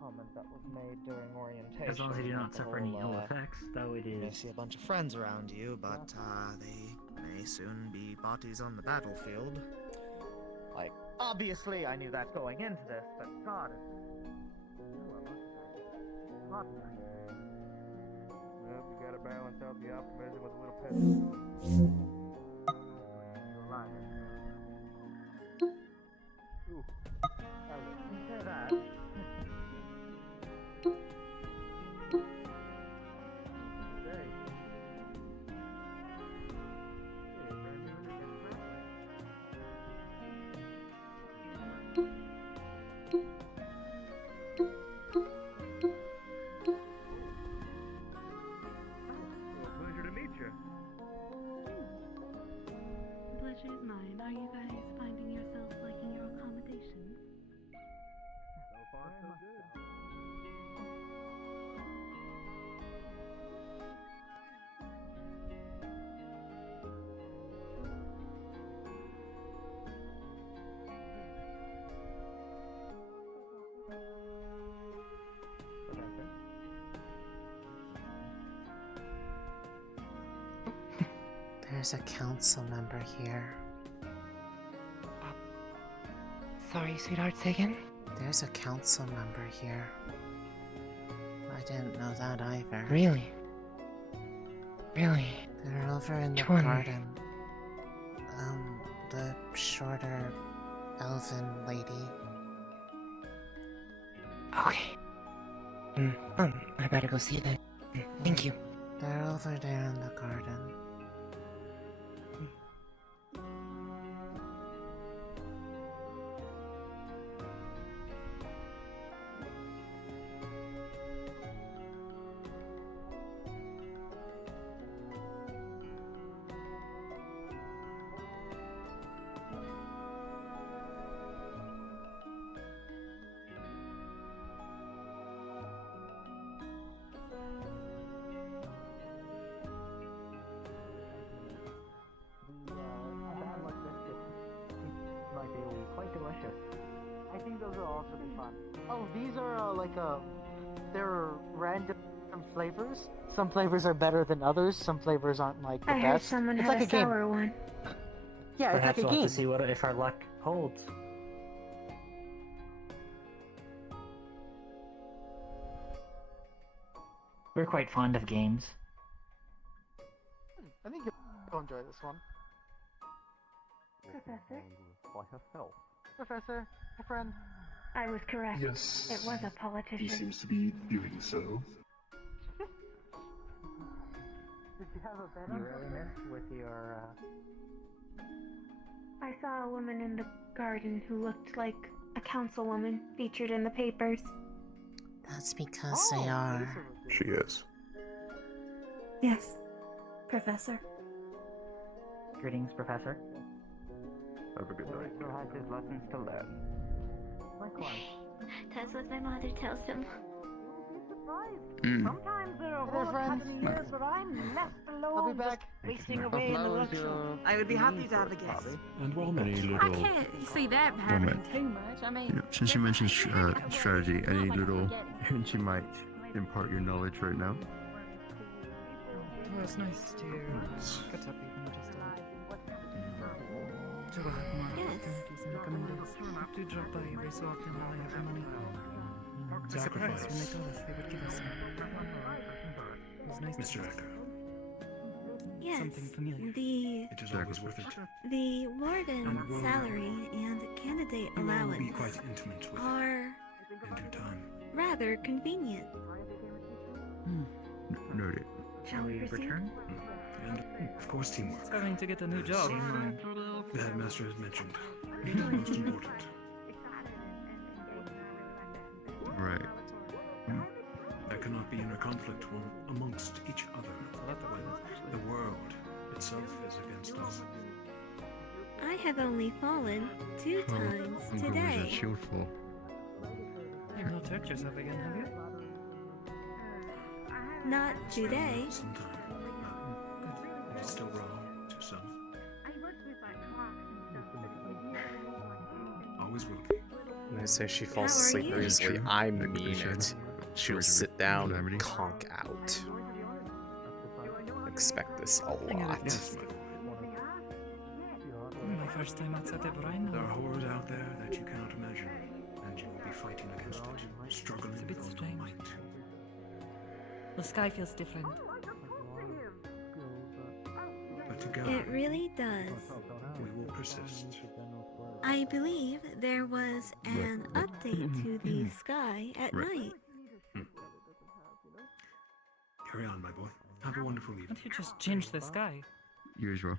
Comment that was made during orientation. As long as you do not suffer any ill effects, though it You may is. see a bunch of friends around you, but they may soon be bodies on the battlefield. Like, obviously I knew that going into this, but God, it's... Well, you gotta balance out the optimism with a little pessimism. Ooh, I say that. Pleasure to meet you. The pleasure is mine. Are you guys finding yourselves liking your accommodations? So far, so good. There's a council member here. Sorry, sweetheart, say again? There's a council member here. I didn't know that either. Really? Really? They're over in the Which one? garden. The shorter elven lady. Okay. I better go see that. Thank you. They're over there in the garden. I think those will also be fun. Oh, these are they're random flavors. Some flavors are better than others. Some flavors aren't like the I best. heard someone it's had like a sour one. Yeah, Perhaps it's like we'll a have to game. see if our luck holds. We're quite fond of games. I think you'll enjoy this one. Professor? By herself. Professor, my friend. I was correct. Yes. It was a politician. He seems to be doing so. Did you have a better? You really missed with your. I saw a woman in the garden who looked like a councilwoman featured in the papers. That's because they are. She is. Yes, Professor. Greetings, Professor. Have a good night. Still has his lessons to learn. That's what my mother tells him. Sometimes there are whole academy years where I'm left alone, I'll be back. just wasting away in the workshop. I would be happy to have a guest. And well, Any I little can't see that happening too much. I mean, Since you mentioned strategy, any little hints you might impart your knowledge right now? Well, it's nice to catch up even just to have more opportunities in the coming days. I do drop by every so often when I have the money. I was surprised when they told us they would give us some. It was nice to Mr. Echo. Yes, something familiar. It is always worth it. the warden salary and candidate You will allowance be quite intimate with are in due time. rather convenient. Noted. Shall we proceed? return? And, of course, teamwork. It's going to get a new job. The headmaster has mentioned. It is most important. Right. There cannot be inner conflict amongst each other when the world itself is against us. I have only fallen 2 times today. shield for? You've not hurt yourself again, have you? Not today. Sometime. It is still wrong to some. Always will be. When I say she falls How are asleep you? easily, I mean it. She'll sit down and conk out. Expect this a lot. My first time outside the brine. There are horrors out there that you cannot imagine, and you will be fighting against it, struggling It's a bit for strange. might. The sky feels different. But together, It really does. we will persist. I believe there was an update to the sky at night. Carry on, my boy. Have a wonderful evening. Can't you just change the sky? You as well.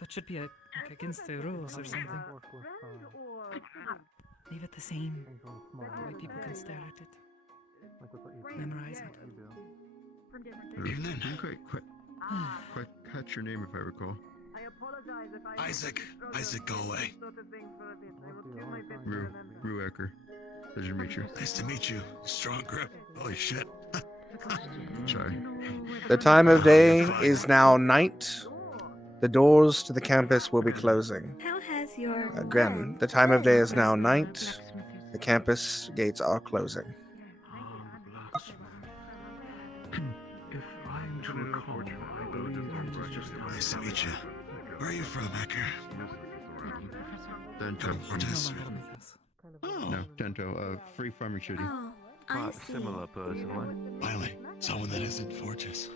That should be like against the rules or something. Leave it the same. That way people can stare at it. Memorize it. Evelyn, didn't quite catch your name if I recall. Isaac go away. Rue Ecker. Pleasure to meet you. Nice to meet you. Strong grip. Holy shit. Sorry. The time of day is now night. The doors to the campus will be closing. How has your Again, the time of day is now night. The campus gates are closing. If I am to recall, I believe it was just Nice to meet you. Where are you from, Hacker? Dento. Fortress. No, Dento, free farming shooting. Oh, I see. Similar personally. Finally, someone that isn't Fortress.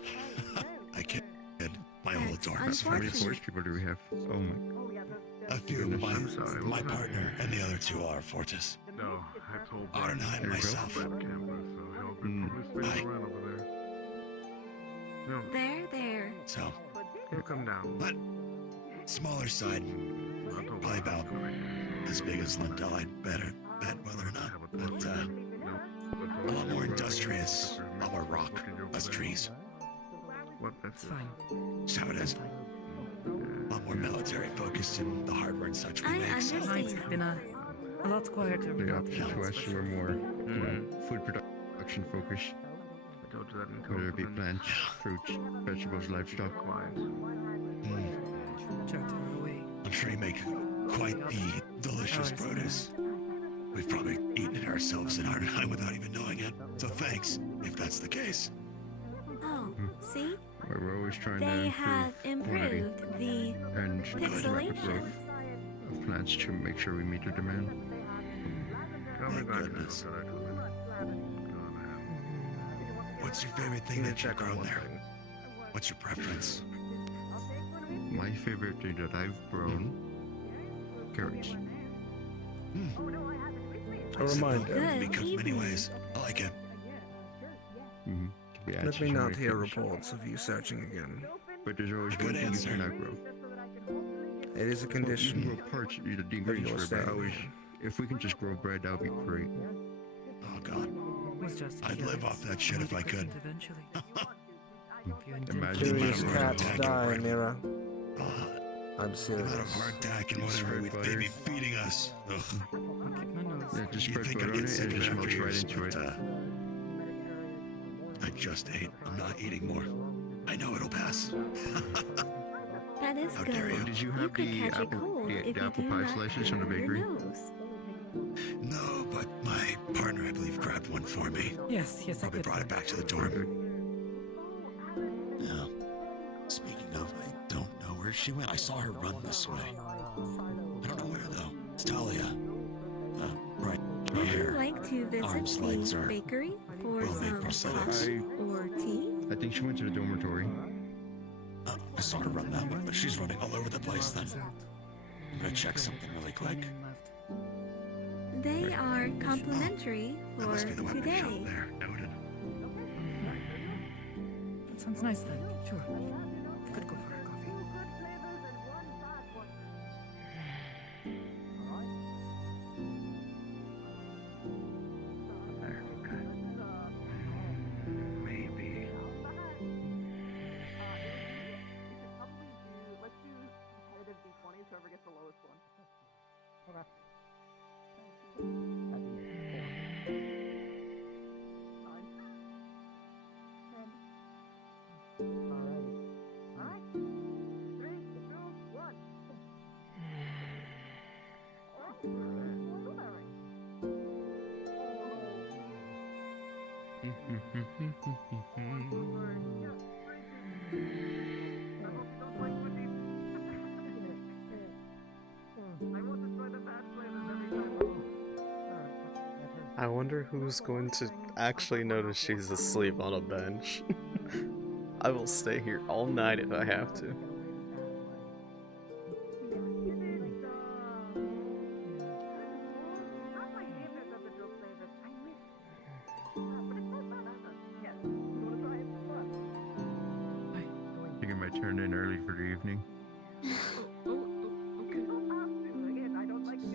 I kid. My old dorm is How many Fortress. force people do we have? Oh my. A few. Goodness, I'm sorry. My partner and the other two are Fortress. No, I told Ardenheim and myself. Hi. There. So, He'll come down. but smaller side, probably about as big as Lunali. I'd better bet whether or not. But a lot more industrious, a lot more rock, less trees. It's fine. That's how it is. A lot more military focused in the hardware and such we I make. So Mine's been a lot quieter. The without opposite the to us, we're more food production focused. Whether it be plants, fruits, vegetables, livestock. I'm sure you make quite the delicious produce. We've probably eaten it ourselves in Ardenheim without even knowing it. So thanks, if that's the case. Oh, see? We're always trying to They improve have quantity improved the and rapid pixelation. growth of plants to make sure we meet the demand. Thank goodness. What's your favorite thing that you've grown there? What's your preference? My favorite thing that I've grown, carrots. A reminder. Can be cooked many ways. I like it. Let me not hear reports of you searching again. But there's always Good one thing you answer. cannot grow. It is a condition. You can grow parts, you the that ingredients you're for it, but staying always, here. if we can just grow bread, that would be great. Oh God. I'd live off that shit if I could. Imagine Curious that cats right die, now. Mira. I'm Amount serious. of hardtack and whatever with baby feeding us. Ugh. Yeah, just You spread think butter I'd on get it sick and of it just it melts after right years, into it. but, I just ate. I'm not eating more. I know it'll pass. That is How good. dare you? Did you You have could the catch a apple, cold the if you apple do pie not slices from the blow your bakery? nose. No, but my partner, I believe, grabbed one for me. Yes, I Probably could. brought it back to the dorm. Yeah. Speaking of, I don't know where she went. I saw her run this way. I don't know where though. It's Talia. Right Would here. you like to visit Arms, legs, the or bakery for well-made some prosthetics. coffee or tea? I think she went to the dormitory. I saw her run that way, but she's running all over the place then. I'm gonna check something really quick. They are complimentary That for must be the one we shot today. there. Noted. That sounds nice then. Sure. Could go for a coffee. Maybe. I wonder who's going to actually notice she's asleep on a bench. I will stay here all night if I have to. I think I might turn in early for the evening.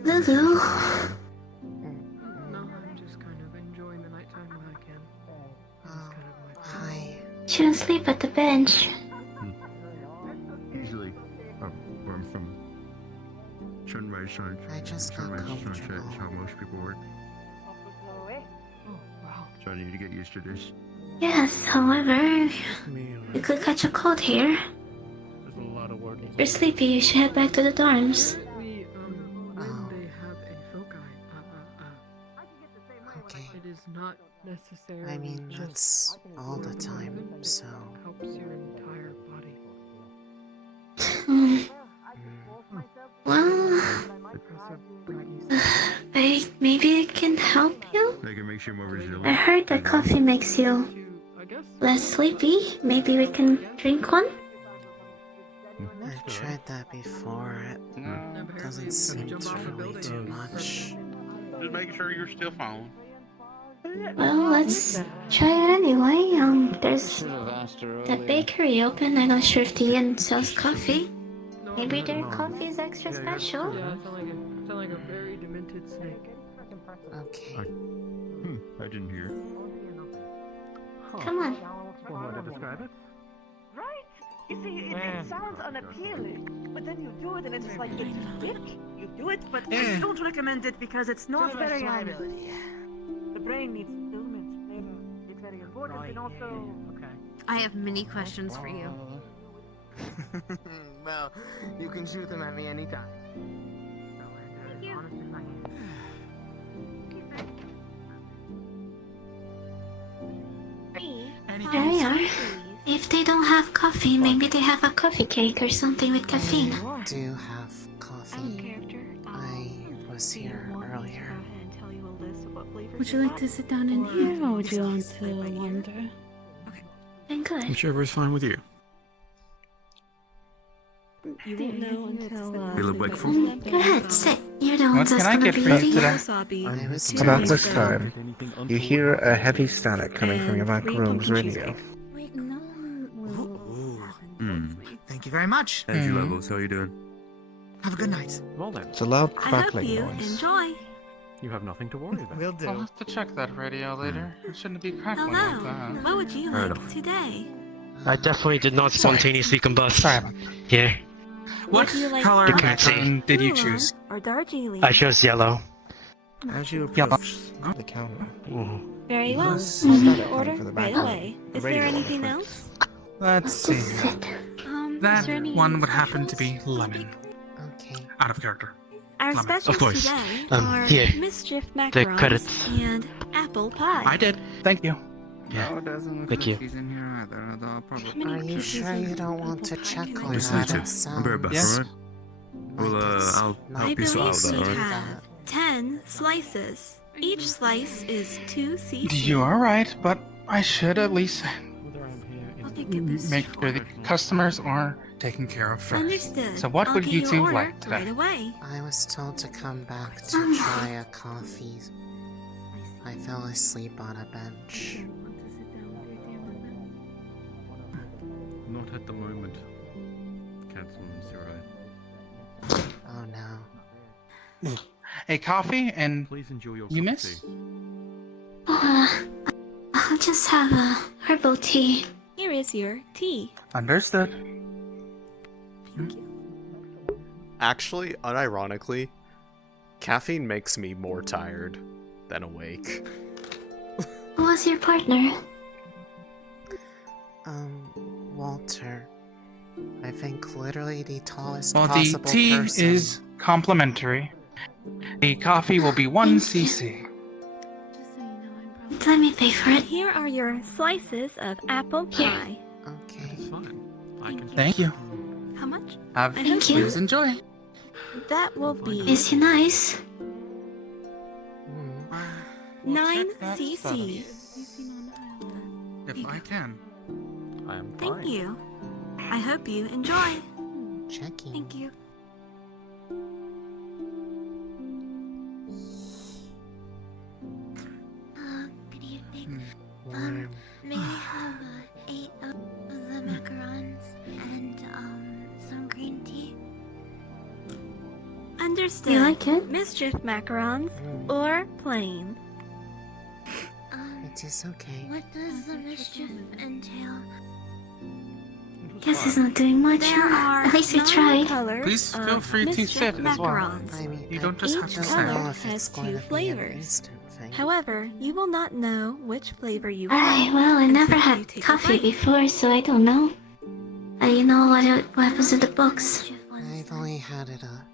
Lulu. No, I'm just kind of enjoying the nighttime when I can. Hi. Shouldn't sleep at the bench. Easily. Where I'm from. Sunrise, I just got sunrise, sunset comfortable. is how most people work. So I need to get used to this. Yes, however, you could catch a cold here. There's a lot of wardens. If you're sleepy, you should head back to the dorms. We, when they have a foci, Okay. it is not necessarily I mean, just that's all the time, so... helps your entire body. Well, maybe I can help you? They can make you more resilient. I heard that coffee makes you less sleepy. Maybe we can drink one? I've tried that before. It doesn't seem to really do much. Just making sure you're still following. Well, let's try it anyway. There's that bakery open. I'm not sure if the inn sells coffee. Maybe their coffee is extra special. Yeah, sound like a very demented snake. Okay. I didn't hear. Come on. Want to describe it? Right? You see, it sounds unappealing, but then you do it and it's like, it's quick. You do it, but I don't recommend it because it's not very the brain needs stillness, flavor. It's very important and also... I have many questions for you. Well, you can shoot them at me anytime. There we are. If they don't have coffee, maybe they have a coffee cake or something with caffeine. I do have coffee. I was here earlier. Would you like to sit down in here, or would you want to wander? I'm good. Whichever is fine with you. You won't know until. You look wakeful. Go ahead, sit. You're the one What that's can I gonna get be for you eating. today? About this time, you hear a heavy static coming from your back room's radio. Thank you very much. Energy levels, how are you doing? Have a good night. Well then. It's a loud crackling noise. Enjoy. You have nothing to worry about. Will do. I'll have to check that radio later. It shouldn't be crackling like Hello. that. What would you Fair like enough. today? I definitely did not spontaneously combust. Sorry about Here, What do you like color You can't see. did you choose? Or Darjeeling? I chose yellow. As you Yellow. approach the counter, Very well. I'll see do static the coming order from the right back away. room. Is Radio there on the anything fridge. else? Let's see. Just sit. That is there any one would happen to be specials? lemon. Okay. Out of character. Our Lemon. specials Of course. today are Here. mischief The macarons credits. and apple pie. I did. Thank you. Yeah. No, it doesn't look Thank like you. he's in here either, although I'll probably... Are you sure you don't want to check on Just that? need to. It I'll be right back, Yes. alright? Well, I'll I help you sort believe out we that, alright? have 10 slices. Each slice is 2 cc. You are right, but I should at least I'll get this make sure the customers are taken care of first. Understood. So what I'll would get you your two order like today? Right away. I was told to come back to try a coffee. I fell asleep on a bench. Not at the moment. Cancel Sirai. Oh no. A coffee and Please enjoy your you cup of miss? tea. I'll just have a herbal tea. Here is your tea. Understood. Actually, unironically, caffeine makes me more tired than awake. Who was your partner? Walter. I think literally the tallest Well, the possible tea person. is complimentary. The coffee will be 1 cc. Let me pay for it. Here are your slices of apple pie. Okay. It's fine. I can Thank you. How much? Have Thank you. please enjoy. That will be Is he nice? 9 check that cc. If I can. I am Thank fine. you. I hope you enjoy. Checking. Thank you. Good evening. Warm. May I have 8 of the macarons and some green tea? Understood. You like it? Mischief macarons or plain? It is okay. What does the mischief entail? Guess he's not doing much. There are At least we 9 tried. colors Please of feel free to mischief sit as well. macarons. I mean, You don't just have Each to don't color say. know if has it's going 2 to be an flavors. instant thing. However, you will not know which flavor you Alright, want well, I never until you had take a coffee bite. before, so I don't know. You know what happens in the books. I've only had it a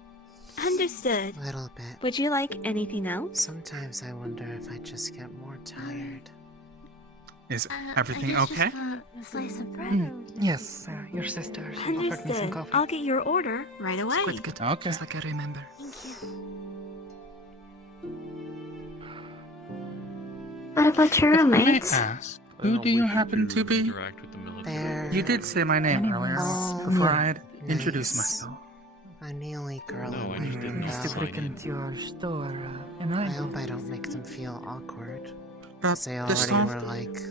Understood. little bit. Would you like anything else? Sometimes I wonder if I just get more tired. Is everything okay? Yes, your sister she offered me some Understood. coffee. I'll get your order right away. Good. Okay. Just like I remember. What about your If I may roommates? ask, who do you happen to be? They're You did say my name earlier, all before I had nice. introduced myself. A nearly girl in my room Used to frequent your store, and I hope I don't make them feel awkward. But They this already time, were like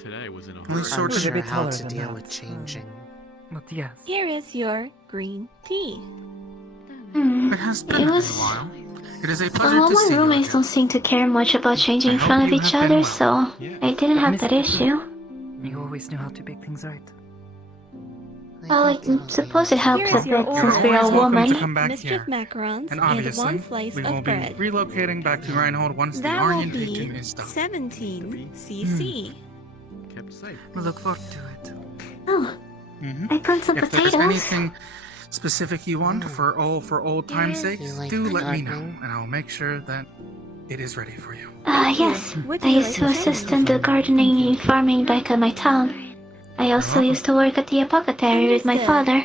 Today was in a we sort of unsure how taller to than deal that. with changing. But yes. Here is your green tea. It has been It a was. while. It is a pleasure Well, to my see you roommates again. don't seem to care much about changing in I front hope of you each have been other, well. so I didn't have that issue. You always knew how to make things right. Well, I suppose it helps Here a is your bit order. since we're all Always welcome to women. come back Mischief here. macarons And and obviously, one slice we will of be bread. relocating back to Reinhold once the That will orientation be is done. 17 cc. kept safe. We look forward to it. Oh, Mhm. I found some If there's potatoes. anything specific you want for old time's sake, You like do let me know, gardening? and I'll make sure that it is ready for you. Yes. Would I you used like to to assist change? in the gardening and farming back at my town. I also used to work at the apothecary with my Understood. father.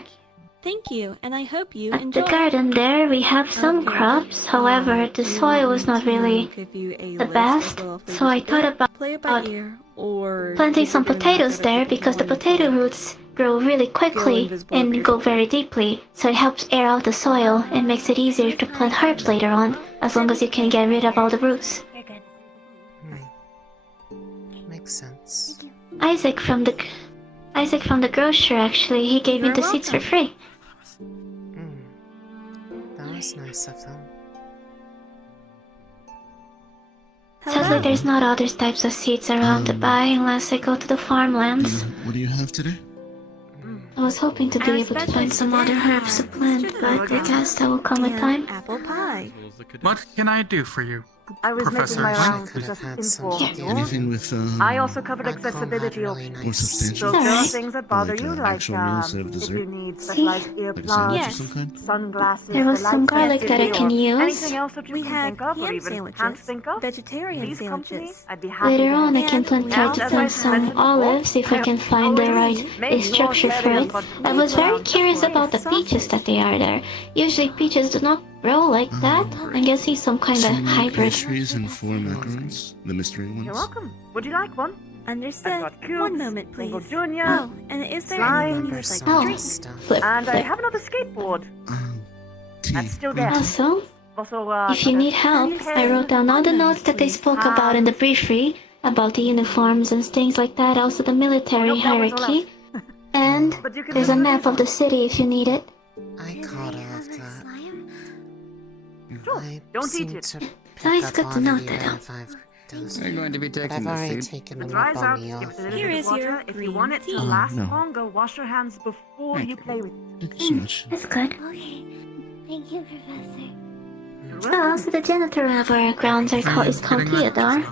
Thank you, and I hope you At enjoy. the garden there, we have some Okay. crops. However, the Do you soil want was me not to really give you a the list best, of little so I flavors thought to about play it by ear, or planting if some you're doing potatoes whatever there you because the want potato to roots grow really quickly invisible and appear. go very deeply, so it helps air out the soil and makes it easier to plant herbs later on, as long as you can get rid of all the roots. Makes sense. Isaac from the grocer actually, he gave me You're the seeds for free. That was nice of them. Sadly, there's not other types of seeds around to buy unless I go to the farmlands. What do you have today? I was hoping to be able to find some other herbs to plant, but I guess that will come with time. Apple pie. What can I do for you, I was Professor? making my What? rounds to just inform Yes. you. Anything with I also covered My comb had accessibility really options. more nice substantial? So if there are Alright. things that bother Like you, an like actual meal instead of if dessert? you need See? specialized Like a sandwich earplugs, of some kind? sunglasses, There was the some light garlic that I sensitivity, can or use. anything else that you We can have think of, or ham even can't sandwiches, think of, vegetarian please come to me. sandwiches. I'd be happy Later to on, I help. can try Now, to as plant I some mentioned before, olives if I can find the right structure for it. I was very curious about the peaches that they are there. Usually peaches do not grow like that. I'm guessing some kind of Cinnamon hybrid. pastries and 4 macarons, the mystery ones. You're welcome. Would you like one? Understood. I've got cubes, One moment, Single please. Junior, Oh, and is there slime, anything you would like to Oh, drink? flip, and I flip. have another skateboard. Tea. That's still there. Also, Also, if you need help, I wrote down all the notes that they spoke about in the briefing, about the uniforms and things like that, also the military hierarchy. And But you can there's a visit map of the city if you need it. I caught all of that. Sure, I don't seem eat it. to It's always pick good up to on note it that. even if I've done You're going to be But taking I've the already seed. taken If it them up dries out, on me give it a off. little Here bit is of your water. If you green want it to tea. last no. longer, wash your hands before Thank you you. play with it. Thank you so much. That's good. Okay. Thank you, Professor. Oh, also the janitor of our grounds is called Theodore.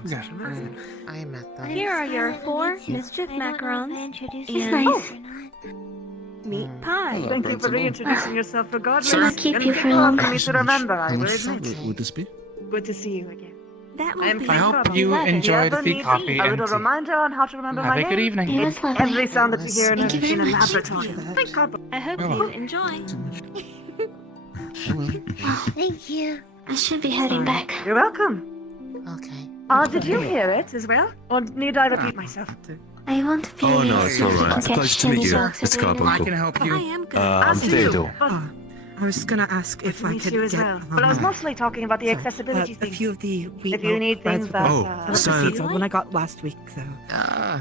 I met them. Here are your 4 mischief I don't know if I macarons introduced It's and nice. or not. meat pie. Thank you for reintroducing yourself regardless. Shall I keep Gonna you be for hard long? for me to remember, I How will much admit. would this be? Good to see you again. That I will am be I hope Carbon. you 11. enjoyed Ever the need coffee a and little tea. reminder on how to remember Have my a good name? evening. It It's was lovely. every sound that you hear in Thank you very a much. laboratory. Think Carbon. I hope Oh. you enjoy. I will. Thank you. I should be heading back. You're welcome. Okay. Did you hear it as well? Or need I repeat myself? I want to be Oh, no, it's all right. It's a pleasure to meet you. It's I Carbuncle. can help you. I am good. I'm As you, Theodore. but I was gonna ask if I meet could you as get well. But I was mostly talking about the accessibility a things. few of the wheat If you milk need breads things with that, the- uh, the so- seeds on when I got last week, so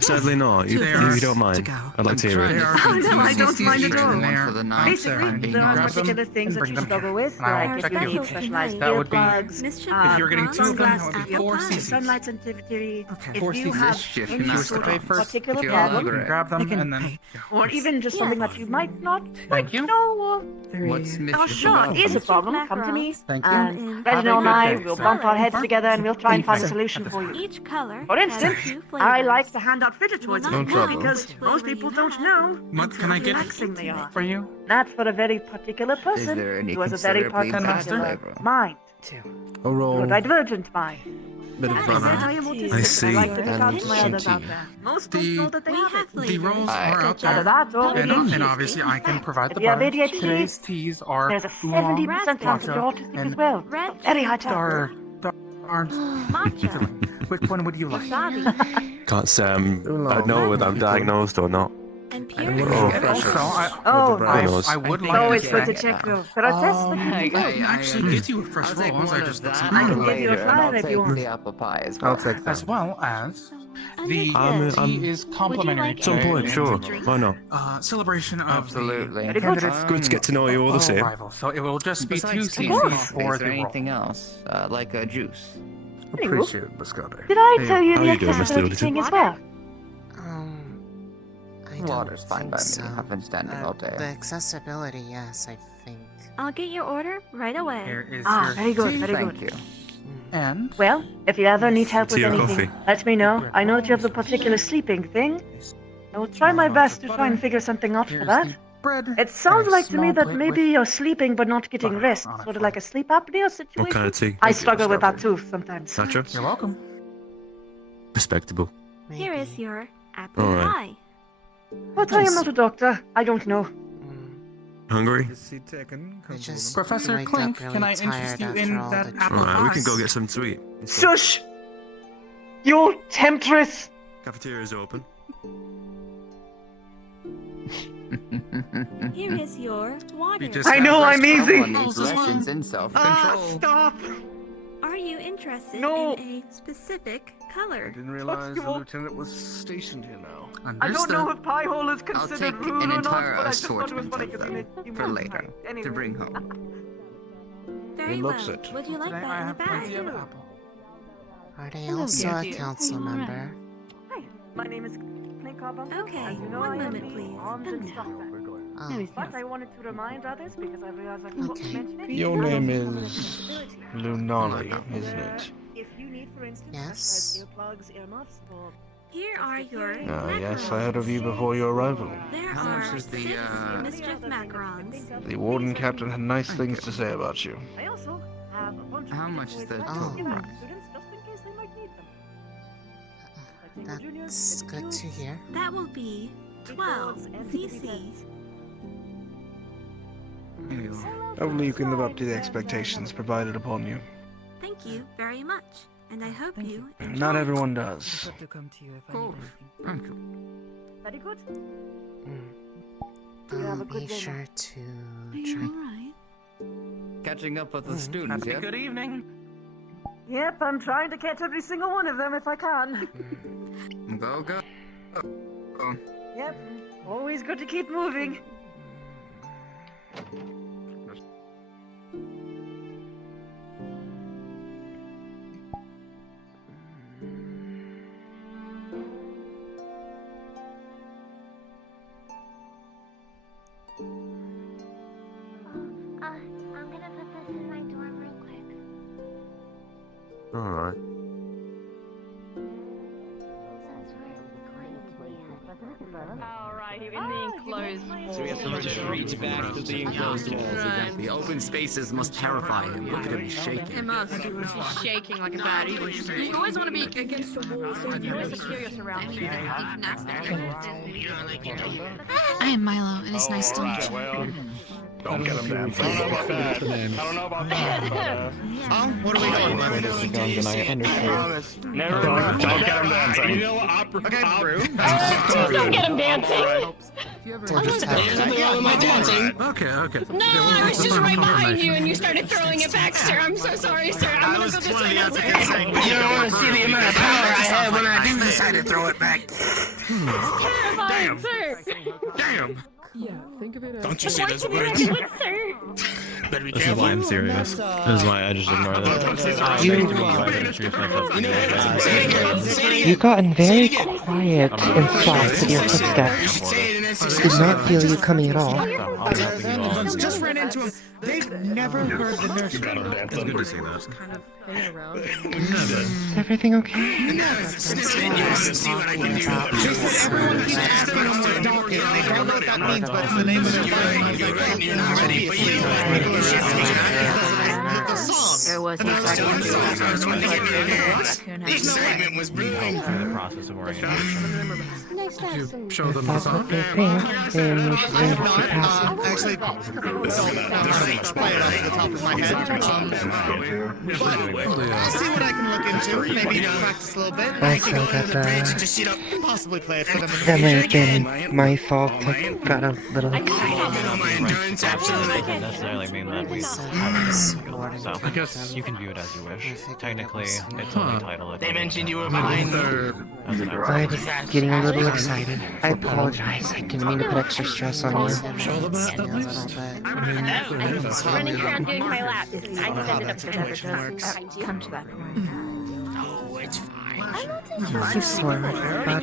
Sadly not. You, Two if things you don't to mind. go. I'd like to hear They it. are Oh, no, I don't mind at all. in there. For the night. Basically, there are Grab them particular things and that bring you them struggle here. with, And I'll like if check you it need out. specialized That would be- earplugs, Mischief If you're getting 2 of them, that would be sunglasses, 4 earplugs, CCs. sunlight sensitivity. If 4 you CCs. have Mischief any If you wish to sort pay of first, particular if you problem, elaborate. grab them I can and then. pay. or even just something that you might not Thank you. know. What's Very- Oh, mischief sure, about? is a problem. Come to me. Thank you. And Have Reginald and a good I day, will sir. bump our heads together and we'll try and find a Thank you. solution for you. Each color For has instance, 2 I flavors. like to hand out fidget toys No at the trouble. because most people don't know What can I get how relaxing they are. for you? That's for a very particular person there any who has a very considerably particular better flavor? mind. A roll. Neurodivergent mind. Bit of I drama. am autistic. I see. I like to look out And for my others out sentient. there. Most folks know that they have it. The rolls are out Either there. that or And ADHD. obviously I can provide the If you have bars. ADHD, Today's teas are there's a long, 70% chance that you're matcha, autistic and as well. Very high chance. Which one would you like? Can't say I know whether I'm diagnosed or not. I would like always to good to say, check though. Could I test the I actually get you a fresh rolls. I just I can give you a flyer if you want. The apple pie as I'll take that. as well as the I'm- tea is complimentary. At some point, sure. Why not? Celebration of Absolutely. the Very good. It's good to get to know you all the same. arrival. So it will just be Besides 2 tea, cc's for is the there roll. anything else, like a juice? Appreciate it, Biscotti. Did I tell you How the you doing, Mr. accessibility Lunatic? thing as well? I don't Water's fine by think so. me. I've been standing all day. The accessibility, yes, I think. I'll get your order right away. Here is Ah, your very good, tea. very Thank good. you. And Well, if you ever need help with Tea or anything, coffee? let me know. I know that you have the particular sleeping thing. I will try my best to try and figure something out for here's that. the bread. It sounds and a like to me small that plate maybe with you're sleeping but not getting butter rest, on it sort of for like a sleep apnea situation. What kind of tea? I struggle with that too sometimes. Nacho? You're welcome. Respectable. Here is your apple All right. pie. But I am not a doctor. I don't know. Hungry? I just Professor wake Clink, up really can I interest tired you after in all that the apple Alright, we pie? can go get some to eat. Shush! You temptress! Cafeteria's open. Here is your water. I know I'm easy! Someone needs lessons in self-control. Stop! Are you interested No. in a specific color? Didn't realize the lieutenant was stationed here now. I don't know if pie hole is I'll considered take rude an or entire not, but I just thought it was assortment funny of because you them for moved later right. Anyway. to bring home. Very It looks well. it. Would you like Today I that in a have plenty bag? of apple. Are they Hello, also a dear. council member? Hi, my name is Clint Carbuncle. Okay, As you know, one I am moment, the please. arms And instructor. Oh, But I wanted to remind others because I realized I forgot to Okay. mention it. Your that name also is responsibility. Lunali, isn't it? If you need, for instance, Yes. specialized earplugs, earmuffs, or Here are your Ah, yes, I heard of you before your arrival. There How much are is the, 6 mischief macarons. The warden captain had nice things to say about you. I also have a bunch How of much is the toys total for price? students just in case they might need them. Like Tingle Juniors, that's Tingle good Cubes, to hear. That will be 12 cc. Hopefully you can live up to the expectations provided upon you. Thank you very much, and I hope you enjoy. Not everyone does. Cool. Thank you. Very good. I'll be sure to Are you try. alright? Catching up with the students, yeah? Good evening. Yep, I'm trying to catch every single one of them if I can. Go, go. Oh. Yep, always good to keep moving. I'm gonna put this in my dorm real quick. Alright. Since we're going to be Alright, in the enclosed So we have to just reach back to the enclosed walls. The open spaces must terrify him. Look at him, he's It shaking. must. He's shaking like a bad. You always want to be against the wall, so you always secure your surroundings. I am Milo. It is nice to meet you. Don't get him dancing. I don't know about that. I don't know about that. Oh, what are we doing? Never mind. Don't get him dancing. You know what? Please don't get him dancing. Something wrong with my dancing. Okay. No, I was just right behind you and you started throwing it back, sir. I'm so sorry, sir. I'm gonna go this way. You don't want to see the amount of power I have when I do decide to throw it back. Terrifying, sir. Damn! Yeah, think of it as. Don't you see those words? Sir. Better be This is careful. why I'm serious. This is why I just ignore You've gotten very quiet and soft with your footsteps. Did not feel you coming at all. Just ran into him. They've never heard the nurse. It's good to see that. Kind of hanging around. Is everything okay? See what I can do. Everyone keeps asking him what doc is. They don't know what that means, but it's the name of their body. You're ready for you. the song. There was And I was doing the songs. I was trying to get me to dance. Each segment was brilliant. Through the process of orientation. Nice to have some. Show them If the that's song. what they think, then you should learn to see past it. Actually, don't play it off the top of my head. But I'll see what I can look into. Maybe practice a little bit. I can go to the bridge and just shut up and possibly play it for them. That might have been my fault. I got a little excited. My endurance absolutely. Doesn't necessarily mean that we So, I guess you can view it as you wish. Technically, it's only title. They mentioned you were behind the... I was getting a little excited. I apologize. I didn't mean to put extra stress on you. Show them that at least. I was running around doing my laps. I just ended up behind you. Come to that point. Oh, it's fine. He's slow, but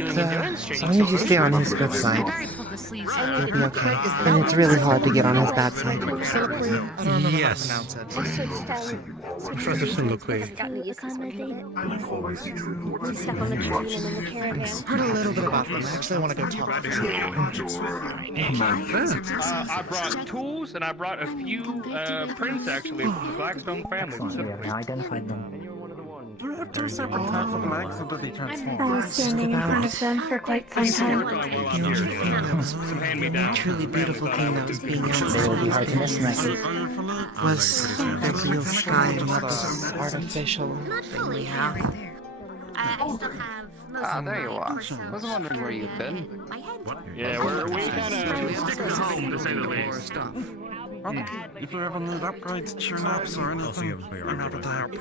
as long as you stay on his good side, you'll be okay. And it's really hard to get on his bad side. Yes. Professor Soliloquy. Got me accommodated. I'm stuck on the train and in the caravan. Heard a little bit about them. I actually want to go talk to them. I brought tools and I brought a few prints actually from the Blackstone family. I identified them. Do we have two separate types of legs or do they transform? I was standing in front of them for quite some time. The only thing that was the truly beautiful thing that was being They will be hard to miss, Messi. was the real sky, not this artificial thing we have. I still have most Ah, of there you my are. torso. I was wondering where you've been. My head. Yeah, we kind of stick to home to say the least. If you ever need upgrades, tune-ups, or anything, I'm happy to help.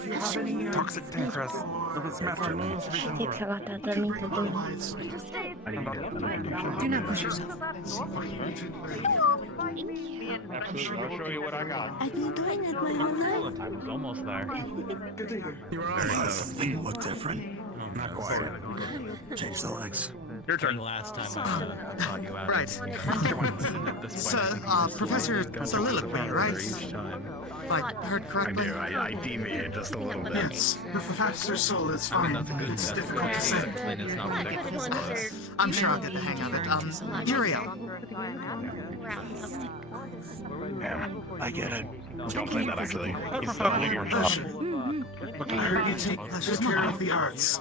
Toxic Tinkerers. If it's metal needs, we can Takes a lot out of me to do. Do not push yourself. Absolutely, I'll show you what I got. I've been doing it my whole life. I was almost there. You were almost. You look different. Not quite. Change the legs. Your turn. Last time I thought you out. Right. Sir, Professor Soliloquy, right? If I heard correctly. I deviate just a little bit. Yes, the Professor Soul is fine. It's difficult to say. I'm sure I'll get the hang of it. Uriel. Yeah, I get it. Don't play that actually. He's not your job. I heard you take pleasure care of the arts.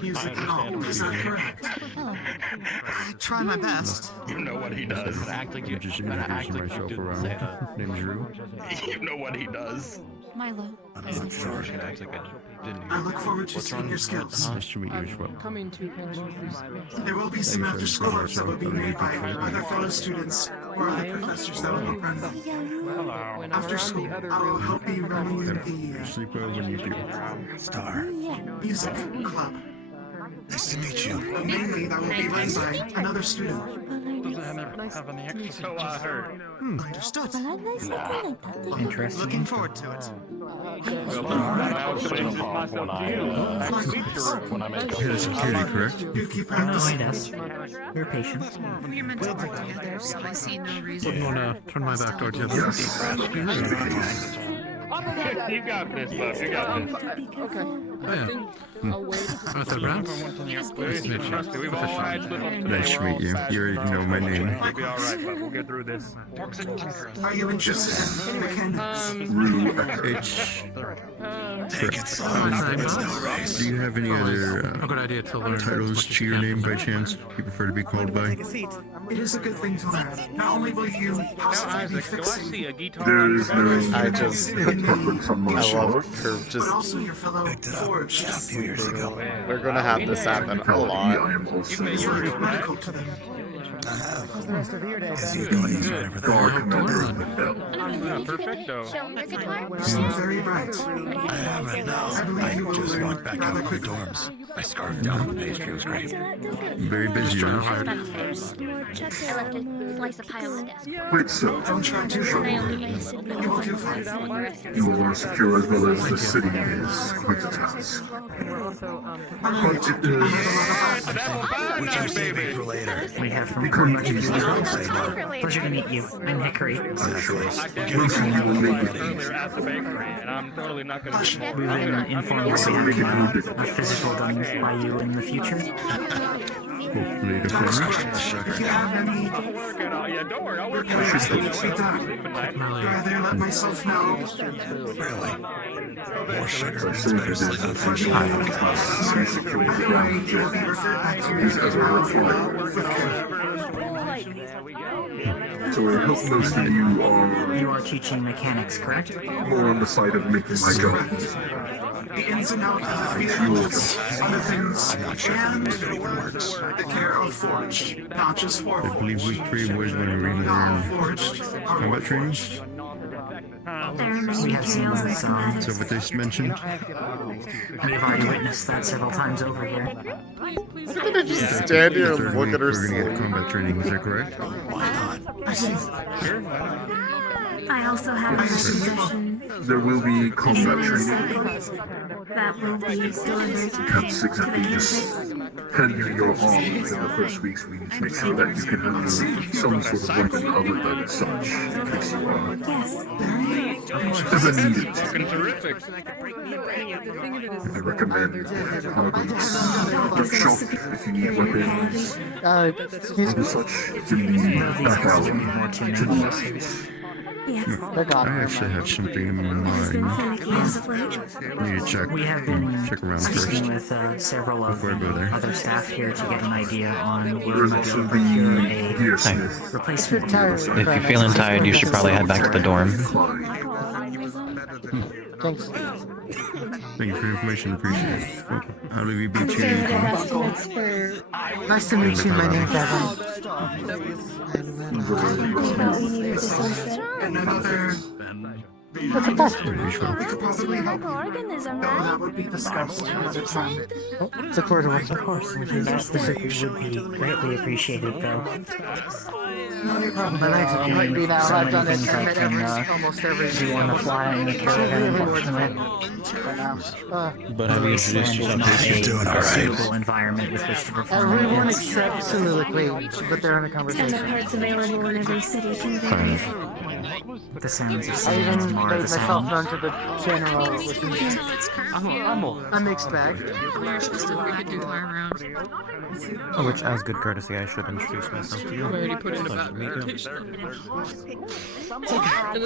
Music and all, is that correct? I try my best. You know what he does. Act like you Just gonna act introducing like you myself didn't around. say that. Name's Drew. You know what he does. Milo. I'm not sure. You can act like I didn't. I look forward to seeing your skills. Nice to meet you as well. There will be some after school clubs that will be made by other fellow students or other professors that will run them. After school, I will help you running the Sleep well when you do. Star. music club. Nice to meet you. Mainly, that will be run by another student. Have any extra? So I heard. Understood. Interesting. Looking forward to it. I was going to introduce myself to you. You're the security, correct? You keep No, practicing. You're patient. We're meant to work together, so I see no reason. Wouldn't want to turn my back toward you. You got this, bud. You got this. Oh, yeah. Arthur Brown? Nice to meet you. We've all had slip-ups today. Nice to meet you. You already know my name. We'll be all right, but we'll get through this. Are you interested in mechanics? It's... Take it slow. It's no race. Do you have any other A good idea to learn. titles to your name by chance you prefer to be called by? Take a seat. It is a good thing to learn. Not only will you Now, possibly be Isaac, do I fixing see a guitar? I just, I love her but just, also your fellow forged. A few years ago. we're gonna have this happen a lot. You've made your Very right? medical to them. I have. As you can use whatever the Perfecto. You seem very bright. I am right now. I just walked back out of the dorms. I scarfed down the pastry. It was great. Very busy, huh? I left a slice of pie on the desk. Wait, so don't try too hard. You will do fine. You will want to secure as well as the city is quite a task. Which I'm saving for later. We have from Pleasure to meet you. I'm Hickory. I definitely had a fight earlier at the bakery, and I'm totally not going to get We will inform you if we have any physical done by you in the future. Hopefully the corner. If you have any Yeah, don't worry, I'll work repairs that need to be done, I'd rather let myself know. More sugar is better than nothing. Anyway, you'll be referred back to me with care. So I hope most of you are... You are teaching mechanics, correct? More on the side of making my job. The ins and outs of the vehicles, other things, and the care of Forged, not just I Forged. believe week 3 was when we read Forged combat trainings. There are many details and schematics. So what they mentioned? We've already witnessed that several times over here. I'm gonna just stand here and look at her We're gonna get combat training, is that correct? I also have in possession There will be combat training. cycles that will be delivered to Can't exactly just hand you your arm in the first weeks. We need to make sure that you can handle some sort of weapon other than such, in case you are ever needed. Fucking terrific. I recommend hardwoods, shop if you need weapons, and such in the back alley to the left. I actually have something in mind. Need to check. We have been check around speaking first. with several of Before I go there. the other staff here to get an idea on where There's we also can procure a gearsmith. replacement. If you're feeling tired, you should probably head back to the dorm. Thanks. Thank you for the information, appreciate it. How do we beat you? Nice to meet you, my name's Evan. Another. What's a bus? We could possibly help you. Organism, No, right? that would be discussed another time. Look forward to working course. That specifically would be greatly appreciated, though. There might be now. I've done it almost every do on the fly in the caravan, unfortunately. But have you introduced yourself? It's not a suitable environment with which to perform. Everyone except soliloquy, but they're in a And the conversation. parts available in every city can vary. The sounds of I sand even mar made the myself sound. known to the general, which is a mixed bag. Which, as good courtesy, I should introduce myself to you. I already put in a bad It's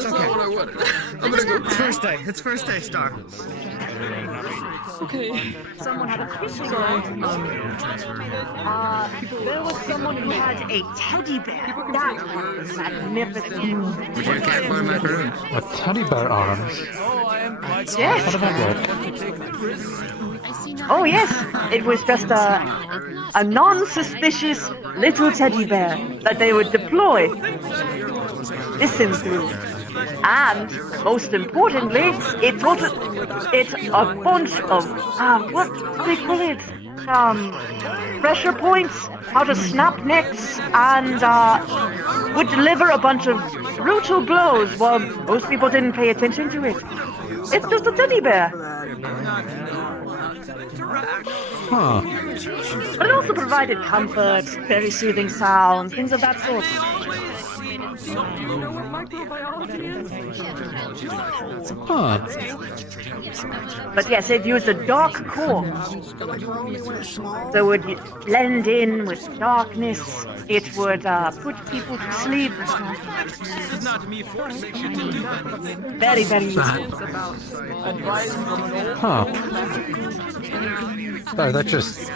okay. I'm gonna go. It's first day, Star. Okay. Someone had a question. There was someone who had a teddy bear. That was magnificent. Would you care for my room? A teddy bear arms. Yes. How did that Oh yes, it was just a non-suspicious little teddy bear that they would deploy, listen to, and most importantly, it taught it a bunch of what do they call it? Pressure points, how to snap necks, and would deliver a bunch of brutal blows while most people didn't pay attention to it. It's just a teddy bear. Huh. But it also provided comfort, very soothing sounds, things of that sort. Huh. But yes, it used a dark core. So it would blend in with darkness. It would put people to sleep. Very, very useful. Huh. Sorry, that just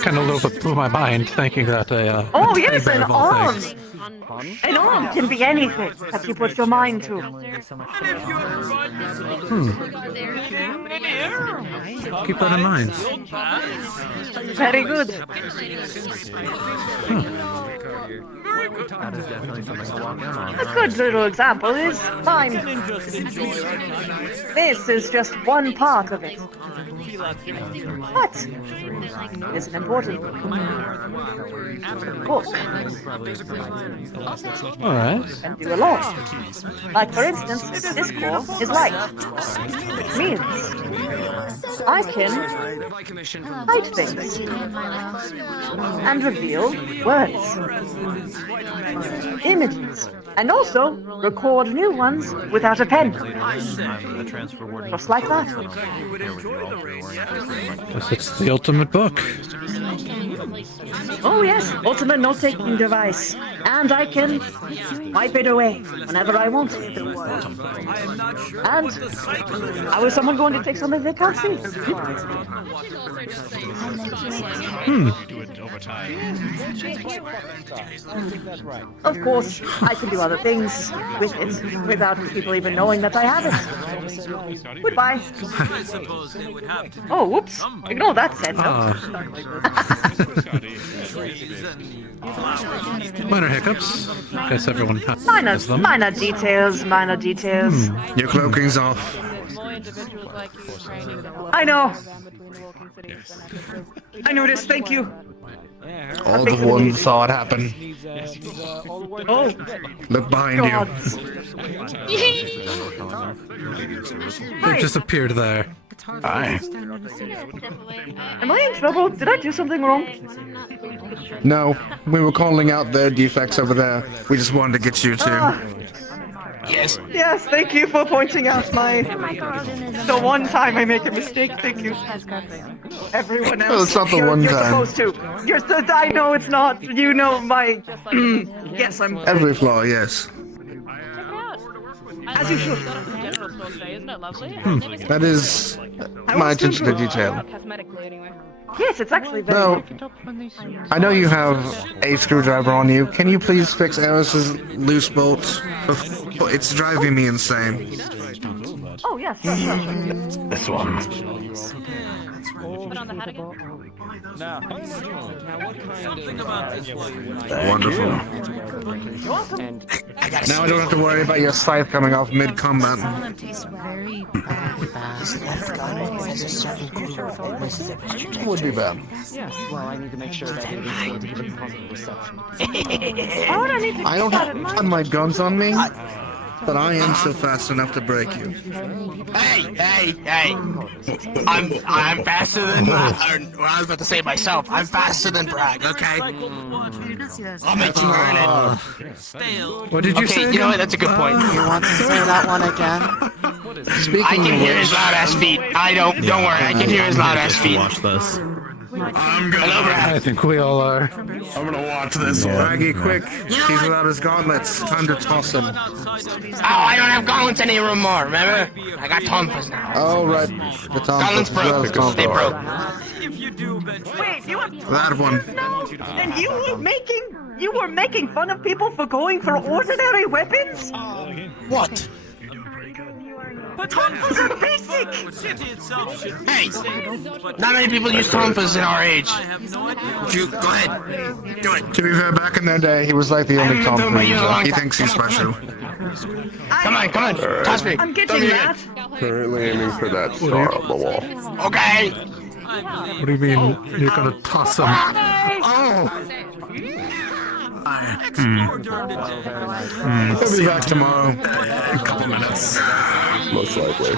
kind of a little bit blew my mind, thinking that a Oh yes, teddy bear an of all arm! things. An arm can be anything that you put your mind to. Keep that in mind. Very good. That is definitely something to walk in on. A good little example is mine. This is just one part of it. But it is an important book. Alright. And do a lot. Like for instance, this core is light. Which means I can hide things and reveal words, images, and also record new ones without a pen. Just like that. Guess it's the ultimate book. Oh yes, ultimate note-taking device. And I can wipe it away whenever I want. And how is someone going to take something they can't see? Of course, I can do other things with it without people even knowing that I have it. Goodbye. Oh, whoops. Ignore that sentence. Minor hiccups. Guess everyone has them. Minor details, minor details. Your cloaking's off. I know. I noticed, thank you. All the ones saw it happen. Oh. Look behind God. They just appeared there. Aye. Am I in trouble? Did I do something wrong? No, we were calling out their defects over there. We just wanted to get you to. Yes. Yes, thank you for pointing out my... The one time I make a mistake, thank you. Everyone else... Well, it's not the one you're time. supposed to. I know it's not. You know my... Yes, I'm... Every flaw, yes. As you should. That is my attention to detail. Yes, it's actually very... No, I know you have a screwdriver on you. Can you please fix Eris's loose bolt? It's driving me insane. Oh, yes, sure. This one. Put on the hat again. Wonderful. Now I don't have to worry about your scythe coming off mid-combat. Would be bad. Yes, well, I need to make sure that everything's going to give a positive reception. I don't have my guns on me, but I am still fast enough to break you. Hey! I'm faster than Bragg. Or I was about to say myself. I'm faster than Bragg. Okay. I'll make you earn it. What did you say? You know what? That's a good point. You want to say that one again? I can hear his loud ass feet. Don't worry. I can hear his loud ass feet. Watch this. Hello, Bragg. I think we all are. I'm gonna watch this. Braggy, quick. He's without his gauntlets. Time to toss him. Oh, I don't have gauntlets anymore, remember? I got tonfas now. Oh, right. The Gauntlets broke. They broke. Wait, you were... That one. And you were making fun of people for going for ordinary weapons? What? But tonfas are basic! Hey! Not many people use tonfas in our age. Go ahead. Do it. To be fair, back in their day, he was like the only Tom user. He thinks he's special. Come on. Toss me. I'm getting that. Currently aiming for that star on the wall. Okay. What do you mean you're gonna toss him? Oh! He'll be back tomorrow. A couple minutes. Most likely.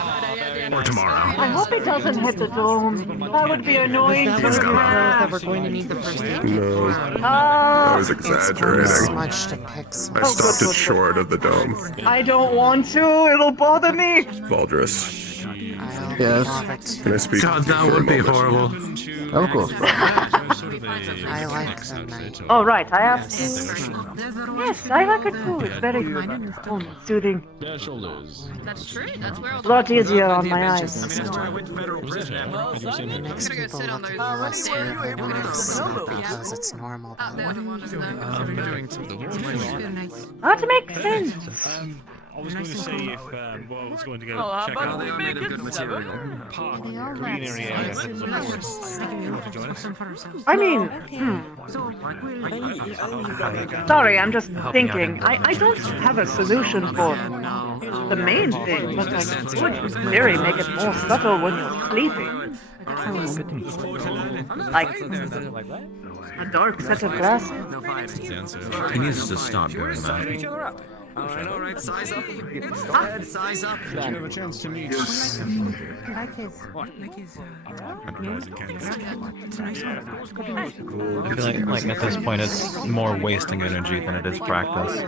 Or tomorrow. I hope it doesn't hit the dome. That would be annoying. He's gone. That we're going to need the first aid. No, I was exaggerating. Much to pick some. I stopped it short of the dome. I don't want to. It'll bother me. Valdris. Yes. Can I speak God, to you that for a would be moment? horrible. Of course. I like the night. Oh, right, I have to... Yes, I like it too. It's very soothing. That's true. That's where all A lot easier on my eyes. Makes people look at you less weirdly when they see it because it's normal. That makes sense. I was going to say if I was going to go check but out we make it material park greenery area for the forest. Join us? I mean, sorry, I'm just thinking. I don't have a solution for the main thing, but I could, in theory, make it more subtle when you're sleeping. Like a dark set of glasses. He needs to stop doing that. Alright, size up. Size up. Did you have a chance to meet? I feel like at this point it's more wasting energy than it is practice.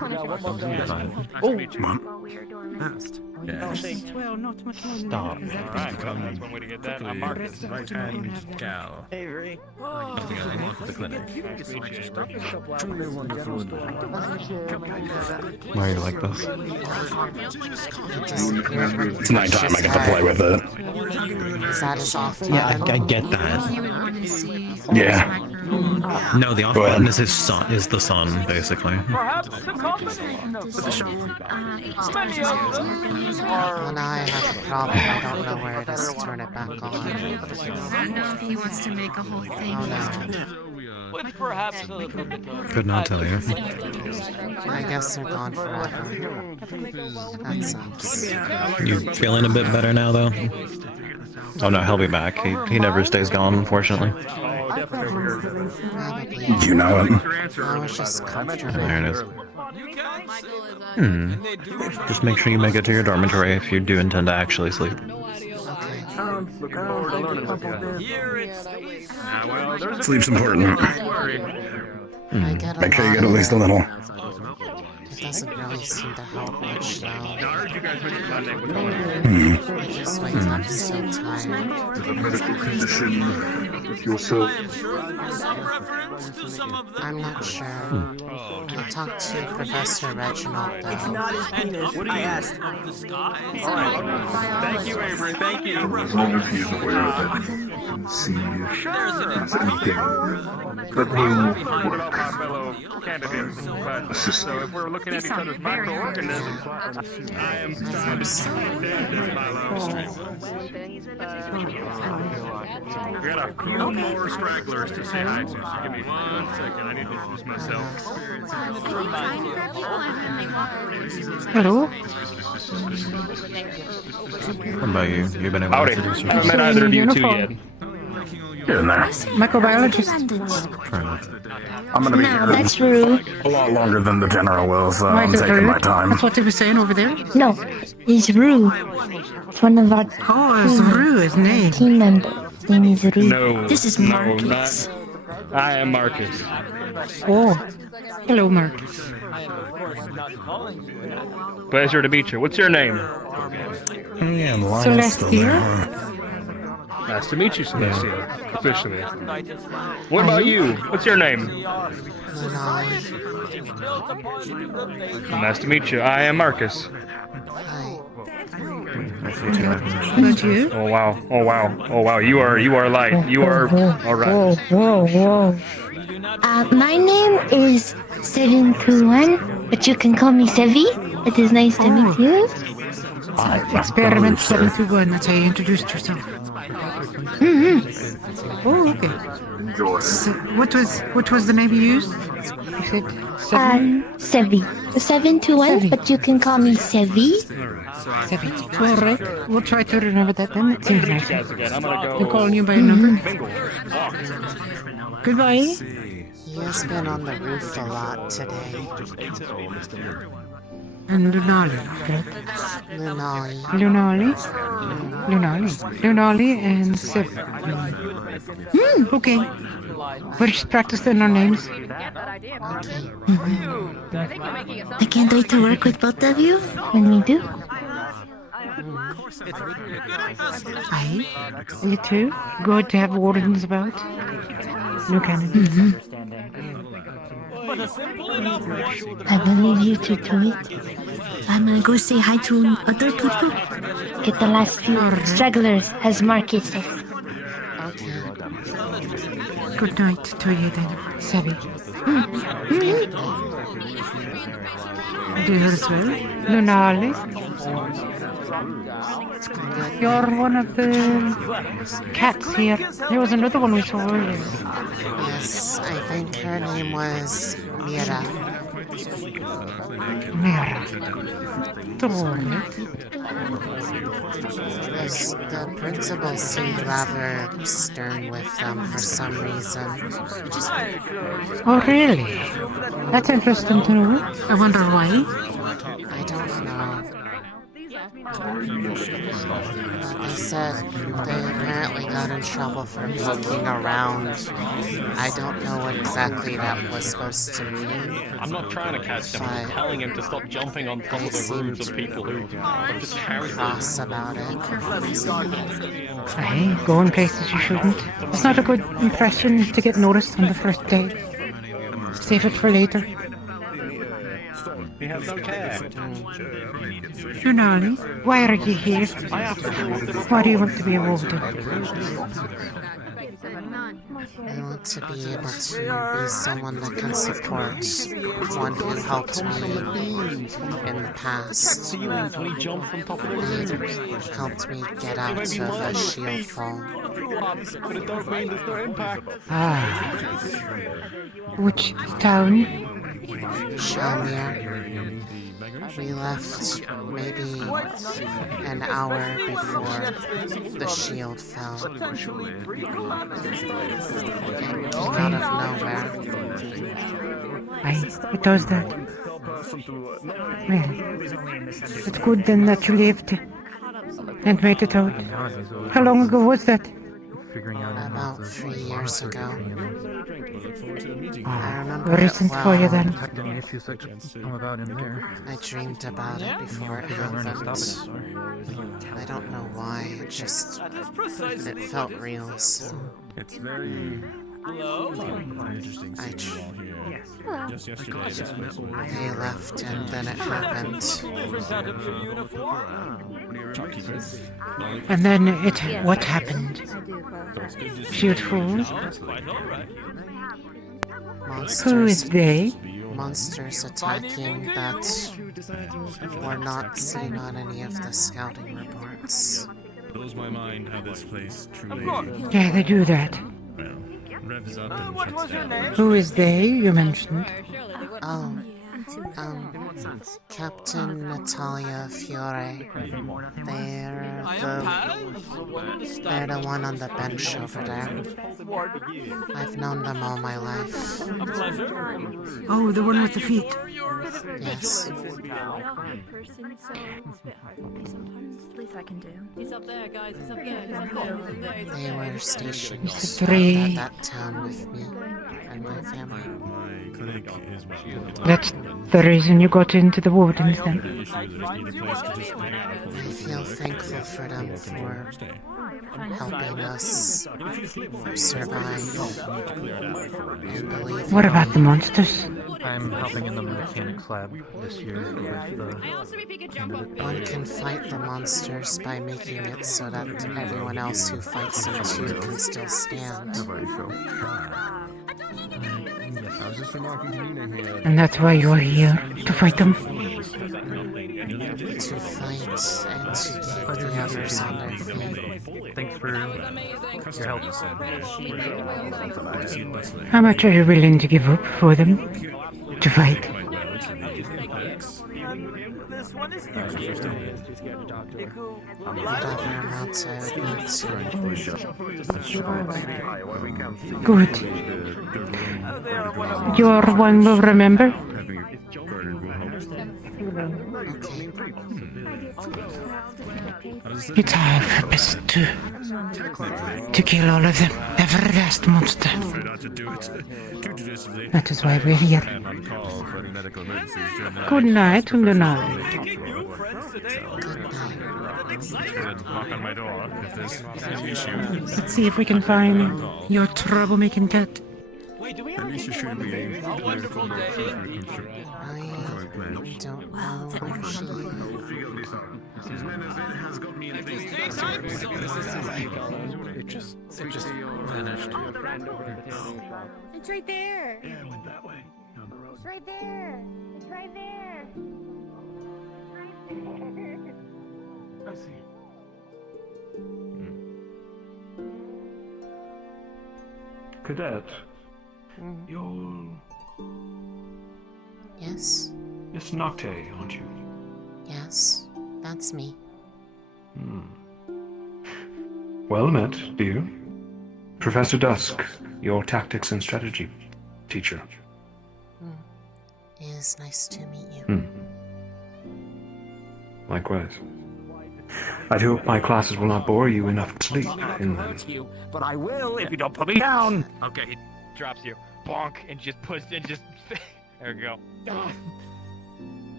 Yeah. Stop. Alright, come. That's one way to get that. I'll mark it. Right hand gal. Avery. the clinic. Why Why are you like this? It's nighttime, I get to play with it. Is that his off Yeah, button? I get that. Yeah. No, the off Go ahead. button is his sun, is the sun, basically. Perhaps a combination of both. Many of them are When I have a problem, I don't know where it is to turn it back on. I don't know if he wants to make a whole thing. Oh no. with perhaps a little bit of... Could not tell you. I guess they're gone forever. That sucks. You feeling a bit better now, though? Oh no, he'll be back. He never stays gone, unfortunately. Do you know it? I was just comfortable. There it is. Just make sure you make it to your dormitory if you do intend to actually sleep. Sleep's important. Make sure you get at least a little. It doesn't really seem to help much though. I just wake up so tired. The medical condition with yourself. I'm not sure. I'll talk to Professor Reginald though. It's not his penis. I asked. Thank you, Avery. Thank you. As long as he is aware that you can see if there's anything that will work. Candidates, but so if we're looking at each other's microorganisms, I am trying to stand as my We got a few more stragglers to say hi to, so give me 1 second. I need to introduce myself. Hello? What about you? You've been able to introduce I haven't met yourself? either of you two yet. Get in there. Microbiologist. Fair enough. I'm gonna be No, here that's rude. a lot longer than the general will, so Why I'm is it taking my rude? time. That's what they were saying over there. No, it's Rue. It's one of our Oh, it's Rue, his name. team members. His name is Rue. No. This is no, Marcus. not. I am Marcus. Oh. Hello, Marcus. Pleasure to meet you. What's your name? Yeah, Lionel's still there. Nice to meet you, Celestia. Officially. What about you? What's your name? Nice to meet you. I am Marcus. About you? Oh wow! Oh wow! Oh wow! You are light. You are all right. Whoa. My name is 721, but you can call me Sevi. It is nice to meet you. Experiment 721, that's how you introduced yourself. Oh, okay. So what was the name you used? You said Sevi. 721, but you can call me Sevi. Sevi. Alright, we'll try to remember that then. It seems nice. I'm gonna go. They're calling you by your number. Goodbye. He has been on the roof a lot today. And Lunali, correct? Lunali. Lunali and Sevi. Okay. We'll just practice then our names. I can't wait to work with both of you when we do. Aye. You too? Good to have wardens about? No cannon. I believe you two to it. I'm gonna go say hi to other people. Get the last few stragglers, as Marcus says. Good night to you then, Sevi. Do you as well? Lunali? You're one of the cats here. There was another one we saw earlier. Yes, I think her name was Mira. Mira. The principal seemed rather stern with them for some reason. Oh, really? That's interesting to know. I wonder why. I don't know. They said they apparently got in trouble for poking around. I don't know what exactly that was supposed to mean. I'm not trying to catch him, I'm just telling him to stop jumping on top of the roofs of people who are just characters. Cross about it. Aye, going places you shouldn't. It's not a good impression to get noticed on the first day. Save it for later. He has no care. Lunali, why are you here? Why do you want to be a warden? I want to be able to be someone that can support one who helped me in the past. He helped me get out of a shield fall. Ah. Which town? Shalmir. We left maybe an hour before the shield fell. It came out of nowhere. Aye, it does that. Well, it's good then that you lived and made it out. How long ago was that? About 3 years ago. I remember recent for you then. I dreamed about it before it happened. I don't know why, it felt real, so... It's very... They left and then it happened. And then what happened? Shield fall? Who is they? Monsters attacking that were not seen on any of the scouting reports. Blows my mind how this place truly... Yeah, they do that. Revs up and shuts down. Who is they, you mentioned? Oh, Captain Natalia Fiore. They're the one on the bench over there. I've known them all my life. Oh, the one with the feet. Yes. He's up there, guys. He's up there. He's up there. They were stationed Three. at that town with me and my family. That's the reason you got into the Wardens then? I feel thankful for them for helping us survive. What about the monsters? I'm helping in the mechanics lab this year with the... One can fight the monsters by making it so that everyone else who fights them too can still stand. And that's why you're here, to fight them? To fight and to keep the others on their feet. Thanks for your help. How much are you willing to give up for them? To fight? Whatever amounts I would need to. Good. Your one will remember? It's our purpose to kill all of them, every last monster. That is why we're here. Good night, Lunali. Knock on my door if there's an issue. Let's see if we can find your troublemaking cat. At least you should be a political I don't know where she It just vanished. It's right there. Yeah, it went that way. Down the road. It's right there. It's right there. I see. Cadet, you're... Yes? It's Noctae, aren't you? Yes, that's me. Well met, dear. Professor Dusk, your tactics and strategy teacher. It is nice to meet you. Likewise. I'd hope my classes will not bore you enough to sleep in them. You, but I will if you don't put me down. Okay, he drops you, bonk, and just puts and just. There we go.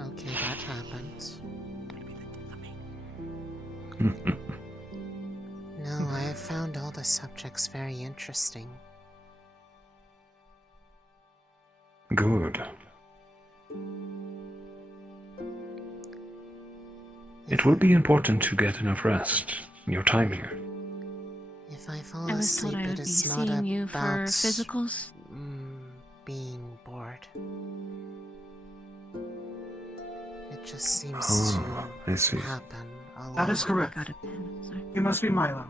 Okay, that happened. No, I have found all the subjects very interesting. Good. It will be important to get enough rest in your time here. If I fall I was asleep, told I it would be is not seeing you for about physicals. being bored. It just seems I see. to happen a lot. That is correct. Got a pen, sorry. You must be Milo.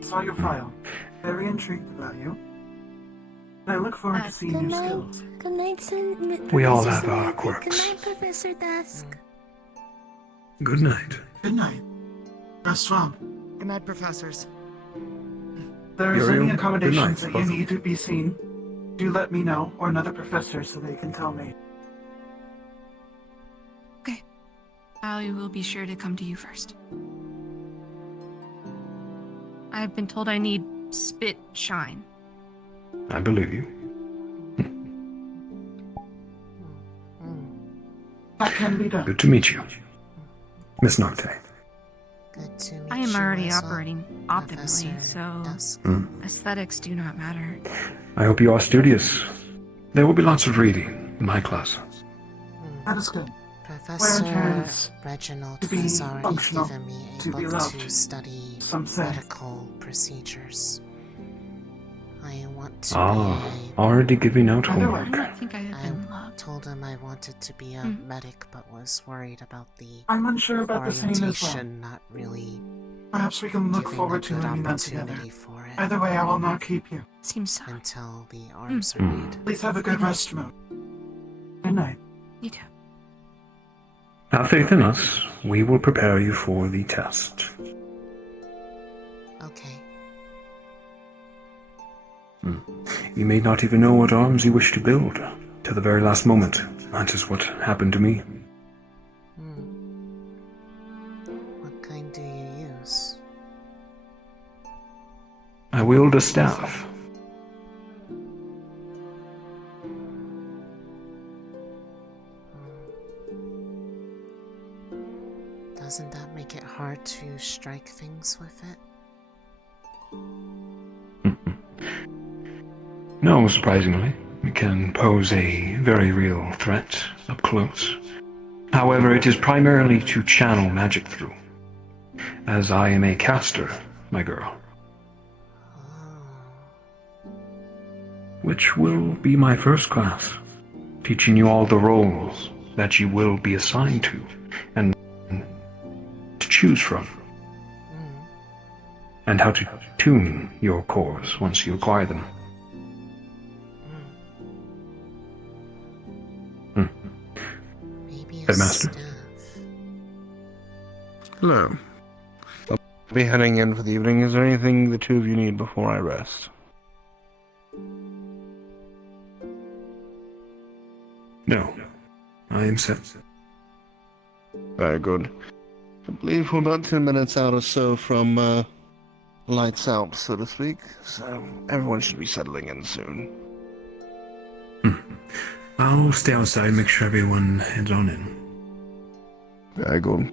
Saw your file. Very intrigued about you. I look forward to seeing your skills. Good night, We all have our quirks. Good night, Professor Dusk. Good night. Good night. Rest well. Good night, professors. If there is Uriel, any good accommodations night, that you both. need to be seen, do let me know, or another professor, so they can tell me. I will be sure to come to you first. I've been told I need spit shine. I believe you. That can be done. Good to meet you, Miss Noctae. Good to meet I am you already as well, operating optimally, Professor so Dusk. aesthetics do not matter. I hope you are studious. There will be lots of reading in my class. That is good. Professor Reginald to be has already functional, given me a to be book loved, to study some say. medical procedures. I want to Already giving out Either homework. way. I don't think I have been loved. told him I wanted to be a medic, but was worried about the I'm unsure about the same as well. orientation, not really Perhaps we can look giving forward a to good learning that together. opportunity for it Either way, I will not keep you. Seems so. until the arms are made. Please have a good rest, Mo. Good night. You too. Have faith in us. We will prepare you for the test. Okay. You may not even know what arms you wish to build to the very last moment. That is what happened to me. What kind do you use? I wield a staff. Doesn't that make it hard to strike things with it? No, surprisingly, it can pose a very real threat up close. However, it is primarily to channel magic through, as I am a caster, my girl. Which will be my first class, teaching you all the roles that you will be assigned to, and to choose from, and how to tune your cores once you acquire them. Headmaster. Hello. I'll be heading in for the evening. Is there anything the two of you need before I rest? No, I am set. Very good. I believe we're about 10 minutes out or so from lights out, so to speak. So everyone should be settling in soon. I'll stay outside and make sure everyone heads on in. Very good.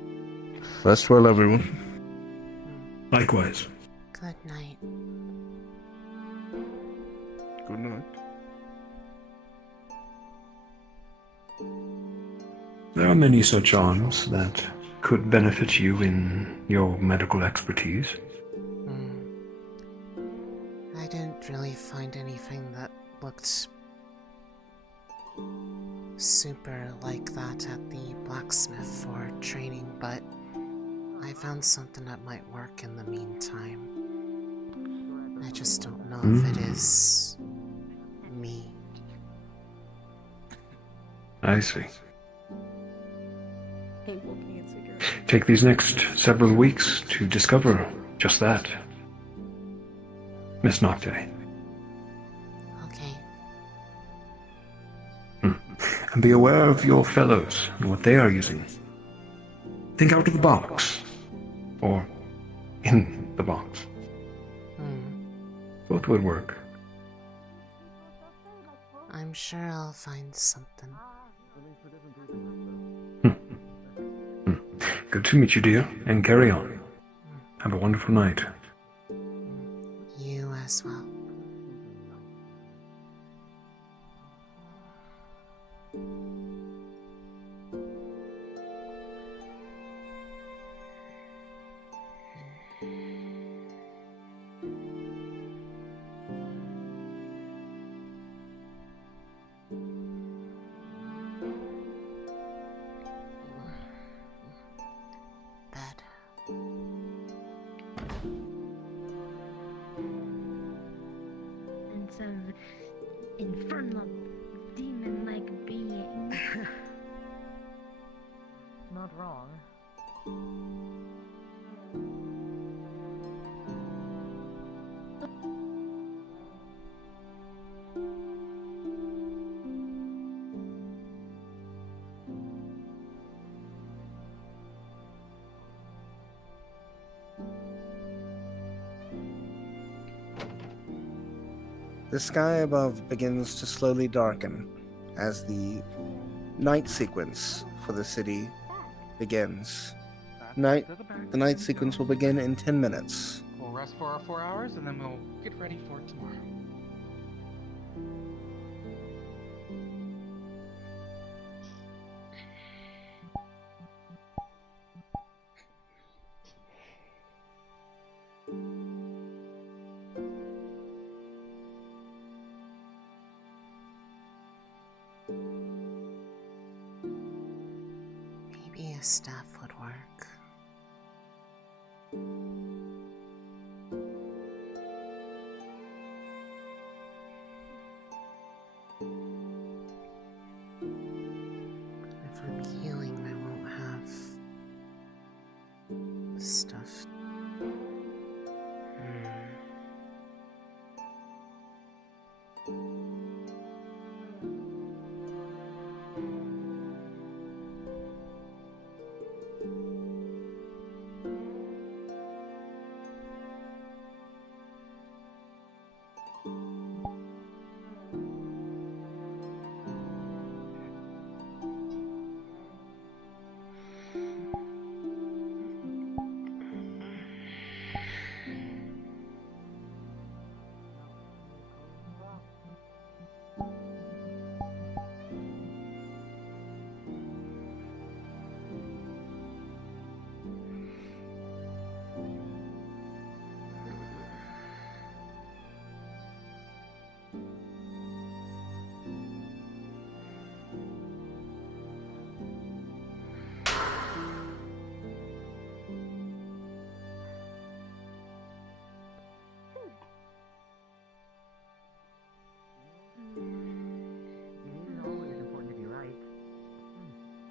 Rest well, everyone. Likewise. Good night. Good night. There are many such arms that could benefit you in your medical expertise. I didn't really find anything that looked super like that at the blacksmith for training, but I found something that might work in the meantime. I just don't know if it is me. I see. Take these next several weeks to discover just that, Miss Noctae. Okay. And be aware of your fellows and what they are using. think out of the box. Or in the box. Both would work. I'm sure I'll find something. Good to meet you, dear, and carry on. Have a wonderful night. You as well. Of infernal demon-like being. Not wrong. The sky above begins to slowly darken as the night sequence for the city begins. The night sequence will begin in 10 minutes. We'll rest for our 4 hours and then we'll get ready for tomorrow. Maybe a staff would work. If I'm healing, I won't have stuff.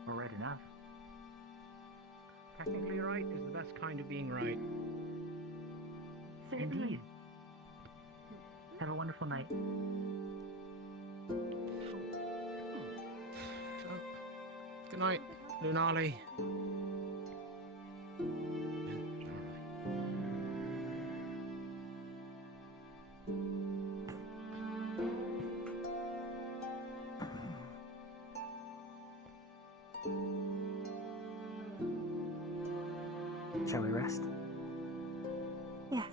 Right enough. Technically right is the best kind of being right. Indeed. Have a wonderful night. Good night, Lunali. Shall we rest? Yes.